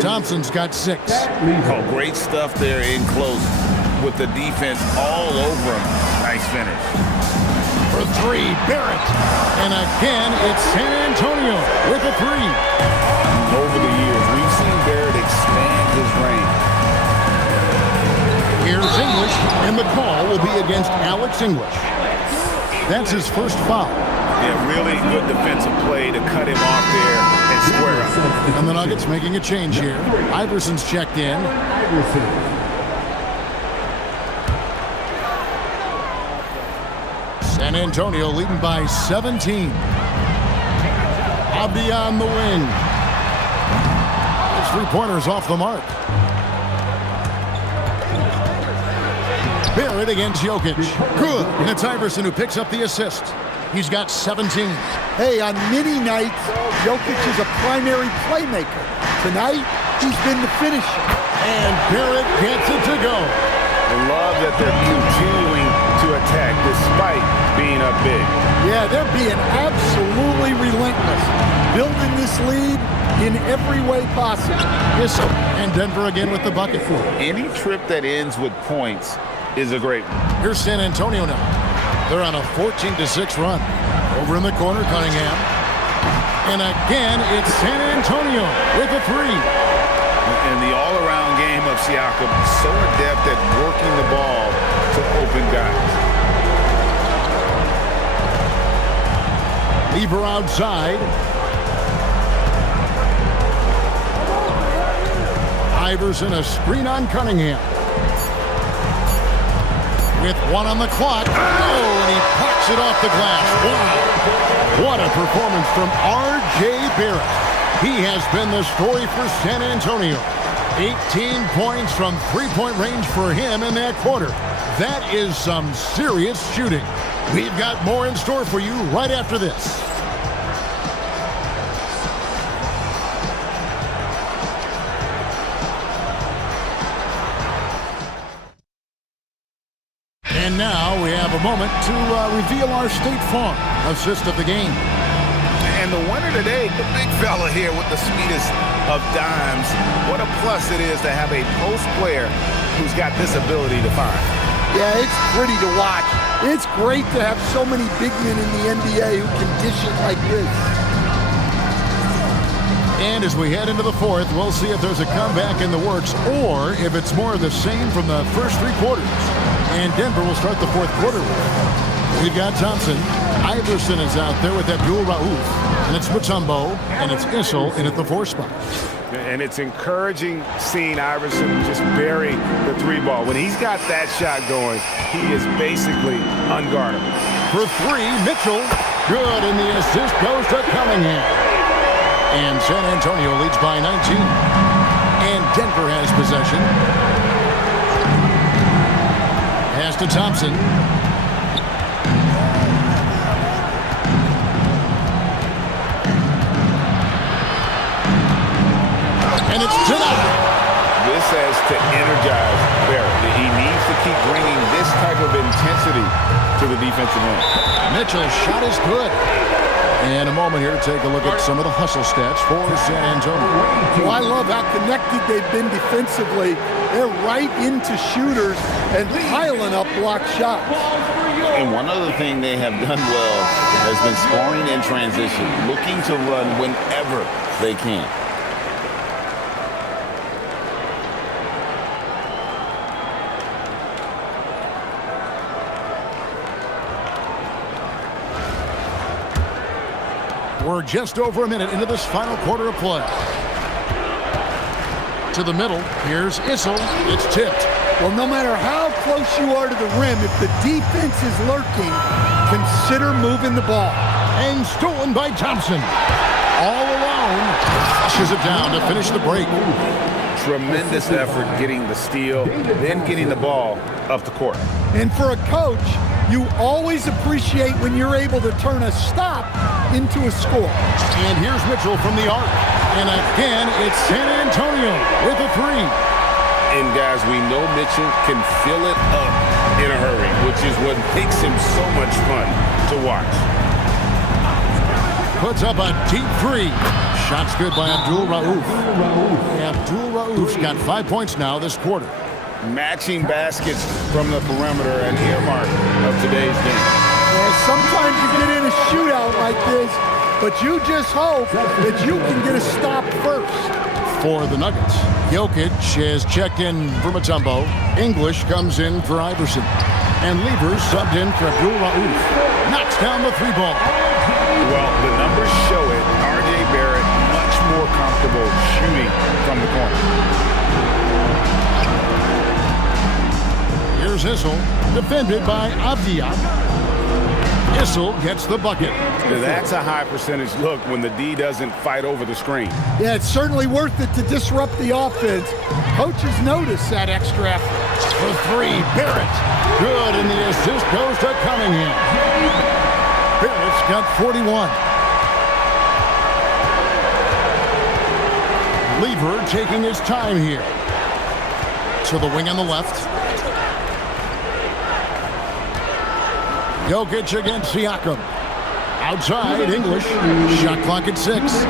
Thompson's got 6. Oh, great stuff there in close with the defense all over him. Nice finish. For 3, Barrett. And again, it's San Antonio with a 3. Over the years, we've seen Barrett expand his range. Here's English, and the call will be against Alex English. That's his first foul. Yeah, really good defensive play to cut him off there and square up. And the Nuggets making a change here. Iverson's checked in. San Antonio leading by 17. Avdia on the wing. His 3-pointer's off the mark. Barrett against Jokic. Good. And it's Iverson who picks up the assist. He's got 17. Hey, on many nights, Jokic is a primary playmaker. Tonight, he's been the finisher. And Barrett gets it to go. I love that they're continuing to attack despite being up big. Yeah, they're being absolutely relentless. Building this lead in every way possible. Issel and Denver again with the bucket. Any trip that ends with points is a great one. Here's San Antonio now. They're on a 14-6 run. Over in the corner, Cunningham. And again, it's San Antonio with a three. And the all-around game of Siakam, so adept at working the ball to open guys. Lever outside. Iverson, a screen on Cunningham. With one on the clock. Oh, and he pucks it off the glass. Wow. What a performance from R.J. Barrett. He has been the story for San Antonio. 18 points from three-point range for him in that quarter. That is some serious shooting. We've got more in store for you right after this. And now we have a moment to reveal our State Farm assist of the game. And the winner today, the big fella here with the sweetest of dimes. What a plus it is to have a post player who's got this ability to find. Yeah, it's pretty to watch. It's great to have so many big men in the NBA who can dish it like this. And as we head into the fourth, we'll see if there's a comeback in the works or if it's more of the same from the first three quarters. And Denver will start the fourth quarter with. We've got Thompson. Iverson is out there with Abdul Rauf. And it's Mutombo. And it's Issel in at the 4 spot. And it's encouraging seeing Iverson just bury the three ball. When he's got that shot going, he is basically unguardable. For three, Mitchell. Good, and the assist goes to Cunningham. And San Antonio leads by 19. And Denver has possession. Pass to Thompson. And it's denied. This has to energize Barrett. He needs to keep bringing this type of intensity to the defensive end. Mitchell's shot is good. And a moment here to take a look at some of the hustle stats for San Antonio. Well, I love how connected they've been defensively. They're right into shooters and piling up block shots. And one other thing they have done well has been scoring in transition, looking to run whenever they can. We're just over a minute into this final quarter of play. To the middle, here's Issel. It's tipped. Well, no matter how close you are to the rim, if the defense is lurking, consider moving the ball. And stolen by Thompson. All alone. Flushes it down to finish the break. Tremendous effort getting the steal, then getting the ball up the court. And for a coach, you always appreciate when you're able to turn a stop into a score. And here's Mitchell from the arc. And again, it's San Antonio with a three. And guys, we know Mitchell can fill it up in a hurry, which is what makes him so much fun to watch. Puts up a deep three. Shot's good by Abdul Rauf. Abdul Rauf's got 5 points now this quarter. Matching baskets from the perimeter, an earmark of today's game. Yeah, sometimes you get in a shootout like this, but you just hope that you can get a stop first. For the Nuggets, Jokic has checked in for Mutombo. English comes in for Iverson. And Levers subbed in for Abdul Rauf. Knocks down the three ball. Well, the numbers show it. R.J. Barrett much more comfortable shooting from the corner. Here's Issel, defended by Avdia. Issel gets the bucket. That's a high percentage look when the D doesn't fight over the screen. Yeah, it's certainly worth it to disrupt the offense. Coaches notice that extra effort. For three, Barrett. Good, and the assist goes to Cunningham. Barrett's got 41. Lever taking his time here. To the wing on the left. Jokic against Siakam. Outside, English. Shot clock at 6.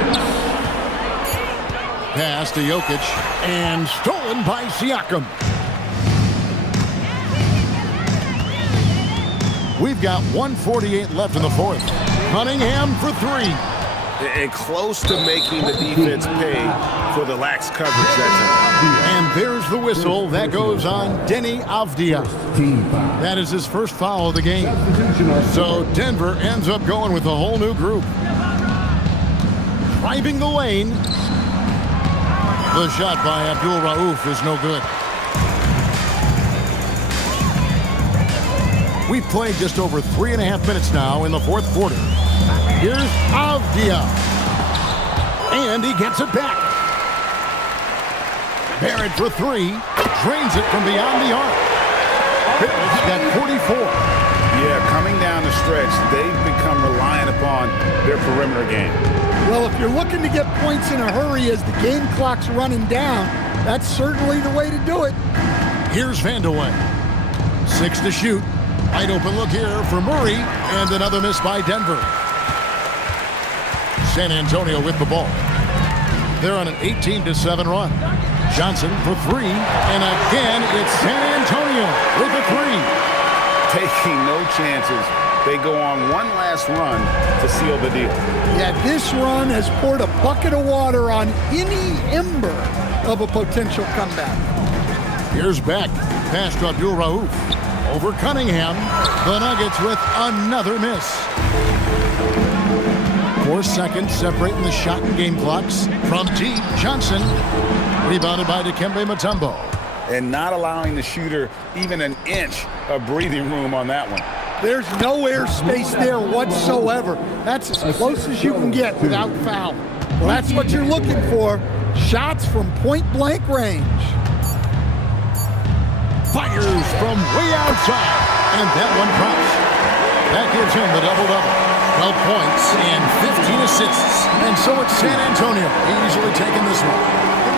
Pass to Jokic. And stolen by Siakam. We've got 1:48 left in the fourth. Cunningham for three. And close to making the defense pay for the lax coverage that time. And there's the whistle. That goes on Deni Avdija. That is his first foul of the game. So Denver ends up going with a whole new group. Driving the lane. The shot by Abdul Rauf is no good. We've played just over 3.5 minutes now in the fourth quarter. Here's Avdija. And he gets it back. Barrett for three. Drains it from beyond the arc. Barrett's got 44. Yeah, coming down the stretch, they've become reliant upon their perimeter game. Well, if you're looking to get points in a hurry as the game clock's running down, that's certainly the way to do it. Here's Vandeweghe. 6 to shoot. Wide open look here for Murray. And another miss by Denver. San Antonio with the ball. They're on an 18-7 run. Johnson for three. And again, it's San Antonio with a three. Taking no chances. They go on one last run to seal the deal. Yeah, this run has poured a bucket of water on any ember of a potential comeback. Here's Beck. Pass to Abdul Rauf. Over Cunningham. The Nuggets with another miss. 4 seconds separating the shot and game clocks. From deep, Johnson. Rebounded by Dikembe Mutombo. And not allowing the shooter even an inch of breathing room on that one. There's no air space there whatsoever. That's as close as you can get without foul. Well, that's what you're looking for. Shots from point-blank range. Fires from way outside. And that one drops. That gives him the double-double. 12 points and 15 assists. And so it's San Antonio easily taking this one.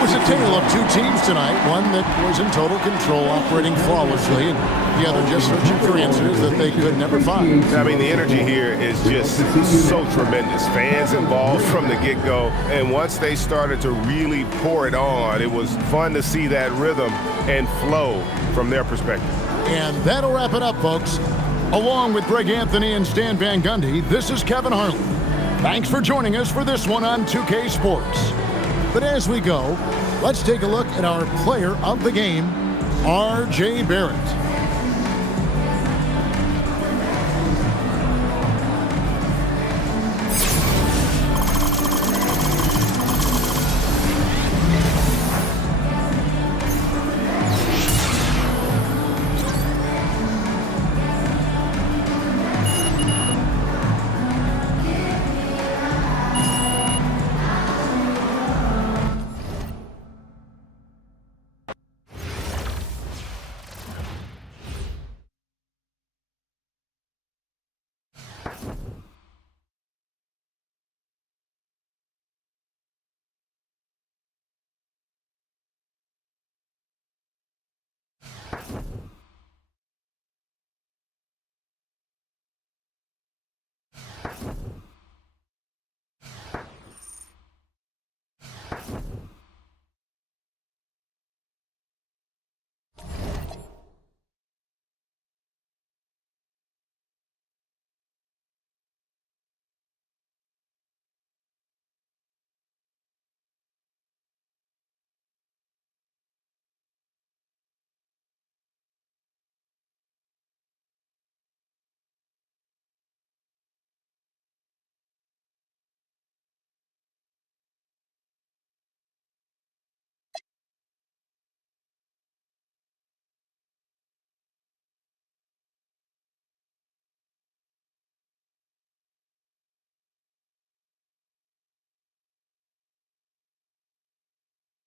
It was a tale of two teams tonight. One that was in total control, operating flawlessly, and the other just searching for answers that they could never find. I mean, the energy here is just so tremendous. Fans involved from the get-go, and once they started to really pour it on, it was fun to see that rhythm and flow from their perspective. And that'll wrap it up, folks. Along with Greg Anthony and Stan Van Gundy, this is Kevin Harlan. Thanks for joining us for this one on 2K Sports. But as we go, let's take a look at our player of the game, R.J. Barrett.